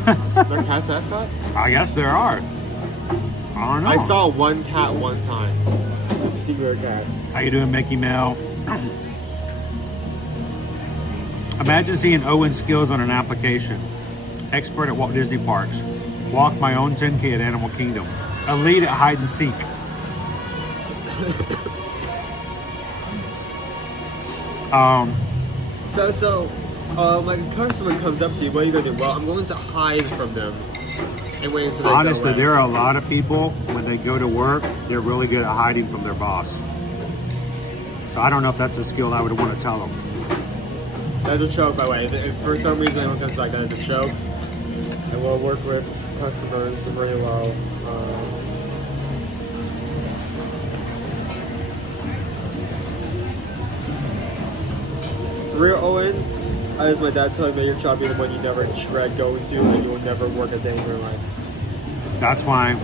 Are there cats at Epcot? I guess there are. I don't know. I saw one cat one time. It's a singular cat. How you doing, Mickey Mel? Imagine seeing Owen's skills on an application. Expert at Walt Disney Parks. Walk my own 10K at Animal Kingdom. Elite at hide and seek. So, like a customer comes up to you, what are you gonna do? Well, I'm going to hide from them and wait until they Honestly, go away. there are a lot of people, when they go to work, they're really good at hiding from their boss. So I don't know if that's a skill I would want to tell them. That's a joke, by the way. If for some reason anyone comes like that, it's a joke. And we'll work with customers very well. For real, Owen, as my dad told me, your job be the one you never dread going to, and you will never work a day in your life. That's why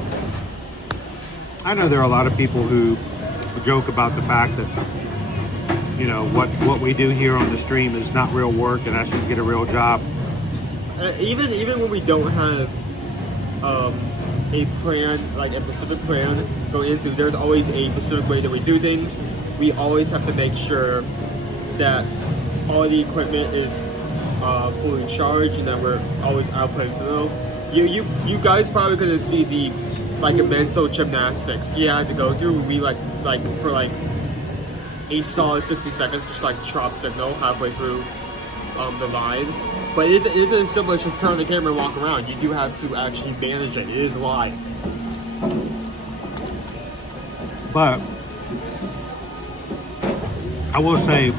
I know there are a lot of people who joke about the fact that, you know, what we do here on the stream is not real work and I should get a real job. Even when we don't have a plan, like a specific plan going into, there's always a specific way that we do things. We always have to make sure that all the equipment is fully charged and that we're always outputting. So you guys probably couldn't see the mental gymnastics he had to go through. We for a solid 60 seconds just drop signal halfway through the ride. But it isn't as simple as just turn the camera and walk around. You do have to actually manage it. It is live. But I will say,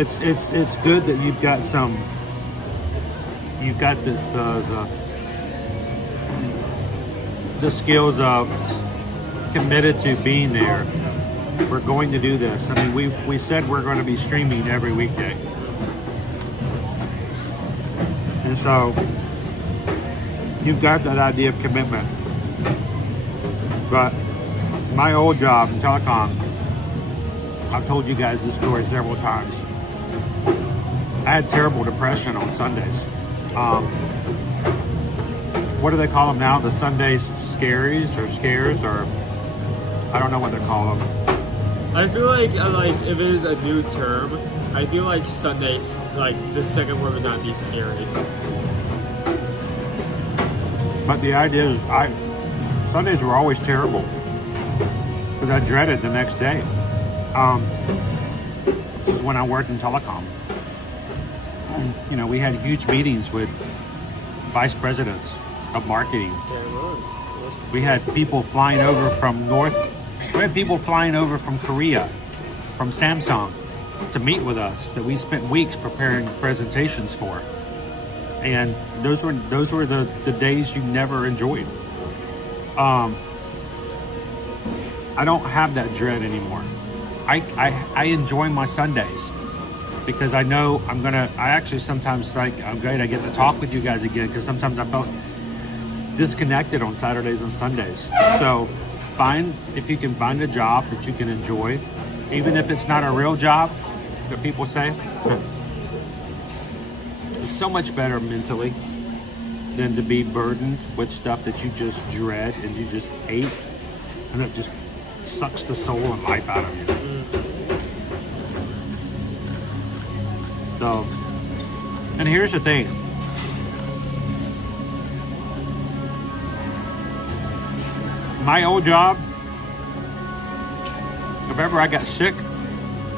it's good that you've got the skills of committed to being there. We're going to do this. I mean, we said we're going to be streaming every weekday, and so you've got that idea of commitment. But my old job in telecom, I've told you guys this story several times. I had terrible depression on Sundays. What do they call them now? The Sundays scaries or scares, or I don't know what they call them. I feel like if it is a new term, I feel like Sundays, like the second word would not be scaries. But the idea is, Sundays were always terrible because I dreaded the next day. This is when I worked in telecom. You know, we had huge meetings with vice presidents of marketing. We had people flying over from Korea, from Samsung, to meet with us that we spent weeks preparing presentations for. And those were the days you never enjoyed. I don't have that dread anymore. I enjoy my Sundays because I know I actually sometimes I'm great. I get to talk with you guys again because sometimes I felt disconnected on Saturdays and Sundays. So if you can find a job that you can enjoy, even if it's not a real job that people say, it's so much better mentally than to be burdened with stuff that you just dread and you just hate, and it just sucks the soul and life out of you. So, and here's the thing. My old job, if ever I got sick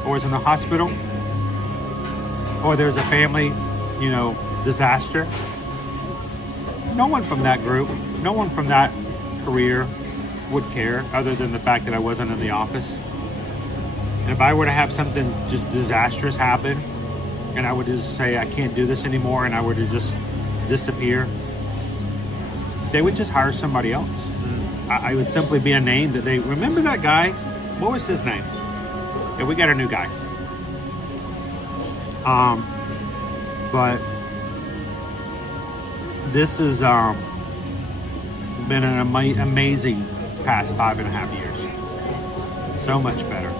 or was in the hospital or there's a family, disaster, no one from that group, no one from that career would care other than the fact that I wasn't in the office. And if I were to have something just disastrous happen and I would just say I can't do this anymore and I were to just disappear, they would just hire somebody else. I would simply be a name that they remember. That guy, what was his name? Yeah, we got a new guy. But this has been an amazing past 5.5 years. So much better.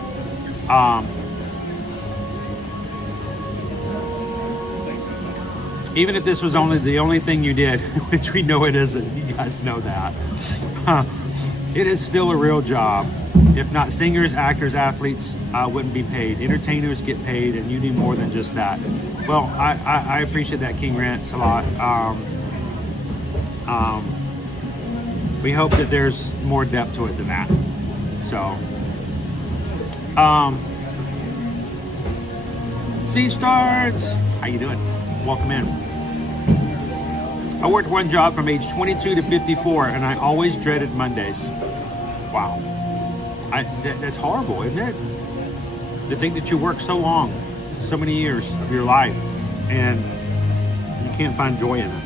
Even if this was the only thing you did, which we know it isn't, you guys know that. It is still a real job. If not, singers, actors, athletes wouldn't be paid. Entertainers get paid, and you need more than just that. Well, I appreciate that, King Rants, a lot. We hope that there's more depth to it than that. So, Sea Starts, how you doing? Welcome in. I worked one job from age 22 to 54, and I always dreaded Mondays. Wow. That's horrible, isn't it? To think that you work so long, so many years of your life, and you can't find joy in it.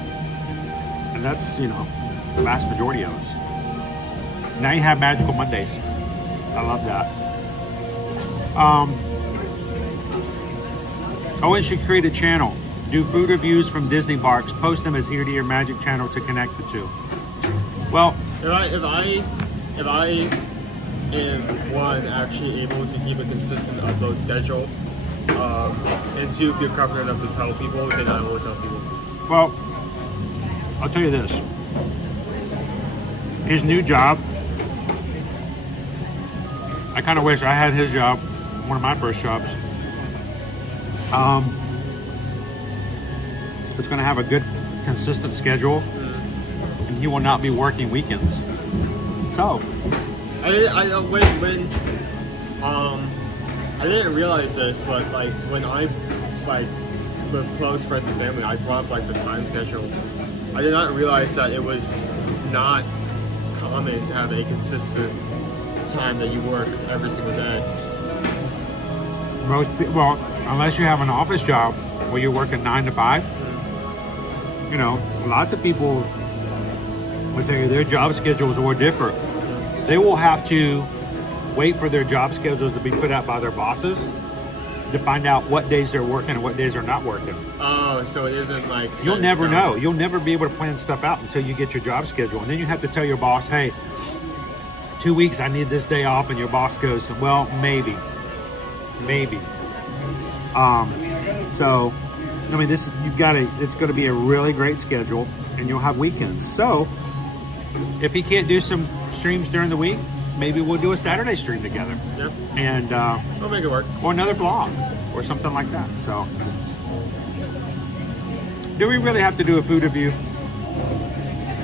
And that's, the vast majority of us. Now you have magical Mondays. I love that. Owen should create a channel. Do food reviews from Disney parks. Post them as ear-to-ear magic channel to connect the two. Well, if I am one actually able to keep a consistent upload schedule, and two, if you're confident enough to tell people, then I will tell people. Well, I'll tell you this. His new job, I kind of wish I had his job, one of my first jobs. It's going to have a good, consistent schedule, and he will not be working weekends. So, I didn't realize this, but when I with close friends and family, I brought up the time schedule. I did not realize that it was not common to have a consistent time that you work every single day. Well, unless you have an office job where you're working 9 to 5. Lots of people will tell you their job schedules are different. They will have to wait for their job schedules to be put out by their bosses to find out what days they're working and what days they're not working. Oh, so it isn't you'll never know. You'll never be able to plan stuff out until you get your job schedule. And then you have to tell your boss, hey, 2 weeks, I need this day off. And your boss goes, well, maybe. So, it's going to be a really great schedule, and you'll have weekends. So, if he can't do some streams during the week, maybe we'll do a Saturday stream together. Yeah. And we'll make it work. Or another vlog or something like that. So, do we really have to do a food review?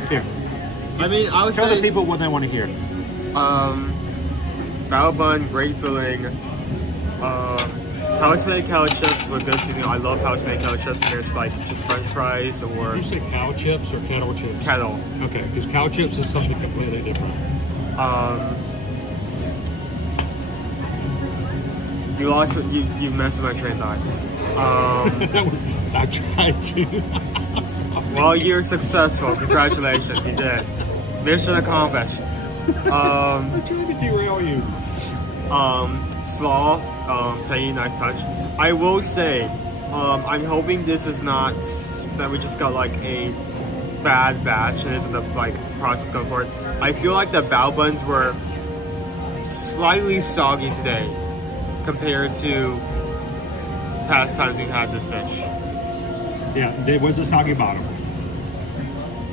Here. I mean, I would tell say the people what they want to hear. Bao bun, great filling. House-made cow chips with good seasoning. I love house-made cow chips. And it's like just French fries or. Did you say cow chips or kettle chips? Kettle. Okay, because cow chips is something completely different. You messed with my train of thought. I tried to. Well, you're successful. Congratulations, you did. Mission accomplished. I tried to derail you. Slaw, tiny, nice touch. I will say, I'm hoping this is not that we just got like a bad batch and isn't the like process going forward. I feel like the bao buns were slightly soggy today compared to past times we've had this fish. Yeah, there was a soggy bottom.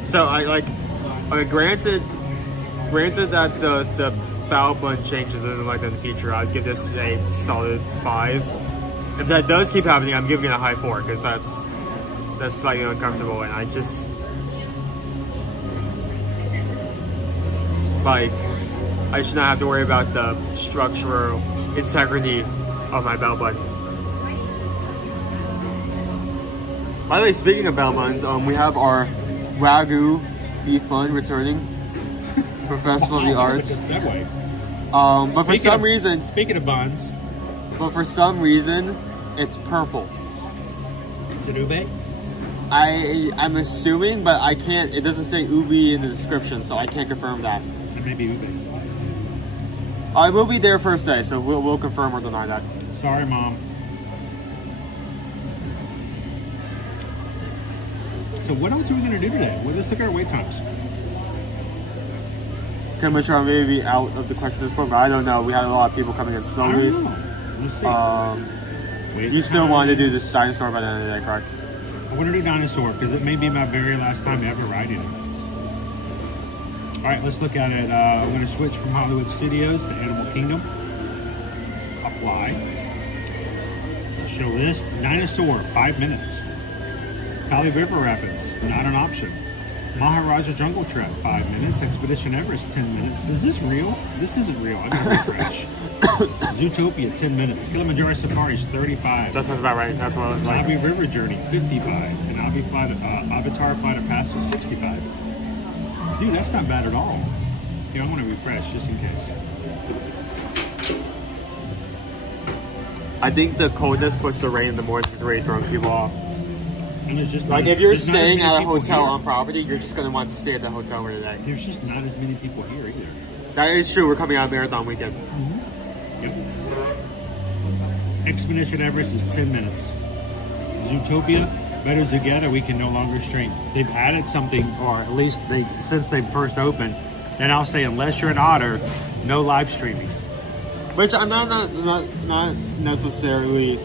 So I like, granted that the bao bun changes isn't like that in the future. I'd give this a solid 5. If that does keep happening, I'm giving it a high 4 because that's slightly uncomfortable, and I just like I should not have to worry about the structural integrity of my bao bun. By the way, speaking of bao buns, we have our Wagyu beef bun returning for Festival of the Arts. That's a good segue. But for some reason, speaking of buns, but for some reason, it's purple. Is it ube? I'm assuming, but I can't. It doesn't say ubi in the description, so I can't confirm that. It may be ube. I will be there first day, so we'll confirm or deny that. Sorry, Mom. So what else are we gonna do today? Well, let's look at our wait times. Kilimanjaro may be out of the question at this point, but I don't know. We had a lot of people coming in slowly. I don't know. Let's see. You still want to do this dinosaur by the end of the day, correct? I want to do Dinosaur because it may be my very last time ever riding it. All right, let's look at it. I'm going to switch from Hollywood Studios to Animal Kingdom. Apply. Show list. Dinosaur, 5 minutes. Kali River Rapids, not an option. Maharaja Jungle Trek, 5 minutes. Expedition Everest, 10 minutes. Is this real? This isn't real. I gotta refresh. Zootopia, 10 minutes. Kilimanjaro Safaris, 35. That sounds about right. That's what I was like. Abbey River Journey, 55. And Avatar Flight of Passage, 65. Dude, that's not bad at all. Here, I'm gonna refresh just in case. I think the coldness puts the rain in the morning is really throwing people off. And there's just like if you're staying at a hotel on property, you're just gonna want to stay at the hotel for the day. There's just not as many people here either. That is true. We're coming out of marathon weekend. Yep. Expedition Everest is 10 minutes. Zootopia, Better Together, we can no longer stream. They've added something, or at least since they first opened, and I'll say unless you're an otter, no live streaming. Which I'm not necessarily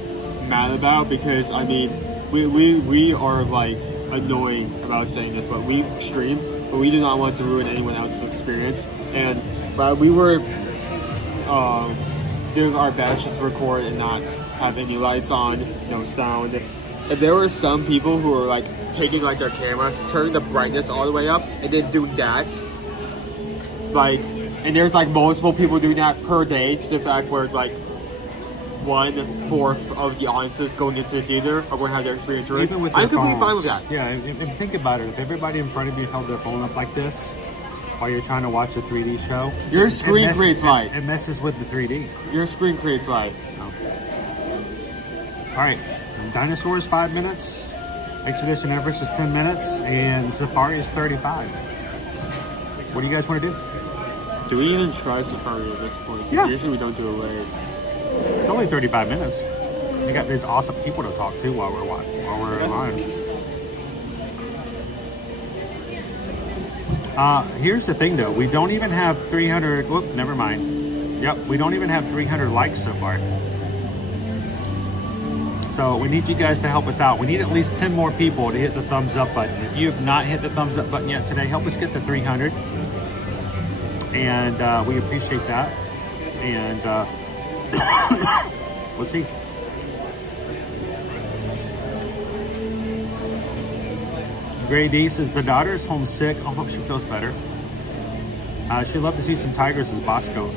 mad about because I mean we are like annoying about saying this, but we stream, but we do not want to ruin anyone else's experience. But we were doing our best just to record and not have any lights on, no sound. And there were some people who were like taking like their camera, turning the brightness all the way up, and then doing that. Like, and there's like multiple people doing that per day, to the fact where like 1/4 of the audiences going into the theater are going to have their experience ruined. Even with I'm their completely fine phones. with that. Yeah, and think about it. If everybody in front of you held their phone up like this while you're trying to watch a 3D show, your screen creates light. It messes with the 3D. Your screen creates light. Oh. All right, Dinosaur is 5 minutes. Expedition Everest is 10 minutes, and Safari is 35. What do you guys want to do? Do we even try Safari at this point? Yeah. Usually we don't do it late. It's only 35 minutes. We got these awesome people to talk to while we're live. Here's the thing though, we don't even have 300, whoop, never mind. Yep, we don't even have 300 likes so far. So we need you guys to help us out. We need at least 10 more people to hit the thumbs up button. If you have not hit the thumbs up button yet today, help us get to 300. and we appreciate that. And we'll see. Gray D says the daughter's homesick. I hope she feels better. She'd love to see some tigers as Bosco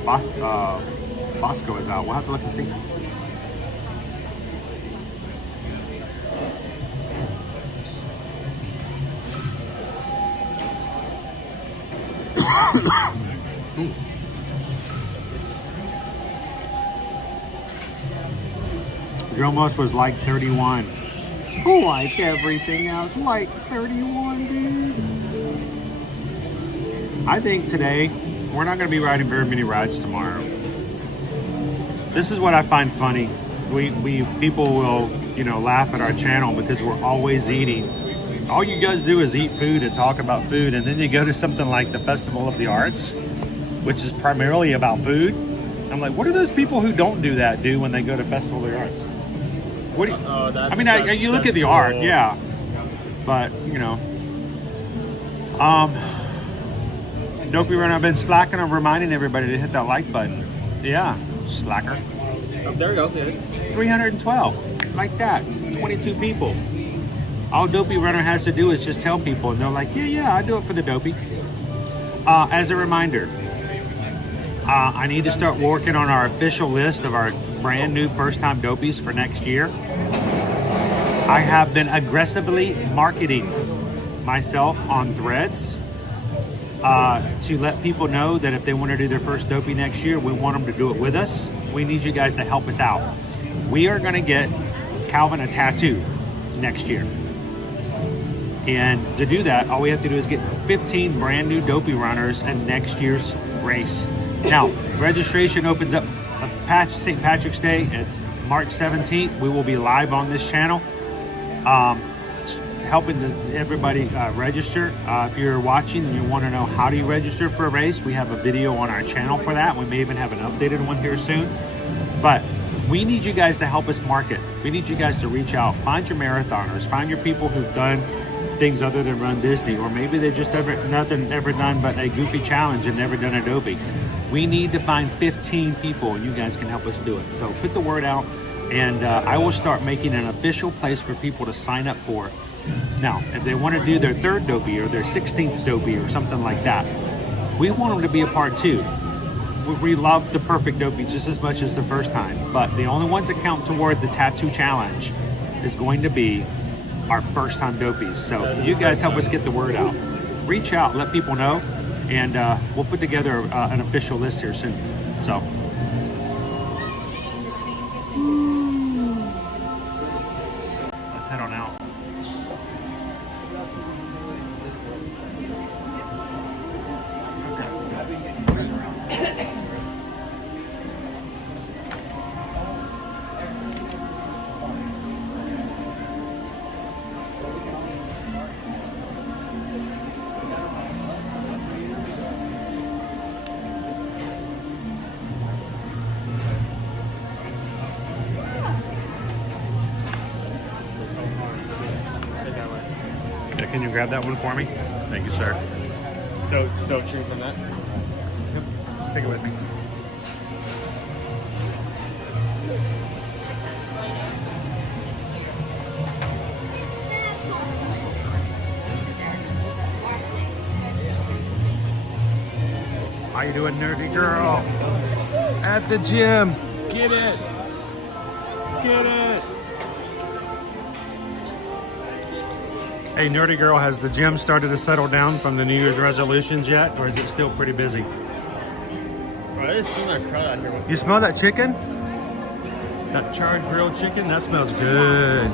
is out. We'll have to look and see. Dromos was like 31. Like everything else, like 31, dude. I think today, we're not going to be riding very many rides tomorrow. This is what I find funny. People will, laugh at our channel because we're always eating. All you guys do is eat food and talk about food, and then you go to something like the Festival of the Arts, which is primarily about food. I'm like, what do those people who don't do that do when they go to Festival of the Arts? What do you, you look at the art, yeah, but Dopey Runner, I've been slacking on reminding everybody to hit that like button. Yeah, slacker. Oh, there we go. Yeah. 312, like that, 22 people. All Dopey Runner has to do is just tell people, and they're like, yeah, I do it for the Dopey. As a reminder, I need to start working on our official list of our brand new first-time Dopies for next year. I have been aggressively marketing myself on Threads to let people know that if they want to do their first Dopey next year, we want them to do it with us. We need you guys to help us out. We are going to get Calvin a tattoo next year. And to do that, all we have to do is get 15 brand new Dopey runners in next year's race. Now, registration opens up St. Patrick's Day. It's March 17th. We will be live on this channel helping everybody register. If you're watching and you want to know how do you register for a race, we have a video on our channel for that. We may even have an updated one here soon. But we need you guys to help us market. We need you guys to reach out. Find your marathoners. Find your people who've done things other than run Disney, or maybe they've just nothing ever done but a goofy challenge and never done a Dopey. We need to find 15 people, and you guys can help us do it. So put the word out, and I will start making an official place for people to sign up for. Now, if they want to do their third Dopey or their 16th Dopey or something like that, we want them to be a part too. We love the perfect Dopey just as much as the first time, but the only ones that count toward the tattoo challenge is going to be our first time Dopies. So you guys help us get the word out. Reach out, let people know, and we'll put together an official list here soon. So. Let's head on out. Can you grab that one for me? Thank you, sir. So true from that. Yep. Take it with me. How you doing, nerdy girl? At the gym. Get it. Get it. Hey, nerdy girl, has the gym started to settle down from the New Year's resolutions yet, or is it still pretty busy? Bro, I just smell that crowd out here. You smell that chicken? That charred grilled chicken? That smells good.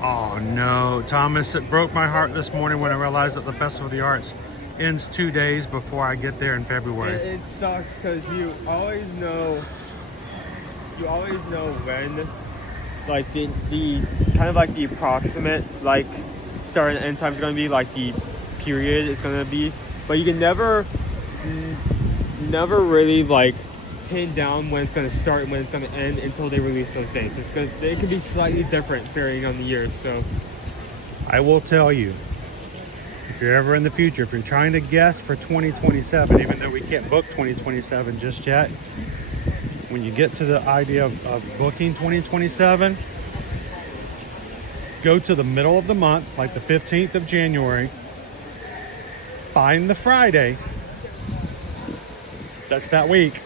Oh no, Thomas, it broke my heart this morning when I realized that the Festival of the Arts ends 2 days before I get there in February. It sucks because you always know when, like the kind of like the approximate like start and end time is going to be, like the period is going to be, but you can never really like pin down when it's going to start and when it's going to end until they release those dates. They can be slightly different varying on the years. So I will tell you, if you're ever in the future, if you're trying to guess for 2027, even though we can't book 2027 just yet, when you get to the idea of booking 2027, go to the middle of the month, like the 15th of January, find the Friday, that's that week,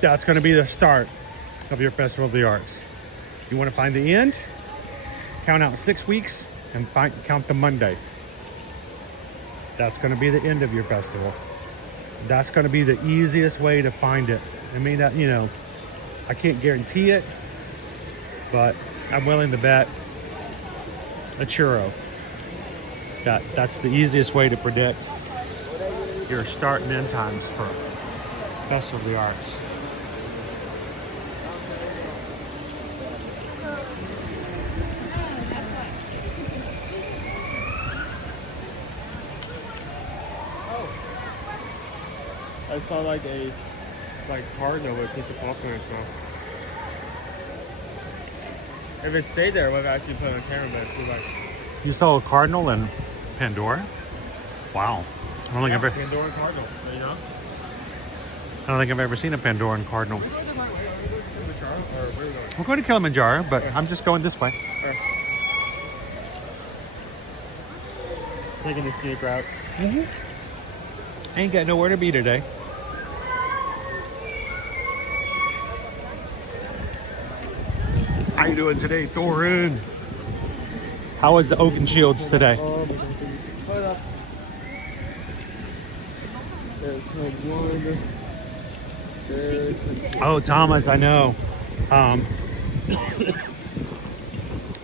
that's going to be the start of your Festival of the Arts. You want to find the end, count out 6 weeks, and count the Monday. That's going to be the end of your festival. That's going to be the easiest way to find it. I mean, that, you know, I can't guarantee it, but I'm willing to bet a churro that's the easiest way to predict your start and end times for Festival of the Arts. I saw like a cardinal with a piece of popcorn in its mouth. If it stayed there, I would have actually put it on camera, but it's like... You saw a cardinal in Pandora? Wow. I don't think I've ever... Pandora cardinal, you know? I don't think I've ever seen a Pandoran cardinal. We'll go to Kilimanjaro, but I'm just going this way. Taking the scenic route. Ain't got nowhere to be today. How you doing today, Thorin? How was the Oaken Shields today? Oh, Thomas, I know.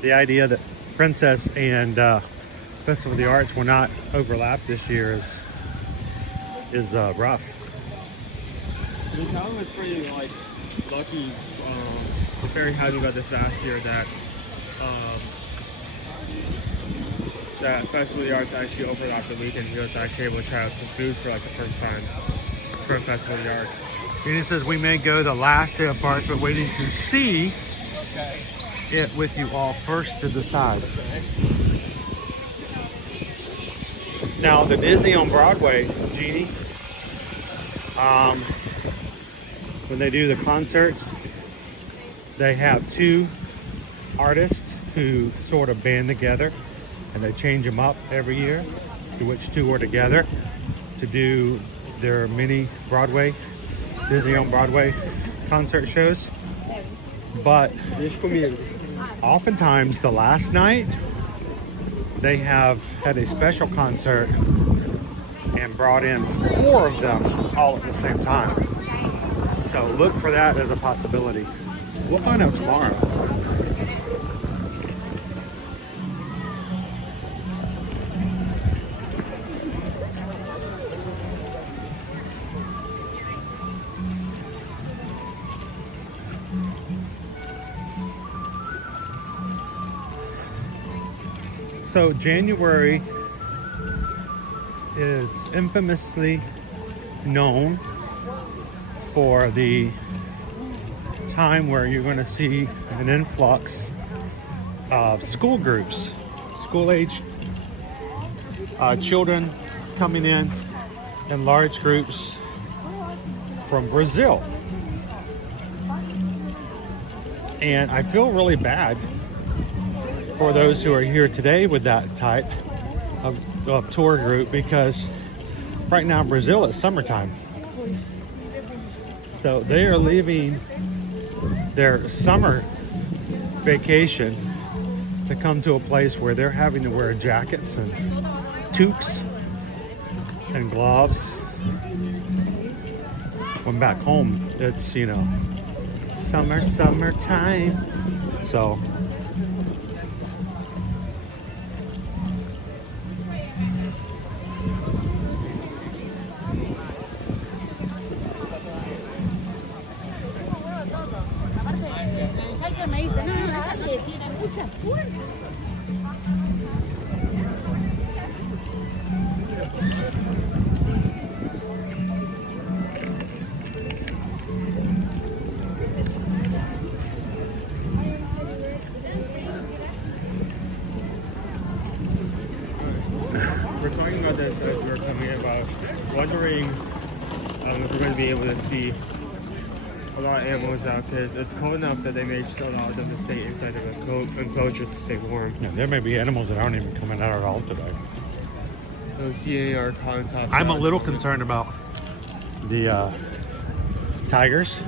The idea that Princess and Festival of the Arts will not overlap this year is rough. The town was pretty like lucky. Very happy about this last year that Festival of the Arts actually overlapped the weekend. He was actually able to try out some food for like the first time for Festival of the Arts. He says we may go the last day of park, but waiting to see it with you all first to decide. Now the Disney on Broadway, Jeannie, when they do the concerts, they have two artists who sort of band together, and they change them up every year, to which two are together to do their mini Broadway, Disney on Broadway concert shows. But oftentimes the last night, they have had a special concert and brought in 4 of them all at the same time. So look for that as a possibility. We'll find out tomorrow. So January is infamously known for the time where you're going to see an influx of school groups, school age children coming in large groups from Brazil. And I feel really bad for those who are here today with that type of tour group, because right now in Brazil it's summertime. So they are leaving their summer vacation to come to a place where they're having to wear jackets and toques and gloves. When back home, it's, you know, summertime. So We're talking about this as we're coming about, wondering if we're going to be able to see a lot of animals out, because it's cold enough that they may just allow them to stay inside of an enclosure to stay warm. Yeah, there may be animals that aren't even coming out at all today. So CA are caught on top. I'm a little concerned about the tigers,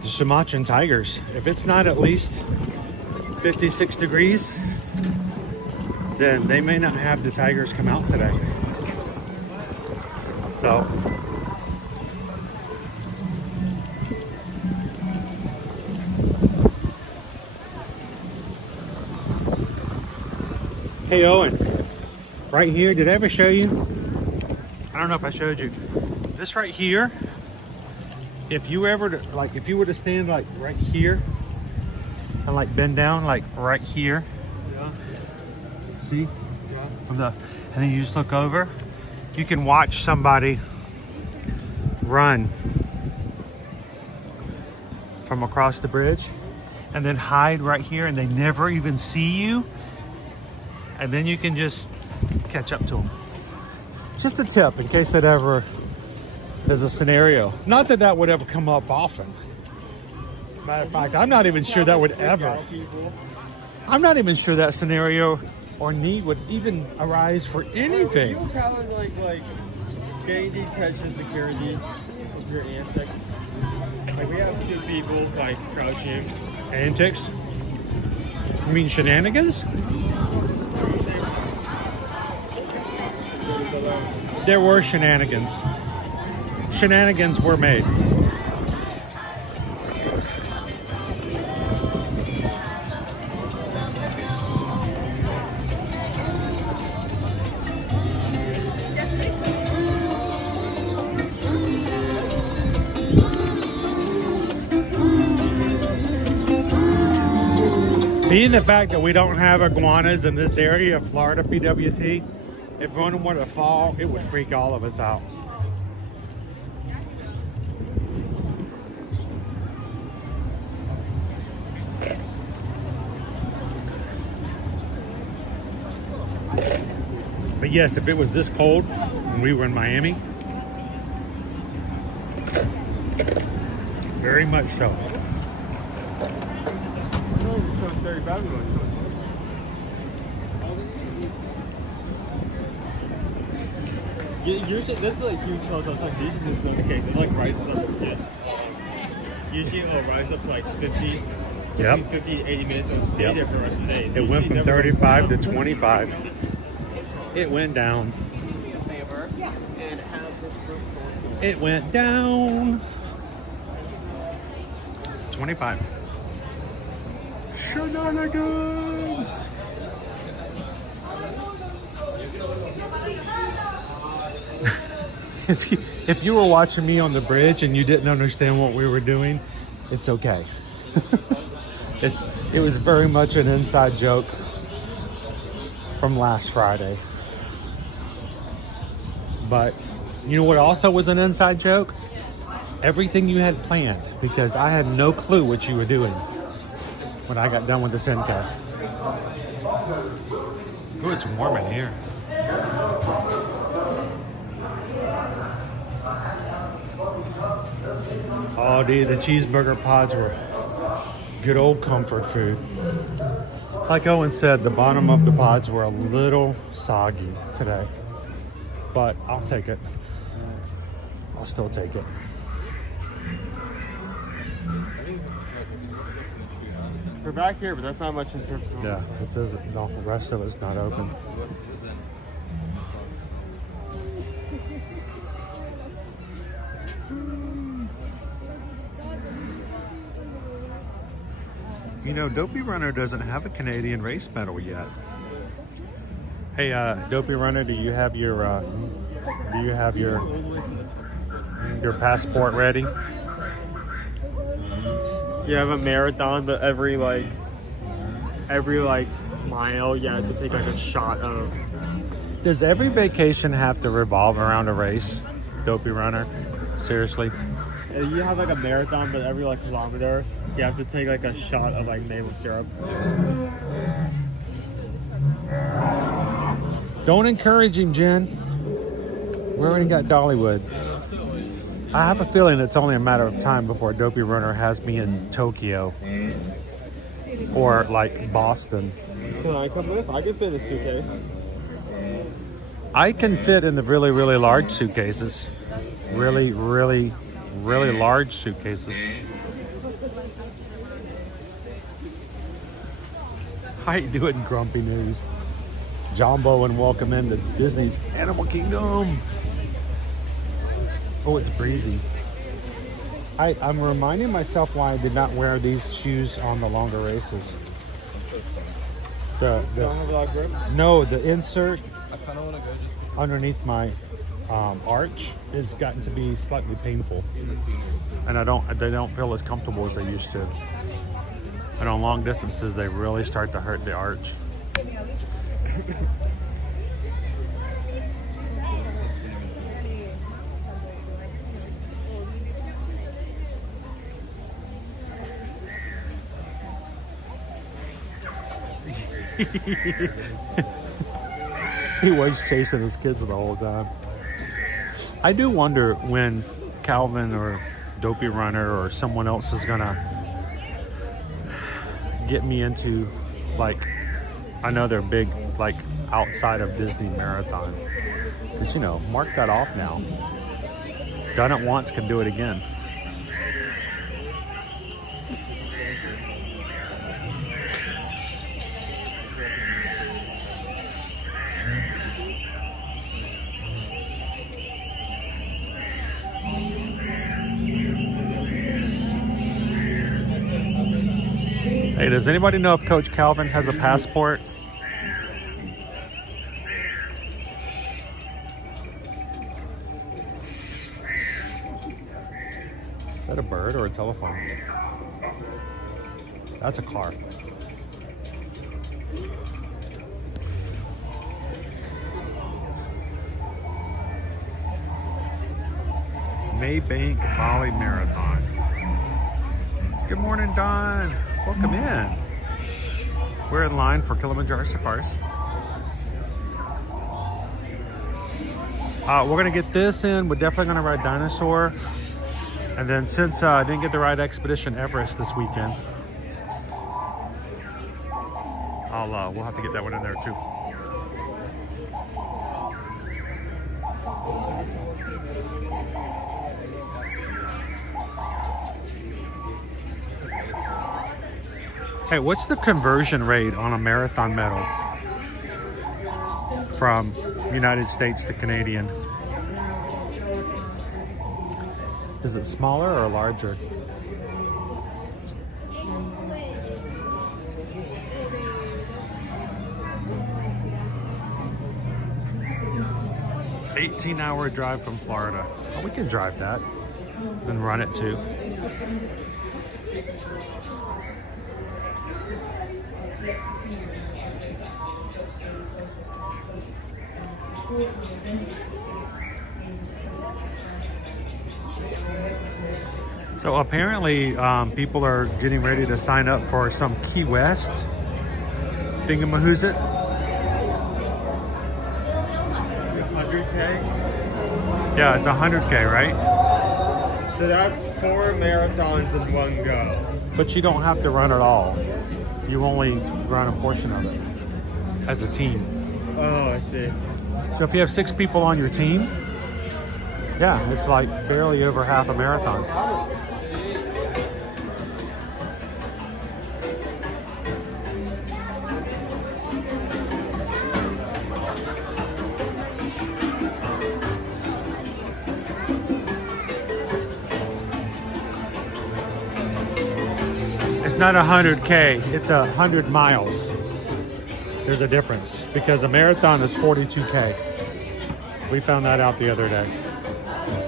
the Sumatran tigers. If it's not at least 56 degrees, then they may not have the tigers come out today. So hey Owen, right here, did I ever show you? I don't know if I showed you. This right here, if you were to stand like right here and like bend down like right here. Yeah. See? Yeah. And then you just look over, you can watch somebody run from across the bridge and then hide right here and they never even see you. And then you can just catch up to them. Just a tip in case that ever is a scenario. Not that that would ever come up often. Matter of fact, I'm not even sure that would ever. I'm not even sure that scenario or need would even arise for anything. You kind of like getting detention security with your antics. Like we have two people like crouching. Antics? You mean shenanigans? There were shenanigans. Shenanigans were made. Being the fact that we don't have iguanas in this area of Florida PWT, if one were to fall, it would freak all of us out. But yes, if it was this cold when we were in Miami, very much so. Usually, this is like huge hotels. Like usually this is not the case. It like rises up. Yeah. Usually it'll rise up to like 50, Yep. 50, 80 minutes. It'll stay there for the rest of the day. It went from 35 to 25. It went down. It went down. It's 25. Shenanigans. If you were watching me on the bridge and you didn't understand what we were doing, it's okay. It was very much an inside joke from last Friday. But you know what also was an inside joke? Everything you had planned, because I had no clue what you were doing when I got done with the 10K. Ooh, it's warm in here. Oh, dude, the cheeseburger pods were good old comfort food. Like Owen said, the bottom of the pods were a little soggy today, but I'll take it. I'll still take it. We're back here, but that's not much in terms of... Yeah, it says the rest of it's not open. You know, Dopey Runner doesn't have a Canadian race medal yet. Hey, Dopey Runner, do you have your passport ready? You have a marathon, but every like every like mile you have to take like a shot of. Does every vacation have to revolve around a race? Dopey runner? Seriously? You have like a marathon, but every like kilometer you have to take like a shot of like maple syrup. Don't encourage him, Jen. We already got Dollywood. I have a feeling it's only a matter of time before Dopey Runner has me in Tokyo. Or like Boston. Can I come with? I can fit in a suitcase. I can fit in the really, really large suitcases. Really, really, really large suitcases. How you doing, Grumpy News? Jambo, and welcome into Disney's Animal Kingdom. Oh, it's breezy. I'm reminding myself why I did not wear these shoes on the longer races. The insert underneath my arch has gotten to be slightly painful, and they don't feel as comfortable as they used to. And on long distances, they really start to hurt the arch. He was chasing his kids the whole time. I do wonder when Calvin or Dopey Runner or someone else is gonna get me into like another big like outside of Disney marathon. Because you know, mark that off now. Done it once, can do it again. Hey, does anybody know if Coach Calvin has a passport? Is that a bird or a telephone? That's a car. Maybank Bali Marathon. Good morning, Don. Welcome in. We're in line for Kilimanjaro Safaris. We're gonna get this in. We're definitely gonna ride Dinosaur. And then since I didn't get to ride Expedition Everest this weekend, we'll have to get that one in there too. Hey, what's the conversion rate on a marathon medal from United States to Canadian? Is it smaller or larger? "18-hour drive from Florida." Oh, we can drive that and run it too. So apparently people are getting ready to sign up for some Key West thingamahoosit. 100K? Yeah, it's 100K, right? So that's 4 marathons in one go. But you don't have to run it all. You only run a portion of it as a team. Oh, I see. So if you have 6 people on your team, yeah, it's like barely over half a marathon. It's not 100K, it's 100 miles. There's a difference because a marathon is 42K. We found that out the other day.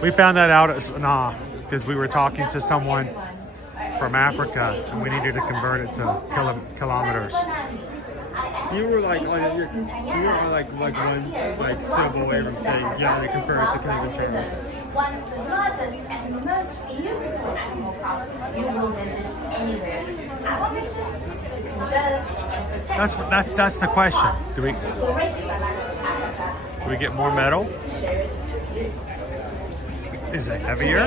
We found that out at Sanaa because we were talking to someone from Africa, and we needed to convert it to kilometers. You were like on your, you were on like one like syllable away from saying yeah, they compare it to Kilimanjaro. One of the largest and most beautiful animal parks you will visit anywhere. Our mission is to conserve and protect. That's the question. Do we get more metal? Is it heavier?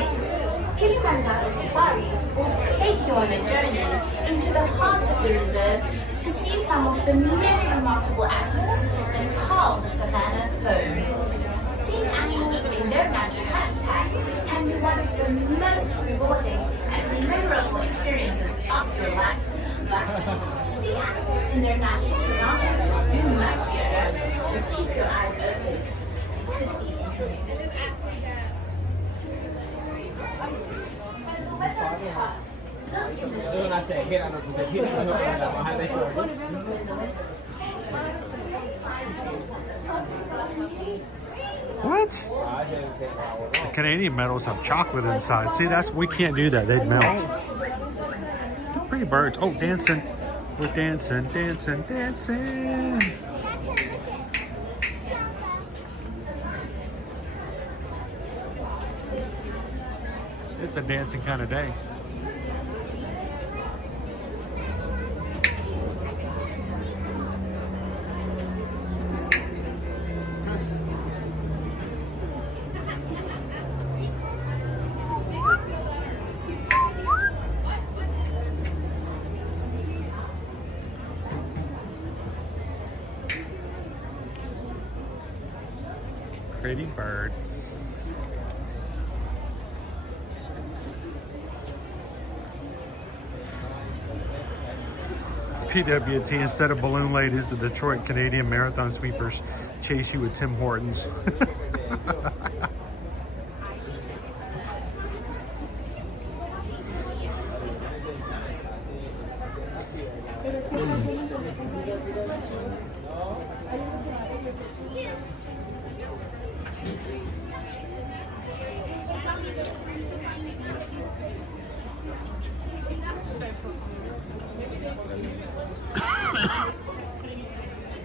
Kilimanjaro Safaris will take you on a journey into the heart of the reserve to see some of the many remarkable animals that call the savannah home. Seeing animals in their natural habitat can be one of the most rewarding and memorable experiences of your life. But to see animals in their natural surroundings, you must be alert and keep your eyes open. It could be anything. What? The Canadian medals have chocolate inside. See, we can't do that. They'd melt. They're pretty birds. Oh, dancing. We're dancing, dancing, dancing. It's a dancing kind of day. Pretty bird. PWT, instead of balloon ladies, the Detroit Canadian Marathon Sweepers chase you with Tim Hortons.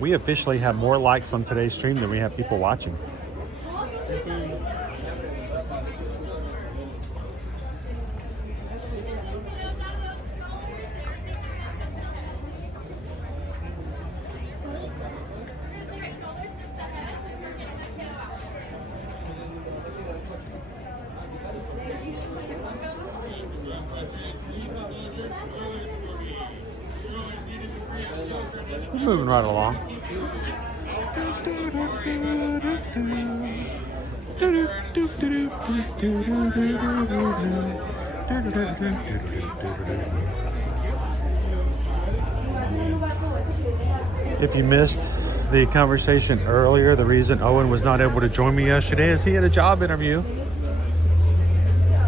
We officially have more likes on today's stream than we have people watching. We're moving right along. If you missed the conversation earlier, the reason Owen was not able to join me yesterday is he had a job interview.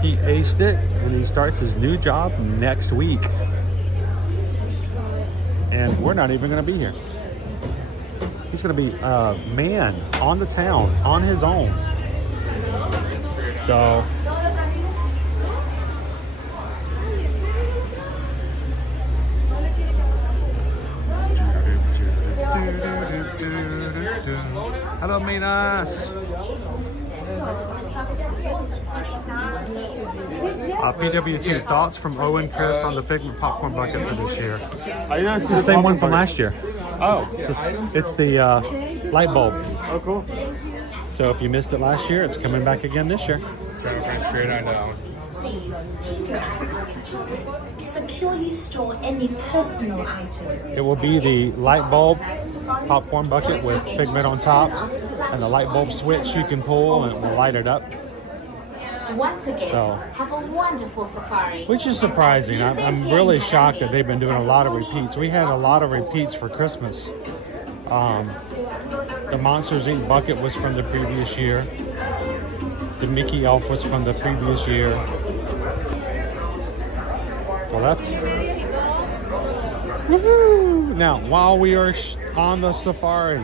He aced it and he starts his new job next week. And we're not even going to be here. He's going to be a man on the town on his own. So hello, Minas. PWT, thoughts from Owen Chris on the Figment popcorn bucket for this year. It's the same one from last year. Oh, it's the light bulb. Oh, cool. So if you missed it last year, it's coming back again this year. Okay, straight on down. Please keep your eyes on your children. Securely store any personal items. It will be the light bulb popcorn bucket with Figment on top, and the light bulb switch you can pull and it will light it up. Once again, So, have a wonderful safari. which is surprising. I'm really shocked that they've been doing a lot of repeats. We had a lot of repeats for Christmas. The Monsters Inc. bucket was from the previous year. The Mickey Elf was from the previous year. Well, that's... Woohoo! Now, while we are on the safari,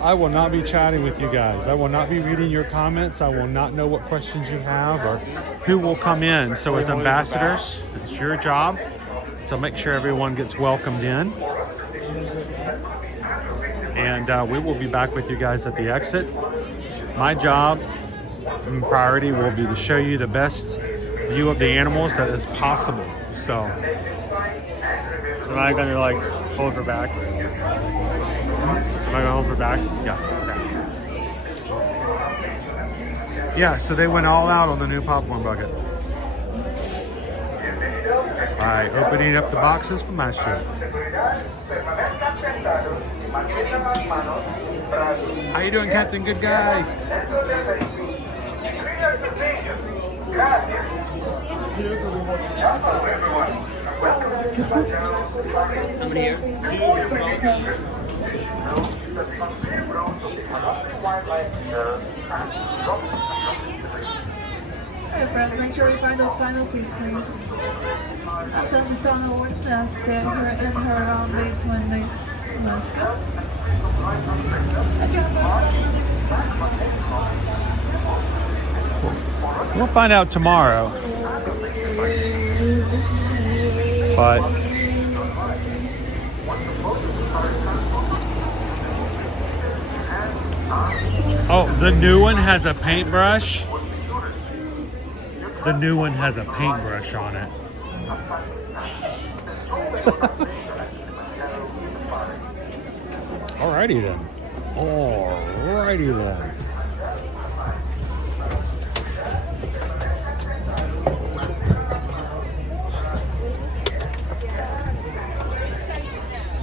I will not be chatting with you guys. I will not be reading your comments. I will not know what questions you have or who will come in. So as ambassadors, it's your job to make sure everyone gets welcomed in. And we will be back with you guys at the exit. My job and priority will be to show you the best view of the animals that is possible. So, am I gonna like hold her back? Am I gonna hold her back? Yeah. Okay. Yeah, so they went all out on the new popcorn bucket by opening up the boxes from last year. How you doing, Captain Good Guy? Somebody here? Hey, Brad, make sure we find those final seats, please. That's on the song award desk, set her and her on dates when they must go. We'll find out tomorrow. But oh, the new one has a paintbrush. The new one has a paintbrush on it. Alrighty then. Alrighty then.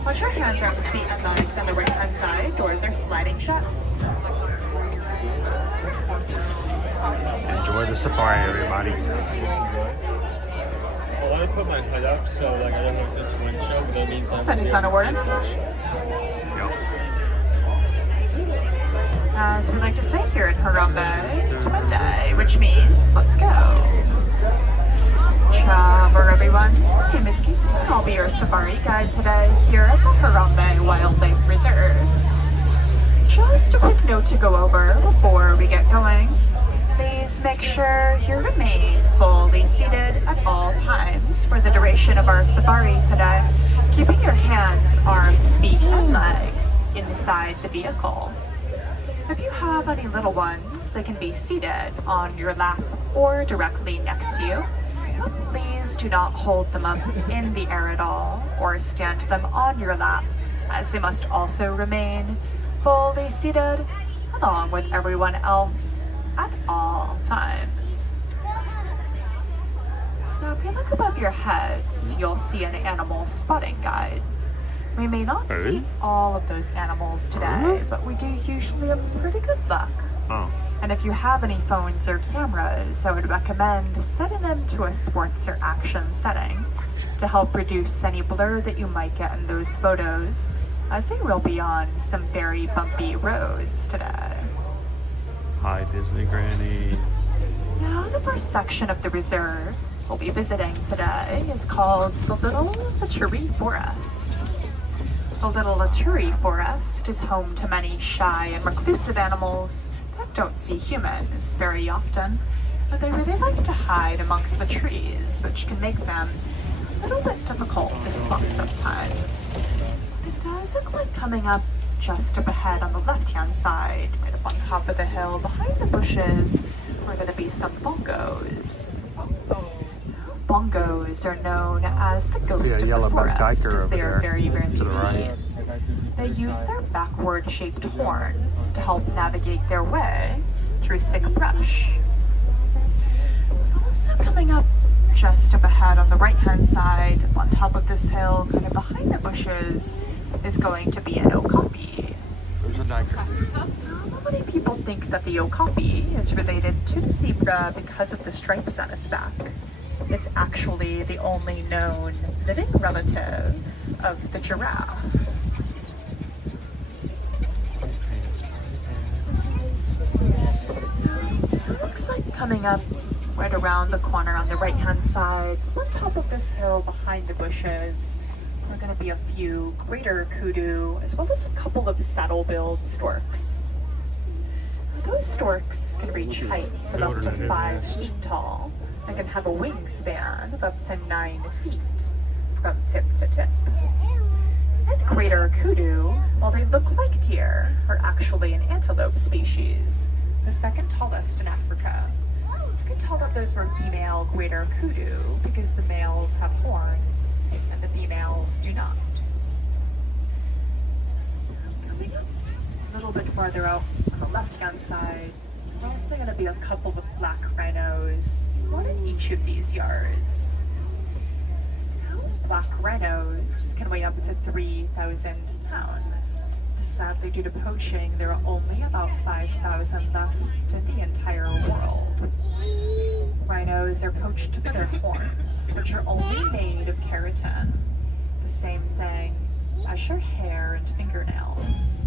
Wash your hands around the feet and legs on the right hand side. Doors are sliding shut. Enjoy the safari, everybody. I want to put my hood up so like I don't have such windshield, but that means I'm Sunny Sun Award. As we like to say here in Harambe, to Monday, which means let's go. Chava everyone, my name is Kate and I'll be your safari guide today here at the Harambe Wildlife Reserve. Just a quick note to go over before we get going. Please make sure you remain fully seated at all times for the duration of our safari today, keeping your hands, arms, feet, and legs inside the vehicle. If you have any little ones, they can be seated on your lap or directly next to you. Please do not hold them up in the air at all or stand them on your lap, as they must also remain fully seated along with everyone else at all times. Now, if you look above your heads, you'll see an animal spotting guide. We may not see all of those animals today, but we do usually have pretty good luck. Oh. And if you have any phones or cameras, I would recommend setting them to a sports or action setting to help reduce any blur that you might get in those photos, as they will be on some very bumpy roads today. Hi, Disney Granny. Now, the first section of the reserve we'll be visiting today is called the Little Laturi Forest. The Little Laturi Forest is home to many shy and reclusive animals that don't see humans very often, but they really like to hide amongst the trees, which can make them a little bit difficult to spot sometimes. It does look like coming up just up ahead on the left-hand side, right up on top of the hill, behind the bushes, are going to be some bongos. Bongos are known as the ghost of the forest, as they are very rarely seen. They use their backward-shaped horns to help navigate their way through thick brush. Also coming up just up ahead on the right-hand side, on top of this hill, kind of behind the bushes, is going to be an okapi. There's a tiger. Not many people think that the okapi is related to the zebra because of the stripes on its back. It's actually the only known living relative of the giraffe. So it looks like coming up right around the corner on the right-hand side, on top of this hill behind the bushes, are going to be a few greater kudu, as well as a couple of saddle-billed storks. Those storks can reach heights of up to 5 feet tall and can have a wingspan of up to 9 feet from tip to tip. And greater kudu, while they look like deer, are actually an antelope species, the second tallest in Africa. You can tell that those were female greater kudu because the males have horns and the females do not. Coming up a little bit farther out on the left-hand side, we're also going to be a couple of black rhinos, one in each of these yards. Black rhinos can weigh up to 3,000 pounds. Sadly, due to poaching, there are only about 5,000 left in the entire world. Rhinos are poached for their horns, which are only made of keratin, the same thing as your hair and fingernails.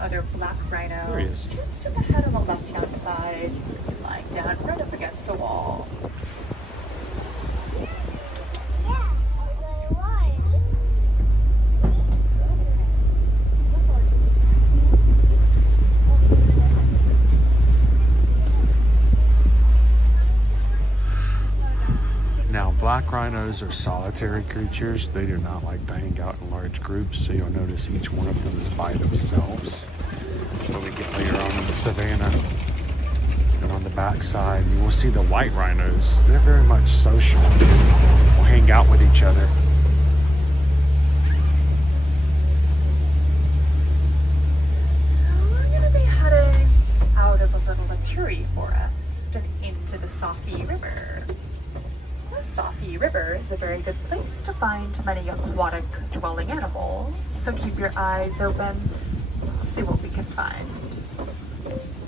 Other black rhino. There he is. Just to the head on the left-hand side, lying down right up against the wall. Now, black rhinos are solitary creatures. They do not like to hang out in large groups, so you'll notice each one of them is by themselves. When we get later on in the savannah and on the back side, you will see the white rhinos. They're very much social. They'll hang out with each other. We're going to be heading out of a little Maturi forest and into the Safi River. The Safi River is a very good place to find many aquatic dwelling animals, so keep your eyes open, see what we can find.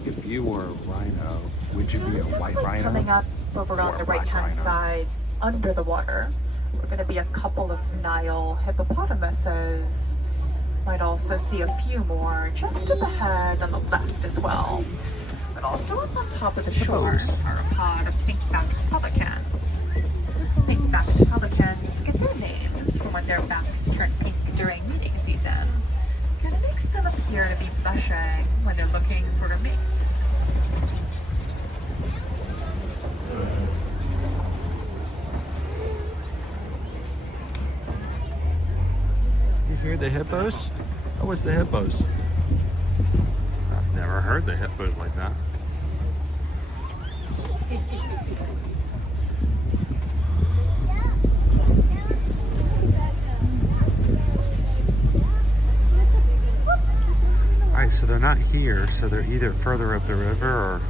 If you were a rhino, would you be a white rhino? Coming up over on the right-hand side, under the water, we're going to be a couple of Nile hippopotamuses. Might also see a few more just up ahead on the left as well. But also up on top of the shore are a pod of pink-backed pelicans. Pink-backed pelicans get their names from when their backs turn pink during mating season. And it makes them appear to be blushing when they're looking for their mates. You hear the hippos? That was the hippos. I've never heard the hippos like that. Alright, so they're not here, so they're either further up the river or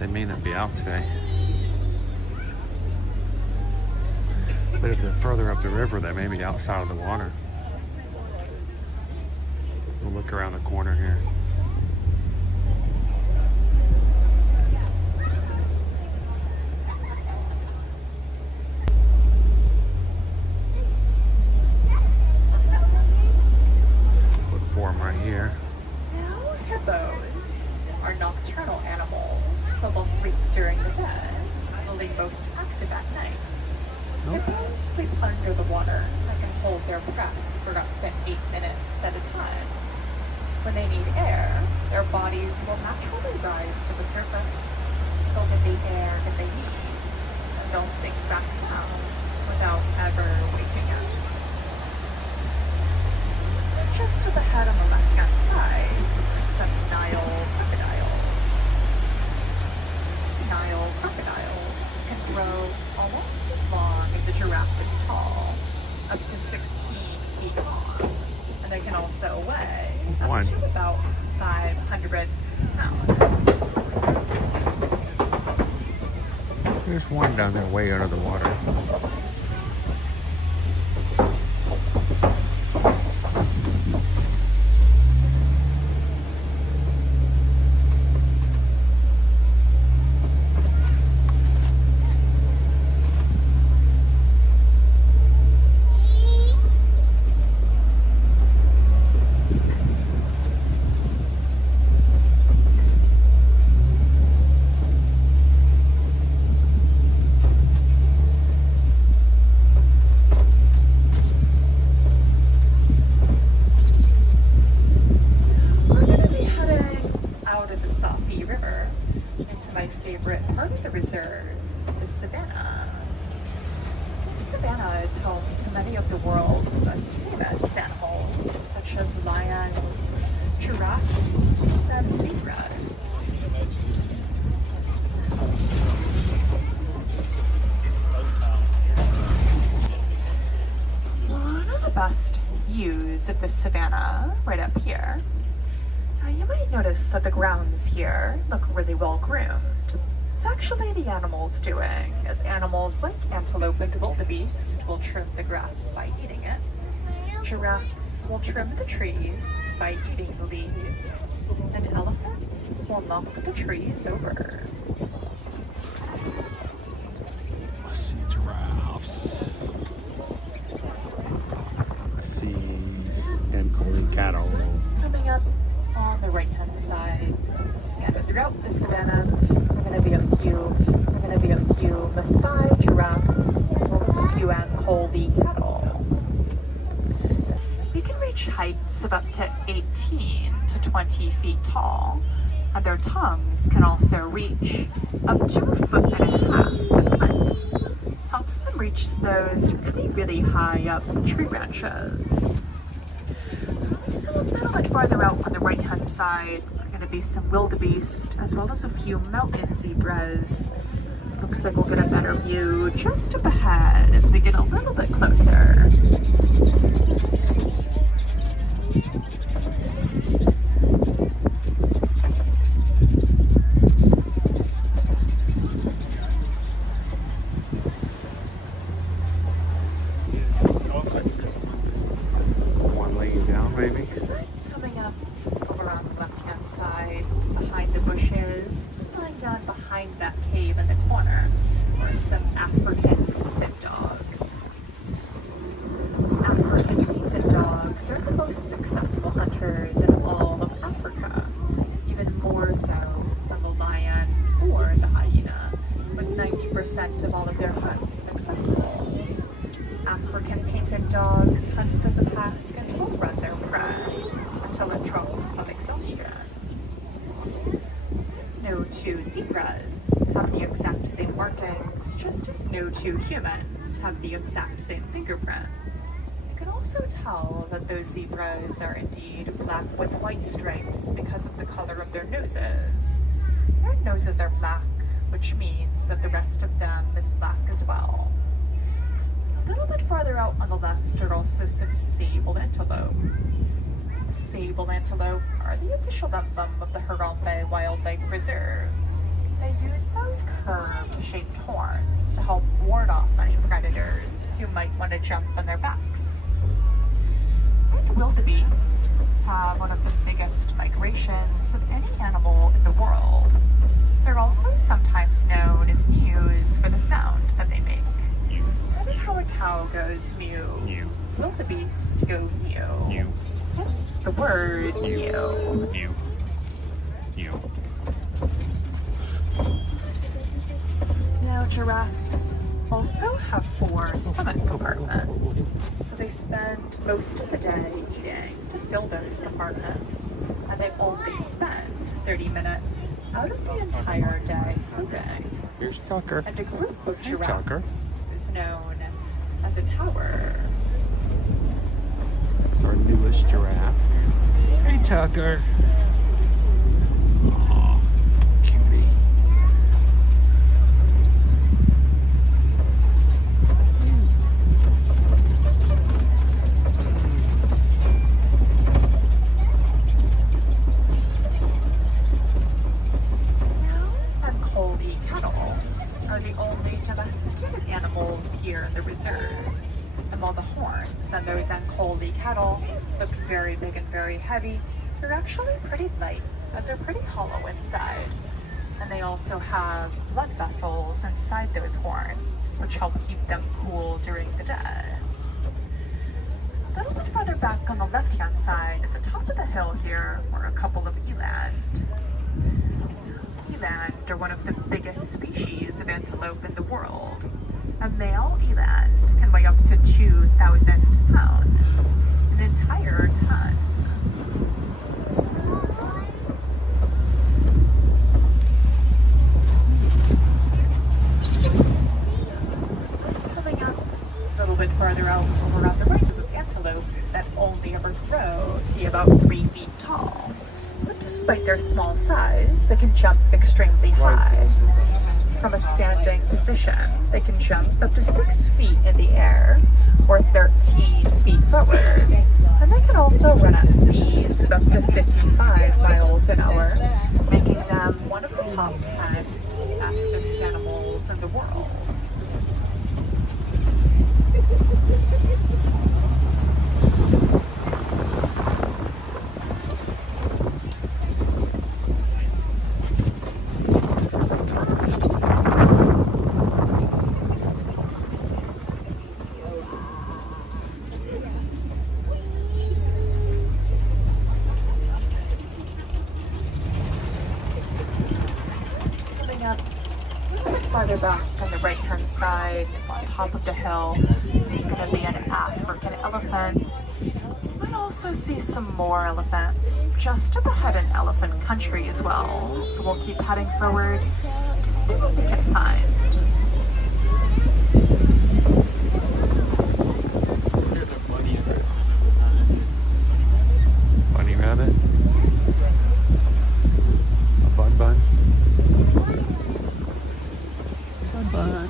they may not be out today. But if they're further up the river, they may be outside of the water. We'll look around the corner here. Look for them right here. Now, hippos are nocturnal animals, so they'll sleep during the day, while they most active at night. Hippos sleep under the water and can hold their breath for up to 8 minutes at a time. When they need air, their bodies will naturally rise to the surface. They'll get the air that they need, and they'll sink back down without ever waking up. So just to the head on the left-hand side, are some Nile crocodiles. Nile crocodiles can grow is tall, up to 16 feet long, and they can also weigh up to about 500 pounds. There's one down there way under the water. Best views of the savannah right up here. Now you might notice that the grounds here look really well groomed. It's actually the animals doing, as animals like antelope and wildebeest will trim the grass by eating it. Giraffes will trim the trees by eating the leaves, and elephants will knock the trees over. I see giraffes. See them calling cattle. Coming up on the right-hand side, scattered throughout the savannah, are going to be a few Maasai giraffes, as well as a few Ankole cattle. They can reach heights of up to 18 to 20 feet tall, and their tongues can also reach up to 1.5 foot in length. Helps them reach those really high up tree branches. So a little bit farther out on the right hand side are going to be some wildebeest, as well as a few mountain zebras. Looks like we'll get a better view just up ahead as we get a little bit closer. Are the most successful hunters in all of Africa, even more so than the lion or the hyena, with 90% of all of their hunts successful. African painted dogs hunt as a pack and will run their prey until it drops from exhaustion. No two zebras have the exact same markings, just as no two humans have the exact same fingerprint. You can also tell that those zebras are indeed black with white stripes because of the color of their noses. Their noses are black, which means that the rest of them is black as well. A little bit farther out on the left are also some sable antelope. Sable antelope are the official emblem of the Harambe Wildlife Reserve. They use those curved-shaped horns to help ward off any predators who might want to jump on their backs. And wildebeest have one of the biggest migrations of any animal in the world. They're also sometimes known as mews for the sound that they make. Remember how a cow goes mew? Mew. Wildebeest go mew. Mew. Hence the word mew. Mew. Mew. Now giraffes also have 4 stomach compartments, so they spend most of the day eating to fill those compartments, and they only spend 30 minutes out of the entire day sleeping. Here's Tucker. And a group of Hey, Tucker. giraffes is known as a tower. It's our newest giraffe. Hey, Tucker. Aw, cutie. And while the horns and those Ankoli cattle look very big and very heavy, they're actually pretty light, as they're pretty hollow inside. And they also have blood vessels inside those horns, which help keep them cool during the day. A little bit farther back on the left-hand side, at the top of the hill here, are a couple of eland. Eland are one of the biggest species of antelope in the world. A male eland can weigh up to 2,000 pounds, an entire ton. Coming up a little bit farther out over on the right of antelope that only ever grow to about 3 feet tall. But despite their small size, they can jump extremely high. From a standing position, they can jump up to 6 feet in the air, or 13 feet forward. And they can also run at speeds of up to 55 miles an hour, making them one of the top 10 fastest animals in the world. Farther back on the right-hand side, on top of the hill, is going to be an African elephant. You might also see some more elephants just up ahead in elephant country as well. So we'll keep heading forward to see what we can find. There's a bunny in this. Bunny rabbit. A bun. Bun.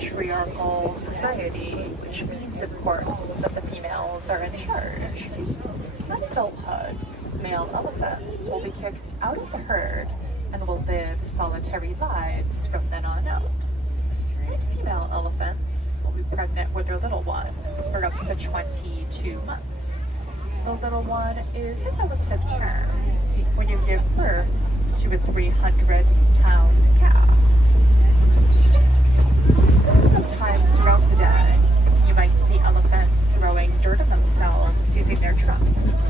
patriarchal society, which means, of course, that the females are in charge. At adulthood, male elephants will be kicked out of the herd and will live solitary lives from then on out. And female elephants will be pregnant with their little ones for up to 22 months. The little one is a relative term when you give birth to a 300-pound calf. So sometimes throughout the day, you might see elephants throwing dirt on themselves using their trunks.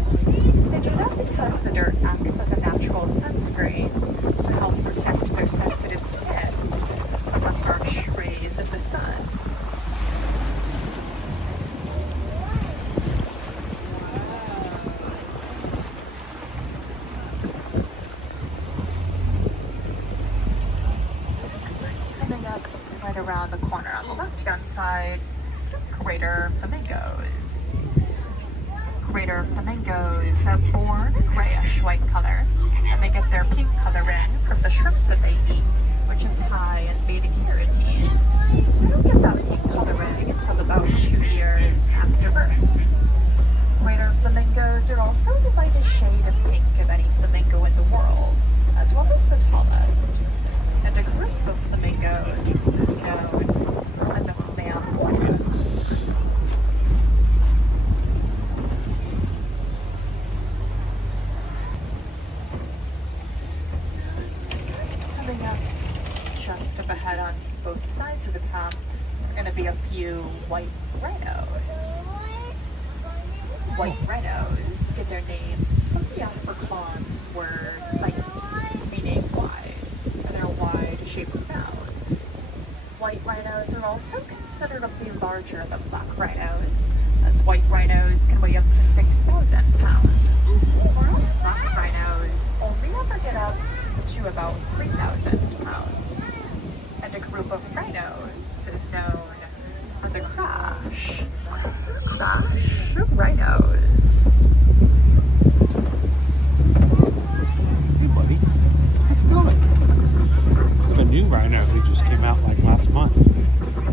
around the corner on the left-hand side, some greater flamingos. Greater flamingos are born a grayish-white color, and they get their pink coloring from the shrimp that they eat, which is high in beta-carotene. They don't get that pink coloring until about 2 years after birth. Greater flamingos are also the lightest shade of pink of any flamingo in the world, as well as the tallest. And a group of flamingos is known as a flamboyance. Coming up just up ahead on both sides of the path are going to be a few white rhinos. White rhinos get their names from the Afrikaans word like, meaning wide, and their wide-shaped mouths. White rhinos are also considerably larger than black rhinos, as white rhinos can weigh up to 6,000 pounds, whereas black rhinos only ever get up to about 3,000 pounds. And a group of rhinos is known as a crash. Crash of rhinos. Hey buddy, how's it going? We have a new rhino who just came out like last month.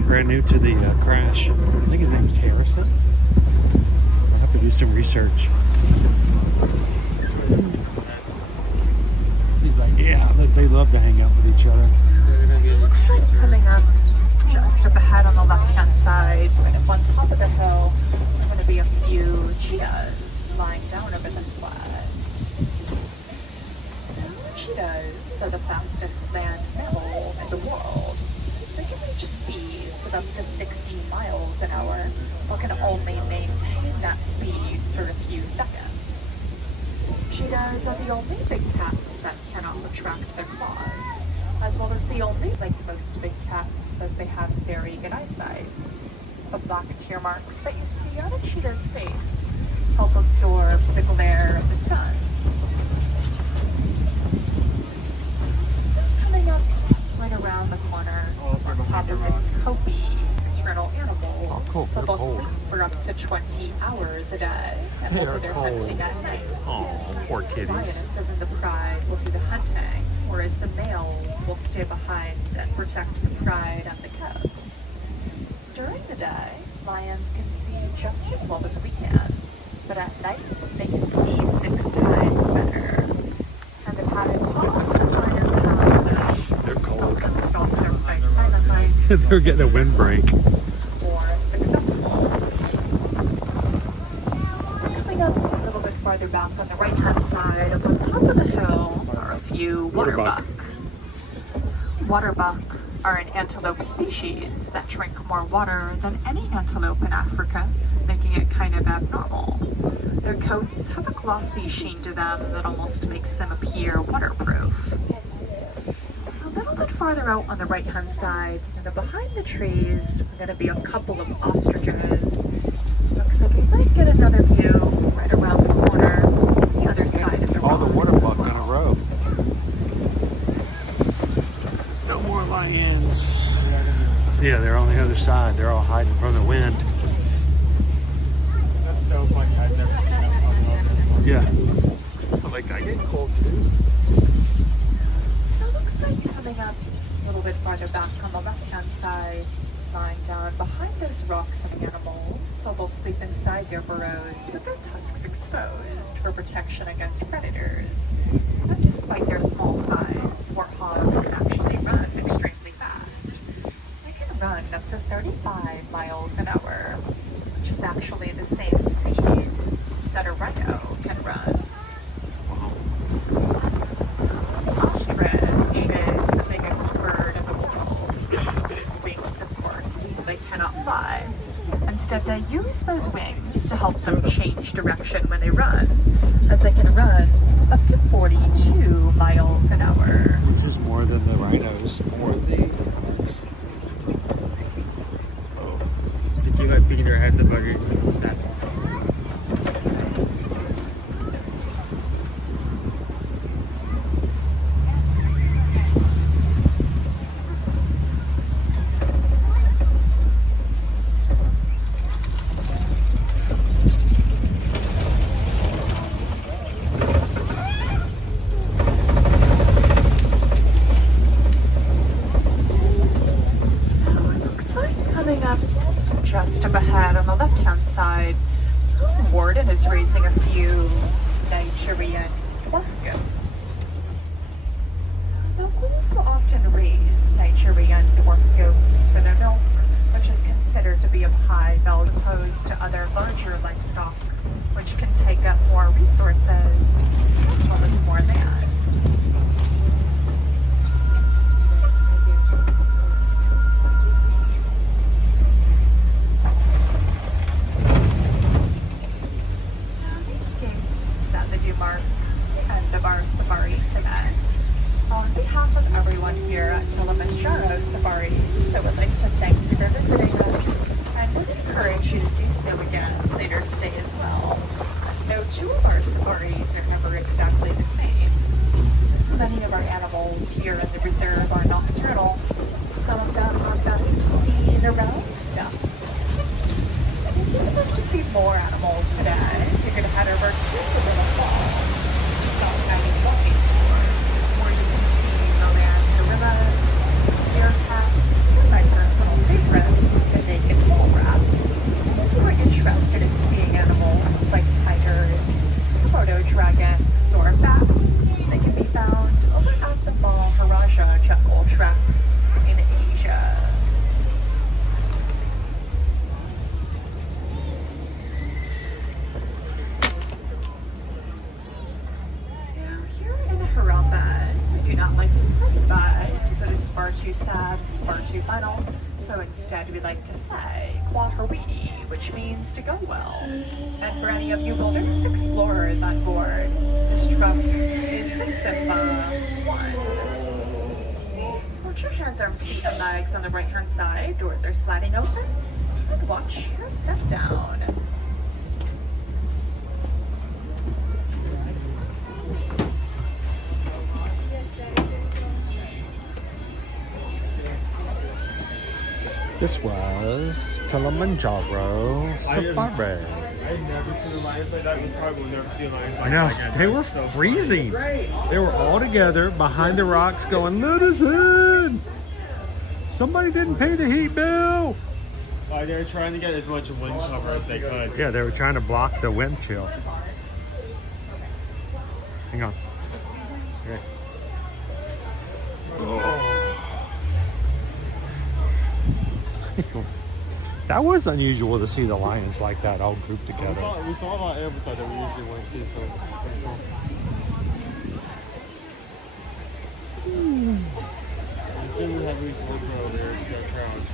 Brand new to the crash. I think his name is Harrison. I'll have to do some research. He's like, yeah, they love to hang out with each other. So it looks like coming up just up ahead on the left-hand side, right up on top of the hill, there are going to be a few cheetahs lying down over this way. Cheetahs are the fastest land mammal in the world. They can reach speeds of up to 60 miles an hour, but can only maintain that speed for a few seconds. Cheetahs are the only big cats that cannot retract their claws, as well as the only, like most big cats, as they have very good eyesight. The black tear marks that you see on a cheetah's face help absorb the glare of the sun. So coming up right around the corner, on top of this copy, nocturnal animals, so they'll sleep for up to 20 hours a day and will do their hunting at night. Oh, poor kitties. Lionesses and the pride will do the hunting, whereas the males will stay behind and protect the pride and the cubs. During the day, lions can see just as well as we can, but at night they can see 6 times better. And the padded paws that lions have, they're cold. Can stop their prey silently. They're getting a windbreak. More successful. So coming up a little bit farther back on the right-hand side, up on top of the hill, are a few waterbuck. Waterbuck are an antelope species that drink more water than any antelope in Africa, making it kind of abnormal. Their coats have a glossy sheen to them that almost makes them appear waterproof. A little bit farther out on the right-hand side, and behind the trees, are going to be a couple of ostriches. Looks like we might get another view right around the corner, the other side of the rocks. All the waterbuck in a row. No more lions. Yeah, they're on the other side. They're all hiding from the wind. That's so funny. I've never seen that. Yeah. But like, I get cold too. So it looks like coming up a little bit farther back on the left-hand side, lying down behind those rocks and animals, so they'll sleep inside their burrows with their tusks exposed for protection against predators. And despite their small size, warthogs can actually run extremely fast. They can run up to 35 miles an hour, which is actually the same speed that a rhino can run. Ostrich is the biggest bird in the world. Wings, of course, they cannot fly. Instead, they use those wings to help them change direction when they run, as they can run up to 42 miles an hour. This is more than the rhinos or the elks. Oh. If you like picking your heads up, bugger, what's that? is raising a few Nigerian dwarf goats. Locals will often raise Nigerian dwarf goats for their milk, which is considered to be of high value opposed to other larger livestock, which can take up more resources as well as more land. These gates sadly mark the end of our safari today. On behalf of everyone here at Kilimanjaro Safaris, I would like to thank you for visiting us and would encourage you to do so again later today as well, as no two of our safaris are ever exactly the same. As many of our animals here in the reserve are nocturnal, some of them are best seen around dusk. And if you would like to see more animals today, you can head over to the Little Falls, the South County walking tour, where you can see Moran gorillas, meerkats, and my personal favorite, the naked mole rat. If you are interested in seeing animals like tigers, Komodo dragons, or bats, they can be found over at the Maharaja Jungle Trek in Asia. Now, here in Harambe, we do not like to say goodbye because it is far too sad, far too final. So instead, we like to say Kwaharwi, which means to go well. And for any of you wilderness explorers on board, this truck is the Simba 1. Put your hands, arms, feet, and legs on the right-hand side. Doors are sliding open. And watch your step down. This was Kilimanjaro Safari. I've never seen a lions like that. We probably will never see a lions like I know, that again. they were freezing. They were all together behind the rocks going, let us in! Somebody didn't pay the heat bill! They were trying to get as much wind cover as they could. Yeah, they were trying to block the wind chill. Hang on. Okay. That was unusual to see the lions like that all grouped together. We saw a lot of Everest that we usually want to see, so it's pretty cool. As soon as we have Reese Worker over there, it's our crowds.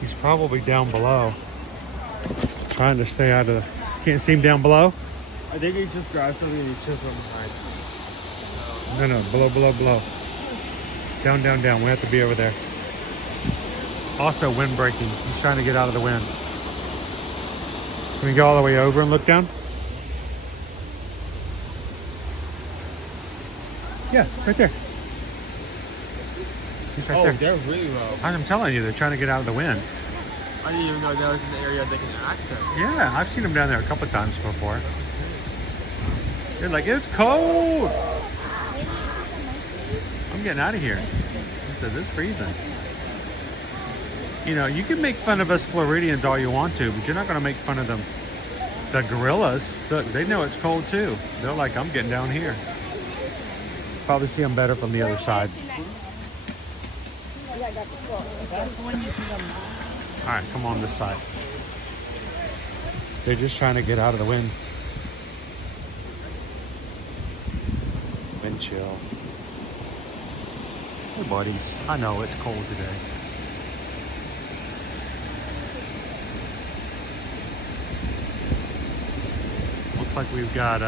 He's probably down below. Trying to stay out of the... Can't see him down below? I think he just grabbed something and he chisel him high. No, below. Down. We have to be over there. Also wind breaking. He's trying to get out of the wind. Can we go all the way over and look down? Yeah, right there. He's right there. They're really low. I'm telling you, they're trying to get out of the wind. I didn't even know that was an area they can access. Yeah, I've seen them down there a couple times before. They're like, it's cold! I'm getting out of here. He says, it's freezing. You know, you can make fun of us Floridians all you want to, but you're not going to make fun of them. The gorillas, look, they know it's cold too. They're like, I'm getting down here. Probably see them better from the other side. All right, come on this side. They're just trying to get out of the wind. Wind chill. Hey buddies, I know it's cold today. Looks like we've got,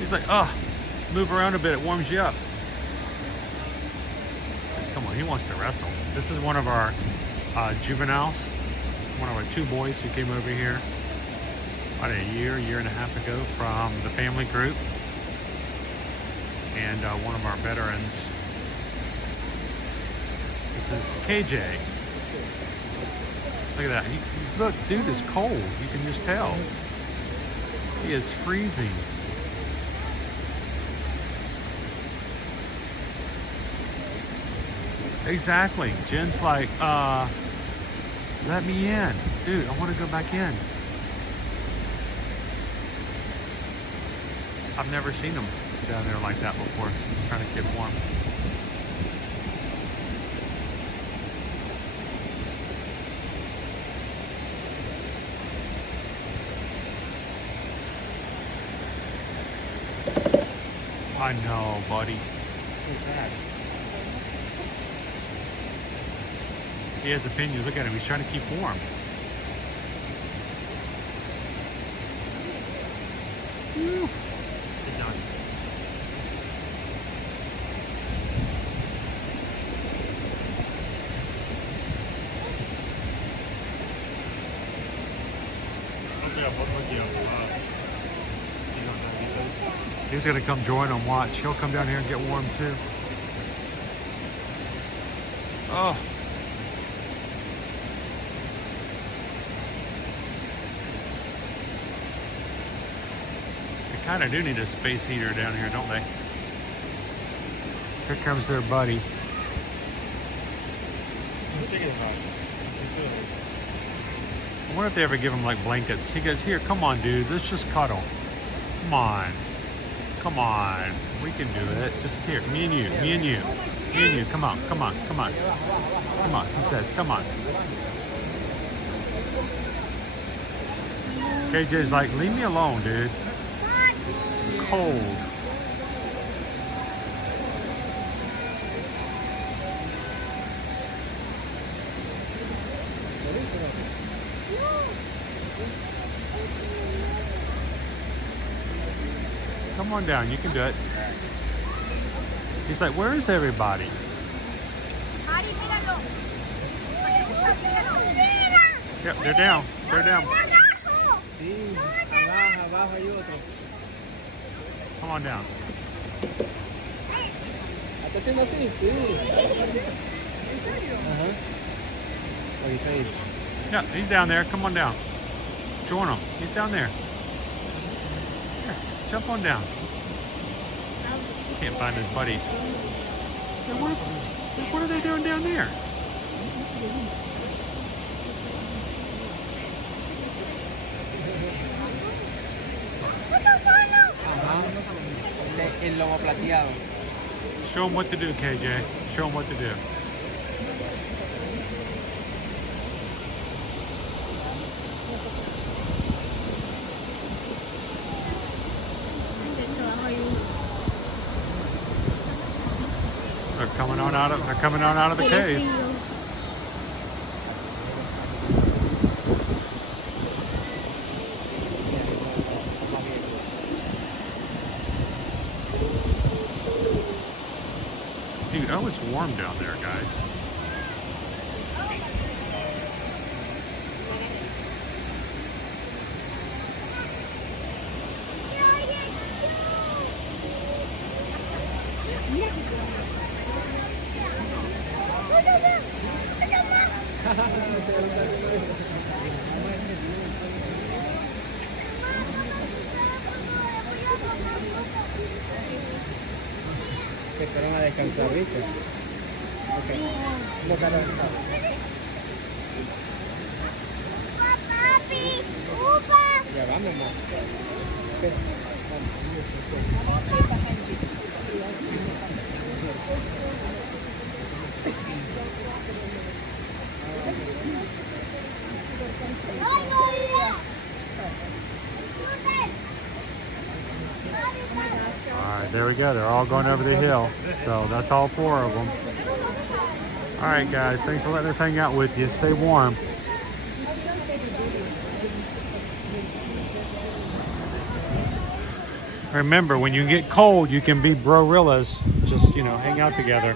he's like, oh, move around a bit, it warms you up. Come on, he wants to wrestle. This is one of our juveniles, one of our two boys who came over here about a year and a half ago from the family group. And one of our veterans. This is KJ. Look at that. Look, dude is cold. You can just tell. He is freezing. Exactly. Jen's like, let me in. Dude, I want to go back in. I've never seen them down there like that before, trying to get warm. I know, buddy. He has opinions. Look at him. He's trying to keep warm. Woo. Sit down. He's gonna come join them. Watch. He'll come down here and get warm too. Oh. They kind of do need a space heater down here, don't they? Here comes their buddy. I wonder if they ever give him like blankets. He goes, here, come on, dude. Let's just cuddle. Come on. Come on. We can do it. Just here. Me and you. Me and you. Me and you. Come on. Come on. Come on. Come on. He says, come on. KJ's like, leave me alone, dude. I'm cold. Come on down, you can do it. He's like, where is everybody? Yep, they're down. They're down. Come on down. Yeah, he's down there. Come on down. Join him. He's down there. Jump on down. Can't find his buddies. What are they doing down there? El lomo plateado. Show them what to do, KJ. Show them what to do. They're coming on out of the cave. Dude, oh, it's warm down there, guys. Se fueron a descansar, ¿viste? Ok. ¿Cómo está reventado? Ya vamos, mamá. Ok. Alright, there we go. They're all going over the hill. So that's all 4 of them. Alright guys, thanks for letting us hang out with you. Stay warm. Remember, when you get cold, you can be bro-rillas. Just, you know, hang out together.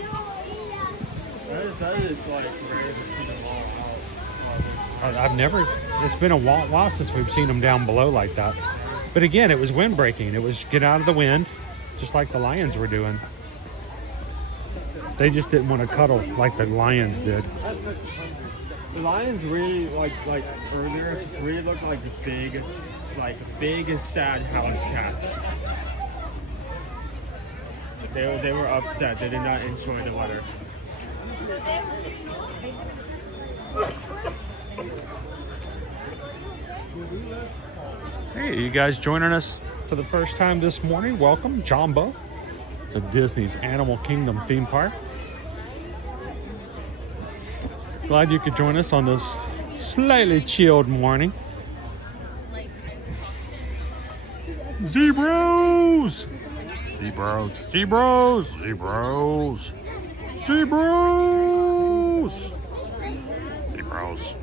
That is like rare to see them all out. I've never, it's been a while since we've seen them down below like that. But again, it was wind breaking. It was get out of the wind, just like the lions were doing. They just didn't want to cuddle like the lions did. The lions really like earlier really looked like big and sad house cats. They were upset. They did not enjoy the weather. Hey, you guys joining us for the first time this morning? Welcome, Jambo. It's a Disney's Animal Kingdom theme park. Glad you could join us on this slightly chilled morning. Zebras! Zebras! Zebras! Zebras! Zebras! Zebras!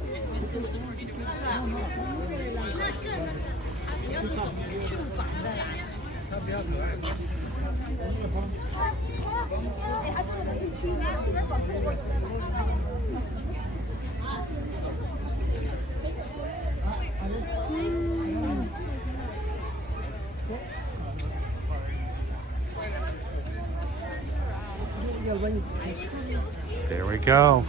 There we go.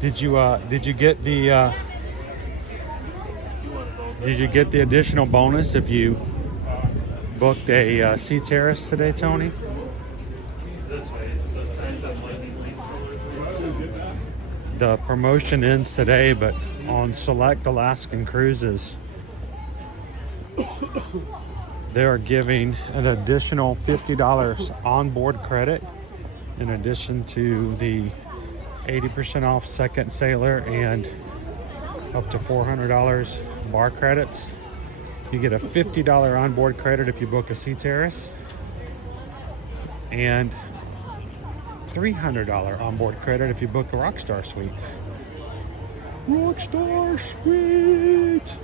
Did you get the additional bonus if you booked a sea terrace today, Tony? The promotion ends today, but on select Alaskan cruises, they are giving an additional $50 onboard credit in addition to the 80% off second sailor and up to $400 bar credits. You get a $50 onboard credit if you book a sea terrace and $300 onboard credit if you book a Rockstar Suite. Rockstar Suite!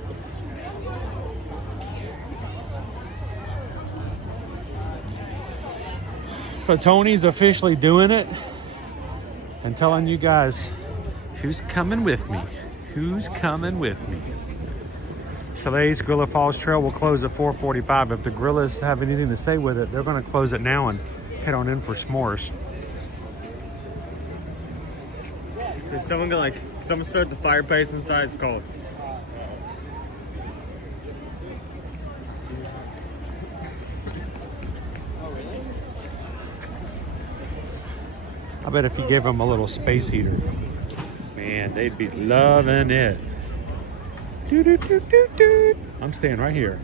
So Tony's officially doing it and telling you guys who's coming with me. Who's coming with me? Today's Gorilla Falls Trail will close at 4:45. If the gorillas have anything to say with it, they're going to close it now and head on in for s'mores. Is someone start the fireplace inside? It's cold. I bet if you gave them a little space heater, man, they'd be loving it. I'm staying right here.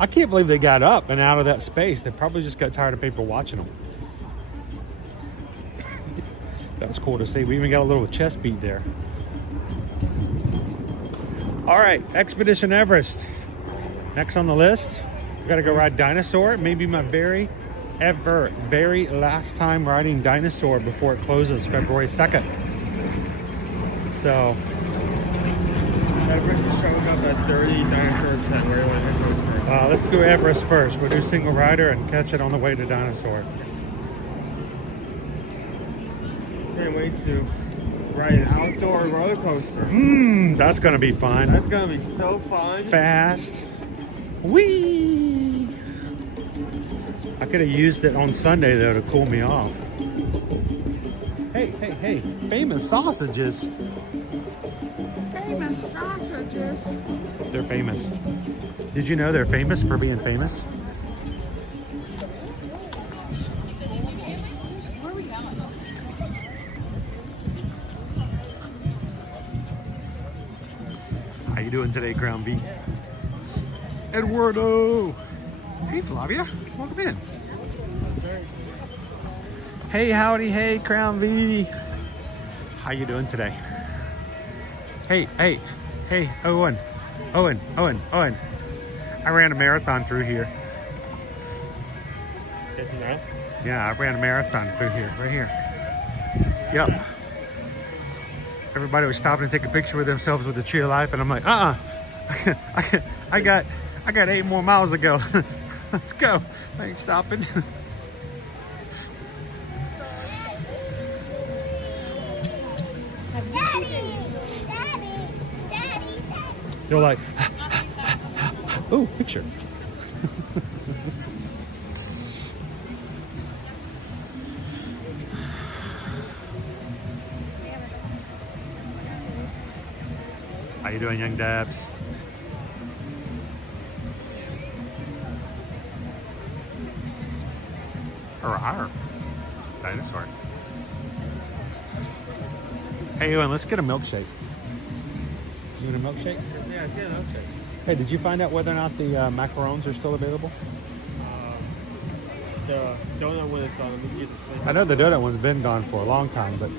I can't believe they got up and out of that space. They probably just got tired of people watching them. That was cool to see. We even got a little chest beat there. All right, Expedition Everest. Next on the list, we got to go ride Dinosaur. Maybe my very last time riding Dinosaur before it closes February 2nd. So Everest is showing up at 30 Dinosaurs 10. Where do I hit those first? Let's do Everest first. We'll do single rider and catch it on the way to Dinosaur. Can't wait to ride an outdoor roller coaster. That's gonna be fun. That's gonna be so fun. Fast. Whee! I could have used it on Sunday though to cool me off. Hey, famous sausages. Famous sausages. They're famous. Did you know they're famous for being famous? How you doing today, Ground B? Eduardo! Hey, Flavia. Welcome in. Hey, howdy, hey, Crown V. How you doing today? Hey, Owen. I ran a marathon through here. Get to know? Yeah, I ran a marathon through here, right here. Yep. Everybody was stopping to take a picture with themselves with the tree of life, and I'm like, I got 8 more miles to go. Let's go. I ain't stopping. You're like, oh, picture. How you doing, young Debs? Arr, Dinosaur. Hey, Ewan, let's get a milkshake. You want a milkshake? Yeah, I see a milkshake. Hey, did you find out whether or not the macarons are still available? The donut one is gone. Let me see if the snake. I know the donut one's been gone for a long time, but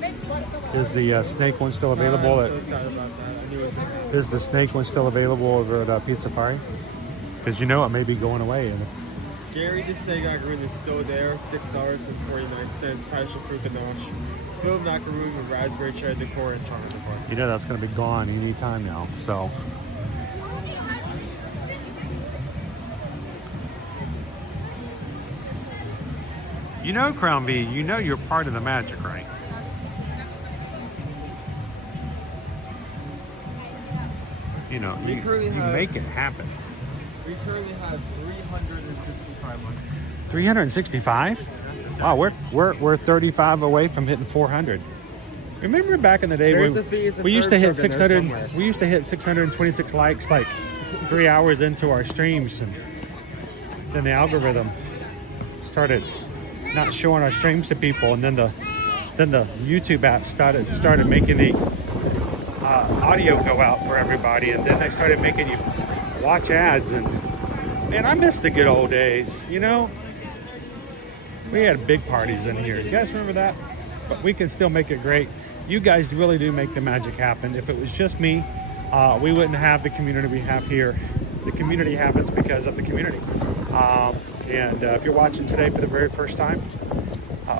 is the snake one still available? I'm so sad about that. I knew it was... Is the snake one still available over at Pizza Safari? Because you know it may be going away. And Gary, the snake macaroon is still there. $6.49. Passion fruit ganache. Filled macaroon with raspberry cherry decor and chocolate decor. you know that's going to be gone any time now. So. You know, Crown V, you know you're part of the magic, right? You know, you make it happen. We currently have 365 months. 365? Wow, we're 35 away from hitting 400. Remember back in the day when we used to hit 600? We used to hit 626 likes like 3 hours into our streams, and then the algorithm started not showing our streams to people, and then the YouTube app started making the audio go out for everybody, and then they started making you watch ads. And man, I miss the good old days. You know, we had big parties in here. You guys remember that? But we can still make it great. You guys really do make the magic happen. If it was just me, we wouldn't have the community we have here. The community happens because of the community. And if you're watching today for the very first time,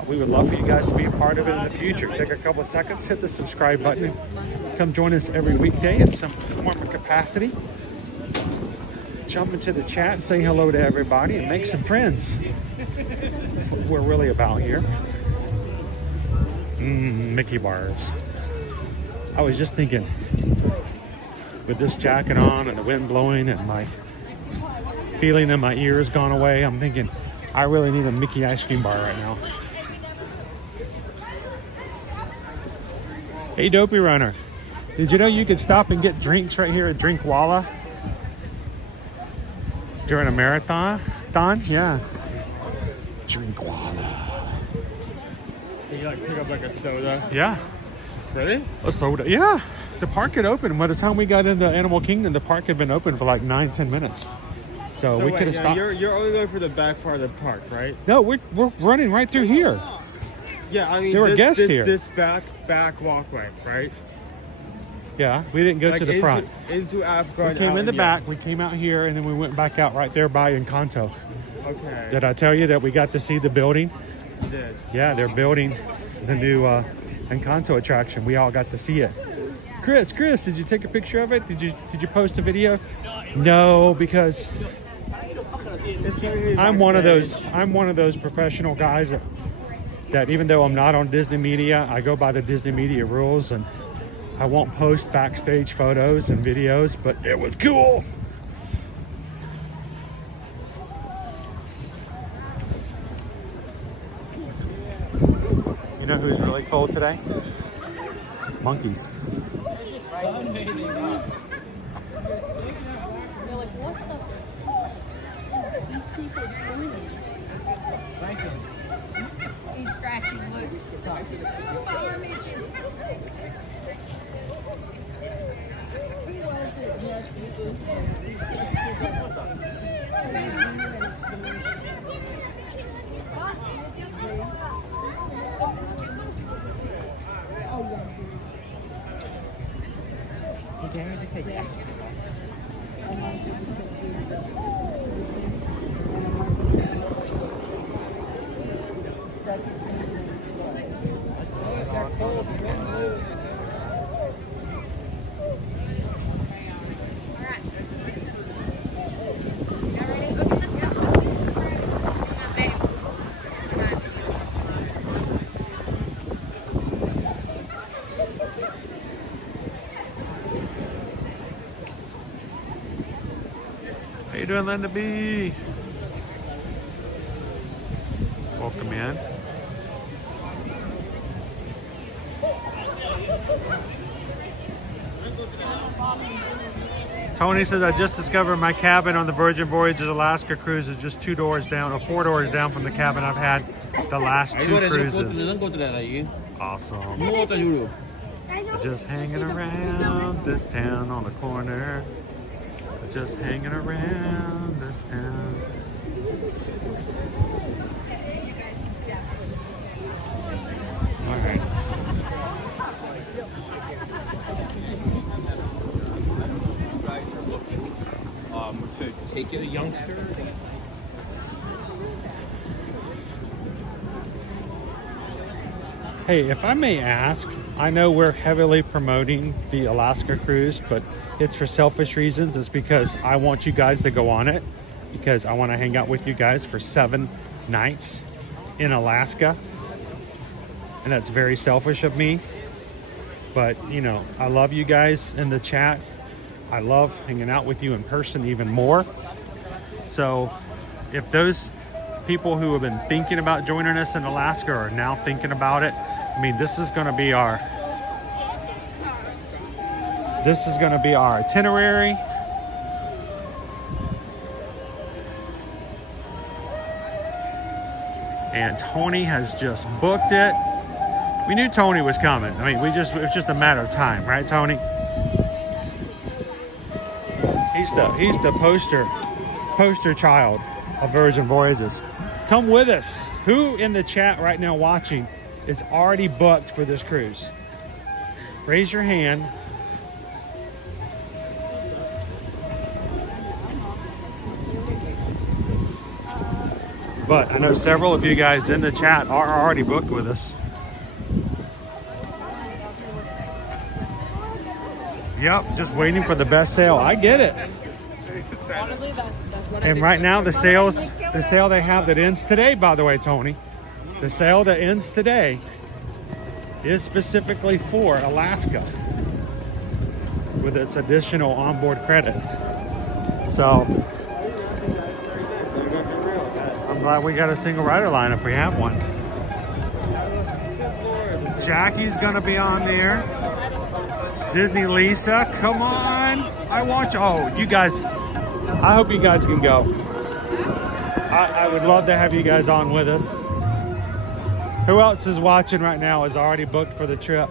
we would love for you guys to be a part of it in the future. Take a couple of seconds, hit the subscribe button, and come join us every weekday in some form of capacity. Jump into the chat, say hello to everybody, and make some friends. That's what we're really about here. Mickey bars. I was just thinking, with this jacket on and the wind blowing and my feeling in my ears gone away, I'm thinking I really need a Mickey ice cream bar right now. Hey, Dopey Runner, did you know you could stop and get drinks right here at Drinkwalla during a marathon? Yeah. Drinkwalla. Can you like pick up like a soda? Yeah. Really? A soda. Yeah. The park had opened. By the time we got into Animal Kingdom, the park had been open for like 9-10 minutes. So we could have stopped. You're only going for the back part of the park, right? No, we're running right through here. Yeah, I mean, there were guests here. This back walkway, right? Yeah, we didn't go like to the front. Into Africa. We came in the back. We came out here, and then we went back out right there by Encanto. Okay. Did I tell you that we got to see the building? You did. Yeah, they're building the new Encanto attraction. We all got to see it. Chris, did you take a picture of it? Did you post a video? No, because I'm one of those professional guys that even though I'm not on Disney Media, I go by the Disney Media rules, and I won't post backstage photos and videos, but it was cool. You know who's really cold today? Monkeys. He's scratching loose. Power midges. How you doing, Linda B? Welcome in. Tony says, I just discovered my cabin on the Virgin Voyages Alaska cruise is just 2 doors down, or 4 doors down from the cabin I've had the last 2 cruises. Awesome. Just hanging around this town on the corner. Just hanging around this town. All right. To take it a youngster. Hey, if I may ask, I know we're heavily promoting the Alaska cruise, but it's for selfish reasons. It's because I want you guys to go on it, because I want to hang out with you guys for 7 nights in Alaska. And that's very selfish of me. But, you know, I love you guys in the chat. I love hanging out with you in person even more. So if those people who have been thinking about joining us in Alaska are now thinking about it, I mean, this is going to be our itinerary. And Tony has just booked it. We knew Tony was coming. I mean, it was just a matter of time, right, Tony? He's the poster child of Virgin Voyages. Come with us. Who in the chat right now watching is already booked for this cruise? Raise your hand. But I know several of you guys in the chat are already booked with us. Yep, just waiting for the best sale. I get it. And right now the sale they have that ends today, by the way, Tony. The sale that ends today is specifically for Alaska with its additional onboard credit. So I'm glad we got a single rider line if we have one. Jackie's gonna be on there. Disney Lisa, come on. I want you. Oh, you guys, I hope you guys can go. I would love to have you guys on with us. Who else is watching right now is already booked for the trip?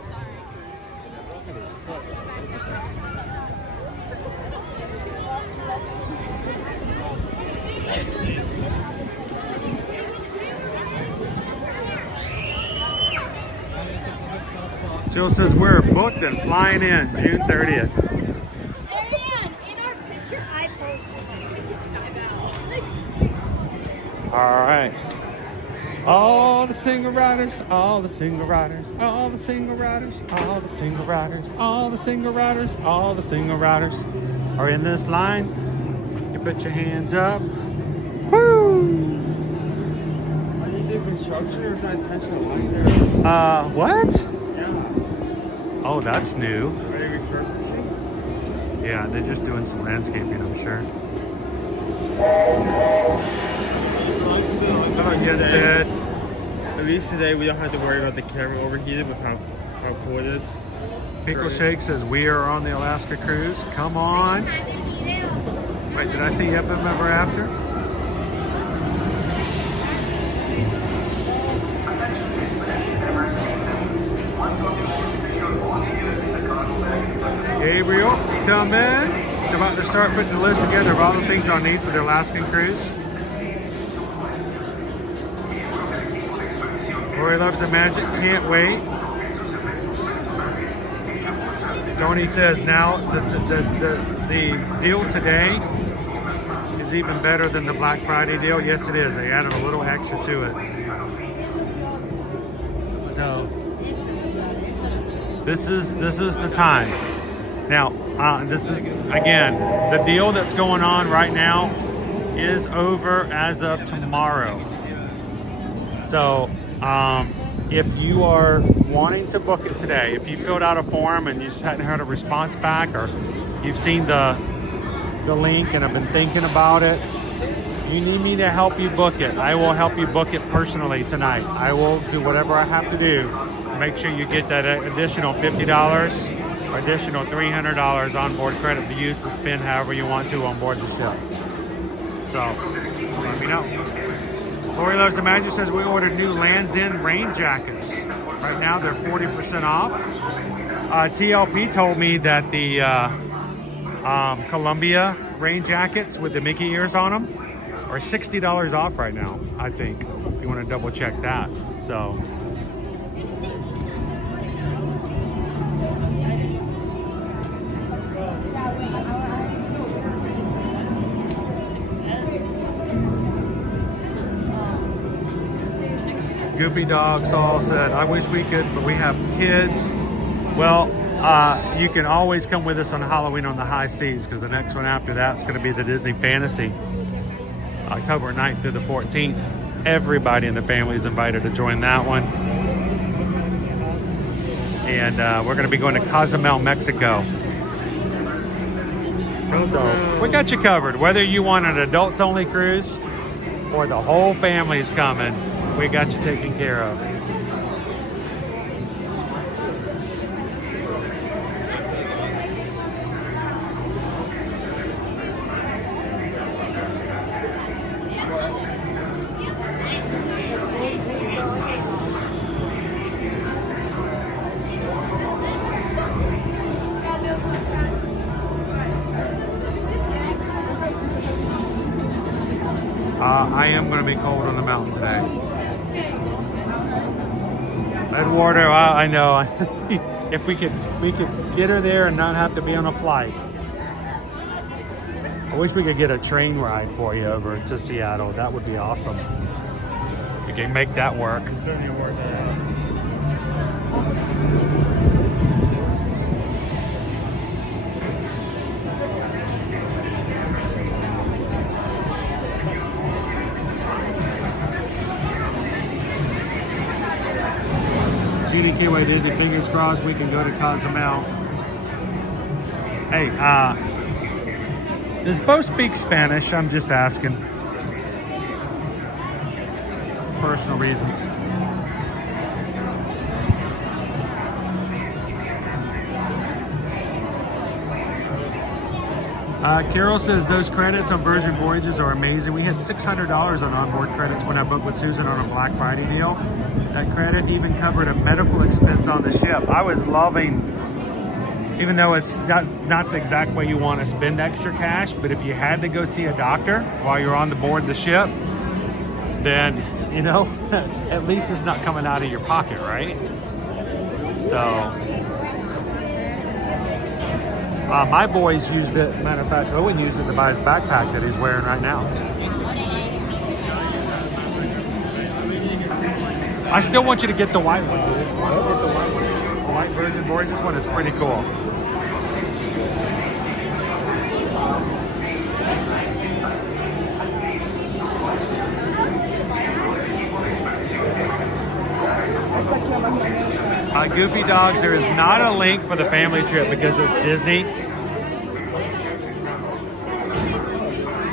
Jill says we're booked and flying in June 30th. All right. All the single riders, all the single riders, all the single riders, all the single riders, all the single riders, all the single riders are in this line. You put your hands up. Woo! Are you doing construction or is that intentional? What? Oh, that's new. Are they refurbishing? Yeah, they're just doing some landscaping, I'm sure. At least today we don't have to worry about the camera overheated with how cool it is. Pickle Shake says we are on the Alaska cruise. Come on. Wait, did I see Ever After? Gabriel, come in. He's about to start putting the list together of all the things I'll need for the Alaskan cruise. Roy loves the magic, can't wait. Tony says now the deal today is even better than the Black Friday deal. Yes, it is. They added a little extra to it. So this is the time. Now, this is, again, the deal that's going on right now is over as of tomorrow. So, if you are wanting to book it today, if you filled out a form and you just hadn't heard a response back, or you've seen the link and have been thinking about it, you need me to help you book it. I will help you book it personally tonight. I will do whatever I have to do to make sure you get that additional $50 Additional $300 onboard credit to use to spend however you want to on board the ship. So, let me know. Lori Loves the Magic says we ordered new Lands End rain jackets. Right now they're 40% off. TLP told me that the Columbia rain jackets with the Mickey ears on them are $60 off right now, I think, if you want to double check that. So. Goofy Dogs all said, I wish we could, but we have kids. Well, you can always come with us on Halloween on the High Seas, because the next one after that is going to be the Disney Fantasy, October 9th through the 14th. Everybody in the family is invited to join that one. And we're going to be going to Cozumel, Mexico. So we got you covered. Whether you want an adults-only cruise or the whole family's coming, we got you taken care of. I am going to be cold on the mountain today. Eduardo, I know. If we could get her there and not have to be on a flight. I wish we could get a train ride for you over to Seattle. That would be awesome. We can make that work. GDKY Disney, fingers crossed we can go to Cozumel. Hey, does Bo speak Spanish? I'm just asking. Personal reasons. Carol says those credits on Virgin Voyages are amazing. We had $600 on onboard credits when I booked with Susan on a Black Friday deal. That credit even covered a medical expense on the ship. I was loving, even though it's not the exact way you want to spend extra cash, but if you had to go see a doctor while you're on the board the ship, then, you know, at least it's not coming out of your pocket, right? So, my boys used it, matter of fact, Owen used it to buy his backpack that he's wearing right now. I still want you to get the white one, dude. The white Virgin Voyages one is pretty cool. Goofy Dogs, there is not a link for the family trip because it's Disney.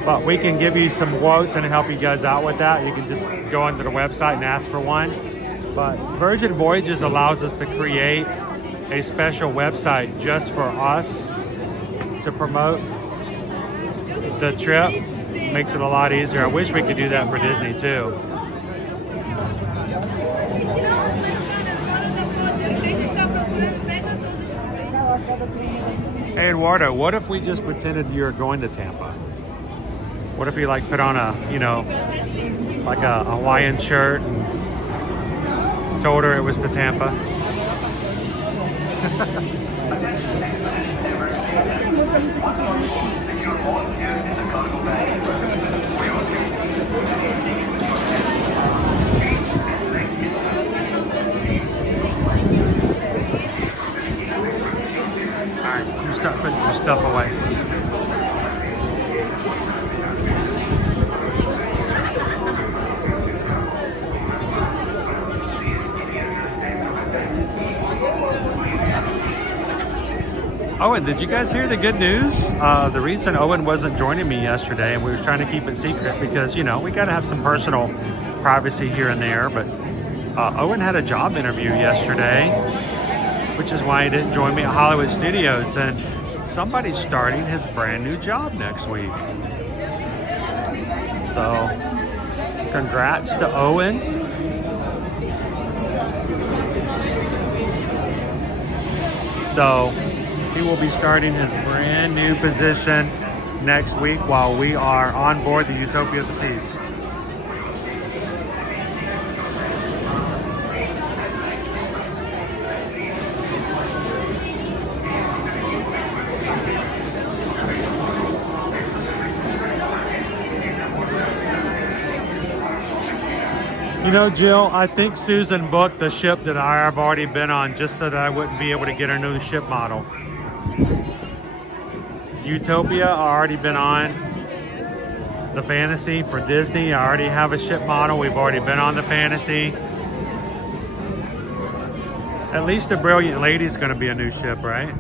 But we can give you some quotes and help you guys out with that. You can just go onto the website and ask for one. But Virgin Voyages allows us to create a special website just for us to promote the trip. Makes it a lot easier. I wish we could do that for Disney too. Hey Eduardo, what if we just pretended you were going to Tampa? What if you like put on a, you know, like a Hawaiian shirt and told her it was to Tampa? Alright, you start putting some stuff away. Owen, did you guys hear the good news? The reason Owen wasn't joining me yesterday, and we were trying to keep it secret because, you know, we got to have some personal privacy here and there, but Owen had a job interview yesterday. which is why he didn't join me at Hollywood Studios. And somebody's starting his brand new job next week. So, congrats to Owen. So, he will be starting his brand new position next week while we are on board the Utopia of the Seas. You know, Jill, I think Susan booked the ship that I've already been on just so that I wouldn't be able to get her new ship model. Utopia, I already been on. The Fantasy for Disney, I already have a ship model. We've already been on the Fantasy. At least the Brilliant Lady is going to be a new ship, right?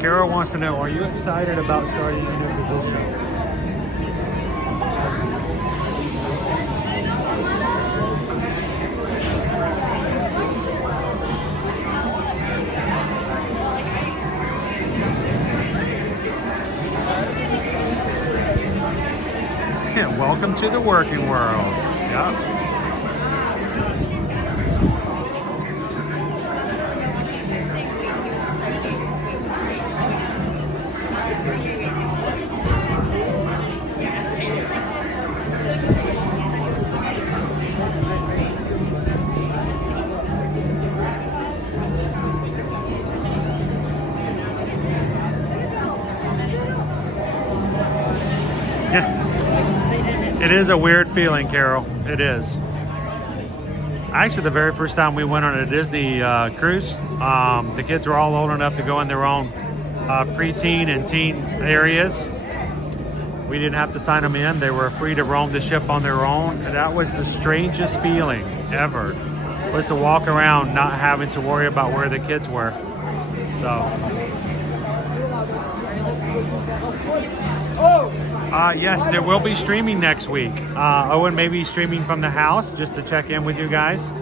Carol wants to know, are you excited about starting a new position? Welcome to the working world. Yep. It is a weird feeling, Carol. It is. Actually, the very first time we went on a Disney cruise, the kids were all old enough to go in their own preteen and teen areas. We didn't have to sign them in. They were free to roam the ship on their own. And that was the strangest feeling ever, was to walk around not having to worry about where the kids were. So. Yes, there will be streaming next week. Owen may be streaming from the house just to check in with you guys.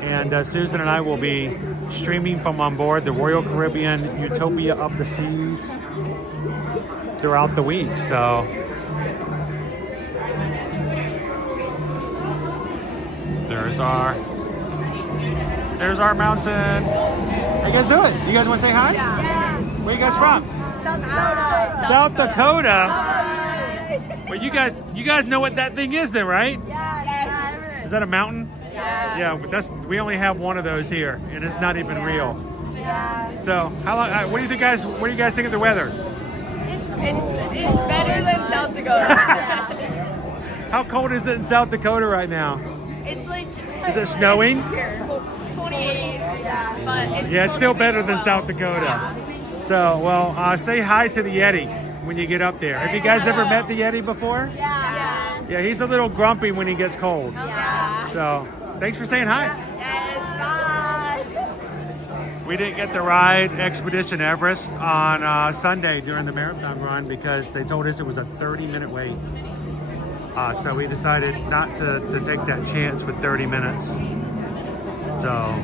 And Susan and I will be streaming from on board the Royal Caribbean Utopia of the Seas throughout the week. So there's our mountain. How you guys doing? You guys want to say hi? Yeah. Where you guys from? South Dakota. South Dakota. Well, you guys know what that thing is then, right? Yes. Is that a mountain? Yeah. Yeah, but we only have one of those here, and it's not even real. Yeah. So, how long? What do you guys think of the weather? It's better than South Dakota. How cold is it in South Dakota right now? It's like. Is it snowing? 28. Yeah, but It's still better than South Dakota. Yeah. So, well, say hi to the Yeti when you get up there. Have you guys ever met the Yeti before? Yeah. Yeah, he's a little grumpy when he gets cold. Yeah. So, thanks for saying hi. Yes, bye. We didn't get to ride Expedition Everest on Sunday during the marathon run because they told us it was a 30-minute wait. So we decided not to take that chance with 30 minutes. So,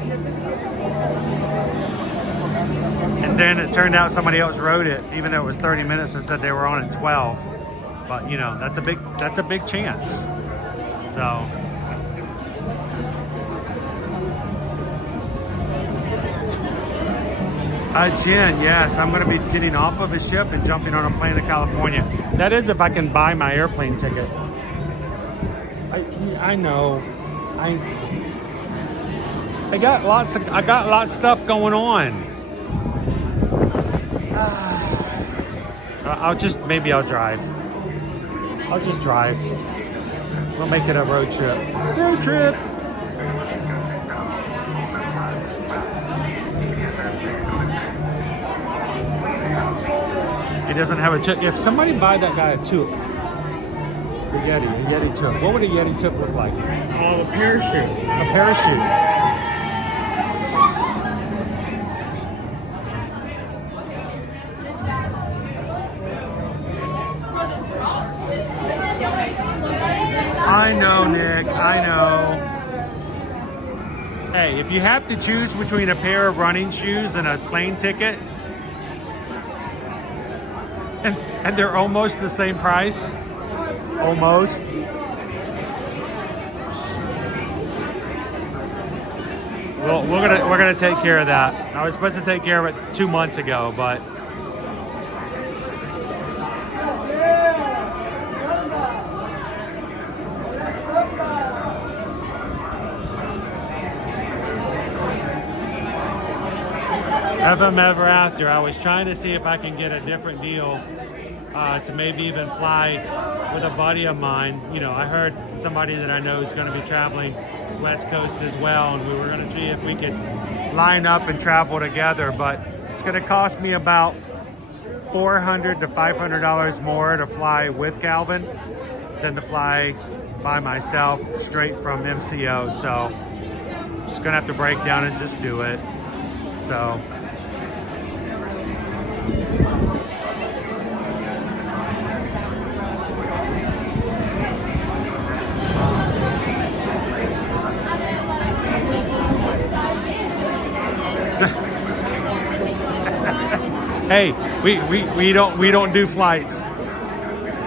and then it turned out somebody else rode it, even though it was 30 minutes, and said they were on at 12. But you know, that's a big chance. So. Jen, yes, I'm going to be getting off of a ship and jumping on a plane to California. That is if I can buy my airplane ticket. I know. I got lots of stuff going on. Maybe I'll drive. I'll just drive. We'll make it a road trip. Road trip. He doesn't have a tip. If somebody buy that guy a tube, the Yeti tube. What would a Yeti tube look like? Oh, a parachute. A parachute. I know, Nick. I know. you have to choose between a pair of running shoes and a plane ticket, and they're almost the same price, almost. Well, we're gonna take care of that. I was supposed to take care of it 2 months ago, but FM Ever After, I was trying to see if I can get a different deal to maybe even fly with a buddy of mine. You know, I heard somebody that I know is going to be traveling West Coast as well, and we were going to see if we could line up and travel together, but it's going to cost me about $400 to $500 more to fly with Calvin than to fly by myself straight from MCO. So I'm just going to have to break down and just do it. So hey, we don't do flights.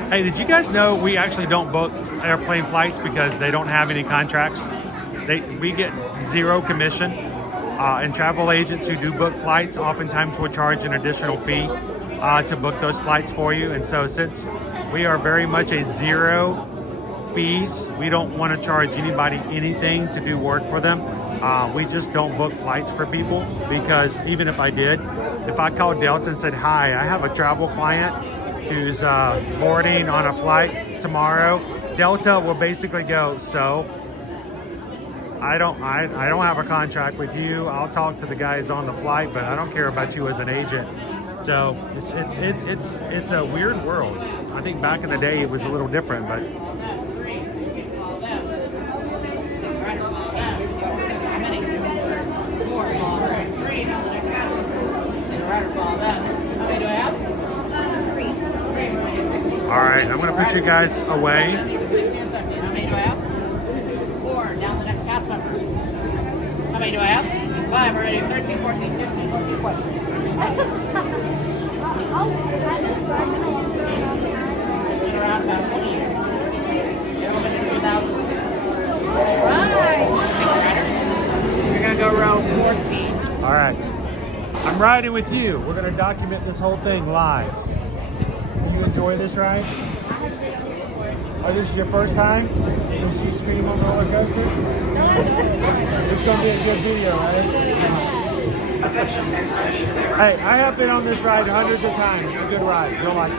Hey, did you guys know we actually don't book airplane flights because they don't have any contracts? We get zero commission, and travel agents who do book flights oftentimes will charge an additional fee to book those flights for you. And so since we are very much a zero fees, we don't want to charge anybody anything to do work for them. We just don't book flights for people, because even if I did, if I called Delta and said, hi, I have a travel client who's boarding on a flight tomorrow, Delta will basically go, so I don't have a contract with you. I'll talk to the guys on the flight, but I don't care about you as an agent. So it's a weird world. I think back in the day it was a little different, but all right, I'm going to put you guys away. How many do I have? 4, down the next cast member. How many do I have? 5 already, 13, 14, 15, what's your question? Been around about 20 years. Get over to 2006. Right. You're going to go row 14. All right. I'm riding with you. We're going to document this whole thing live. You enjoy this ride? Oh, this is your first time? Did she scream on the roller coaster? It's going to be a good video, right? Hey, I have been on this ride hundreds of times. It's a good ride. You'll like it.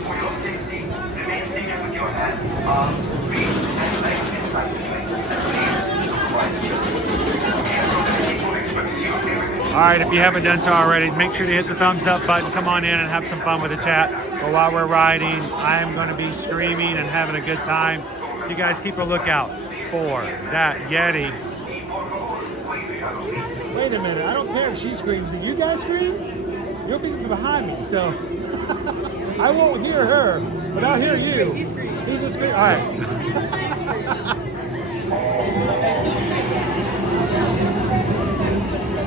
For your safety, remain seated with your hands, arms, feet, and legs inside the plane. Please supervise All right, if you haven't done so already, make sure to hit the thumbs up button. Come on in and have some fun with the chat. But while we're riding, I am going to be streaming and having a good time. You guys keep a lookout for that Yeti. Wait a minute, I don't care if she screams. If you guys scream, you'll be behind me. So I won't hear her, but I'll hear you. He's a scream. All right.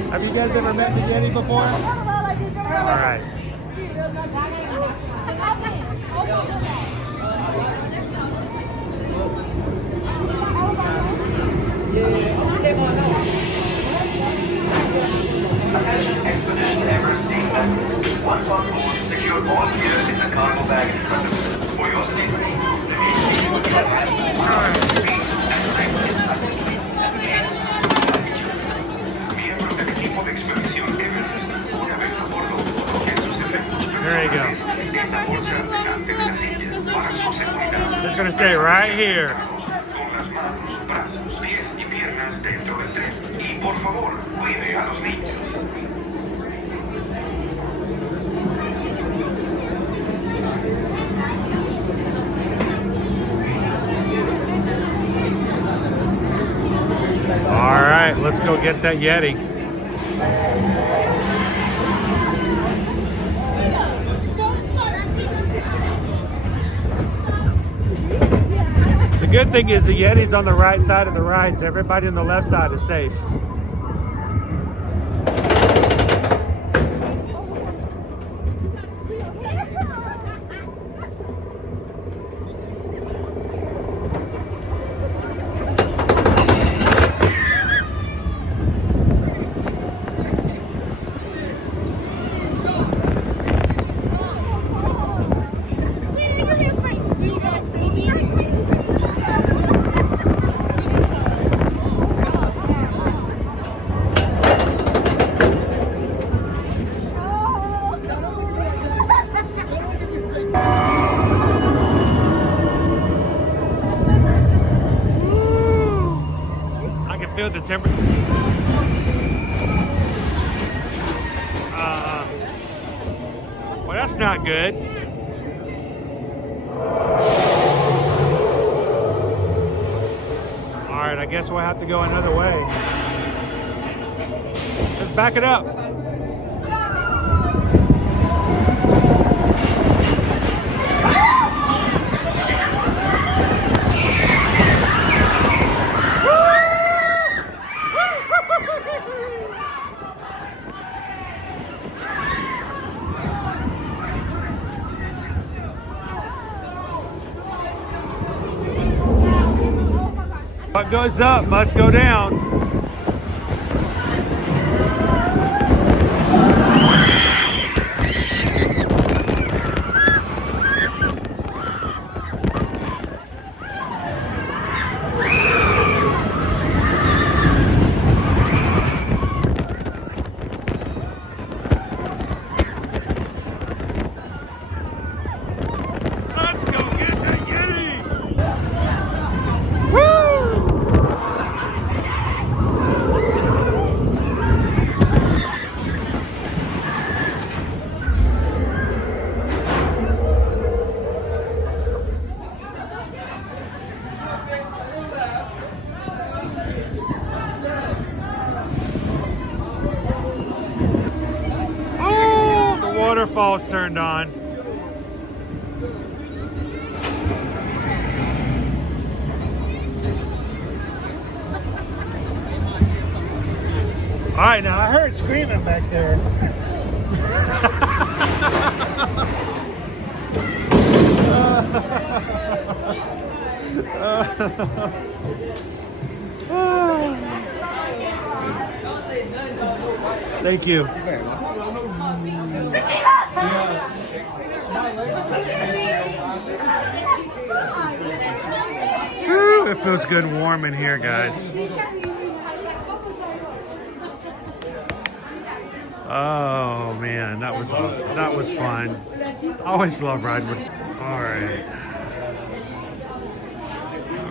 Have you guys ever met the Yeti before? All right. Attention Expedition Everest team members. Once on board, secure all gear in the cargo bag in front of you. For your safety, remain seated with your hands, arms, feet, and legs inside the plane. And please supervise children. Miembro del equipo de expedición Everest, una vez a bordo, coloquen sus efectos personales en la bolsa delante de la silla para su seguridad. Just gonna stay right here. Con las manos, brazos, pies y piernas dentro del tren. Y por favor, cuide a los niños. All right, let's go get that Yeti. The good thing is the Yeti's on the right side of the ride, so everybody on the left side is safe. Feel the temperature. Well, that's not good. All right, I guess we'll have to go another way. Let's back it up. What goes up must go down. Waterfall's turned on. All right, now I heard screaming back there. Thank you. Woo, it feels good and warm in here, guys. Oh man, that was awesome. That was fun. I always love riding with. All right.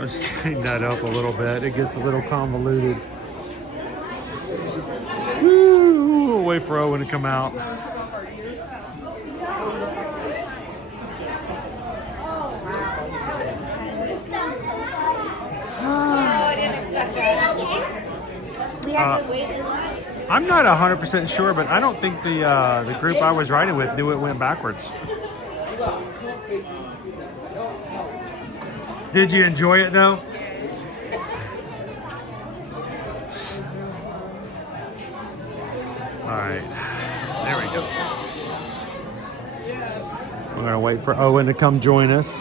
Let's clean that up a little bit. It gets a little convoluted. Woo, we'll wait for Owen to come out. I'm not 100% sure, but I don't think the group I was riding with knew it went backwards. Did you enjoy it though? All right, there we go. We're gonna wait for Owen to come join us.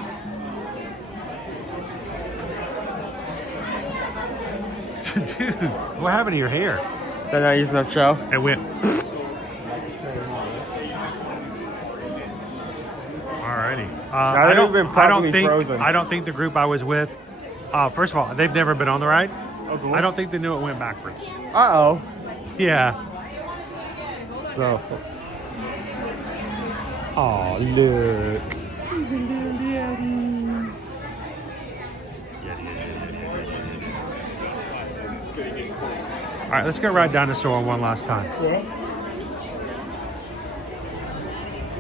Dude, what happened to your hair? Did I not use enough gel? It went. Alrighty. I don't think the group I was with. First of all, they've never been on the ride. Oh, cool. I don't think they knew it went backwards. Uh-oh. Yeah. So. Oh, look. He's a little daddy. All right, let's go ride Dinosaur one last time. Yeah.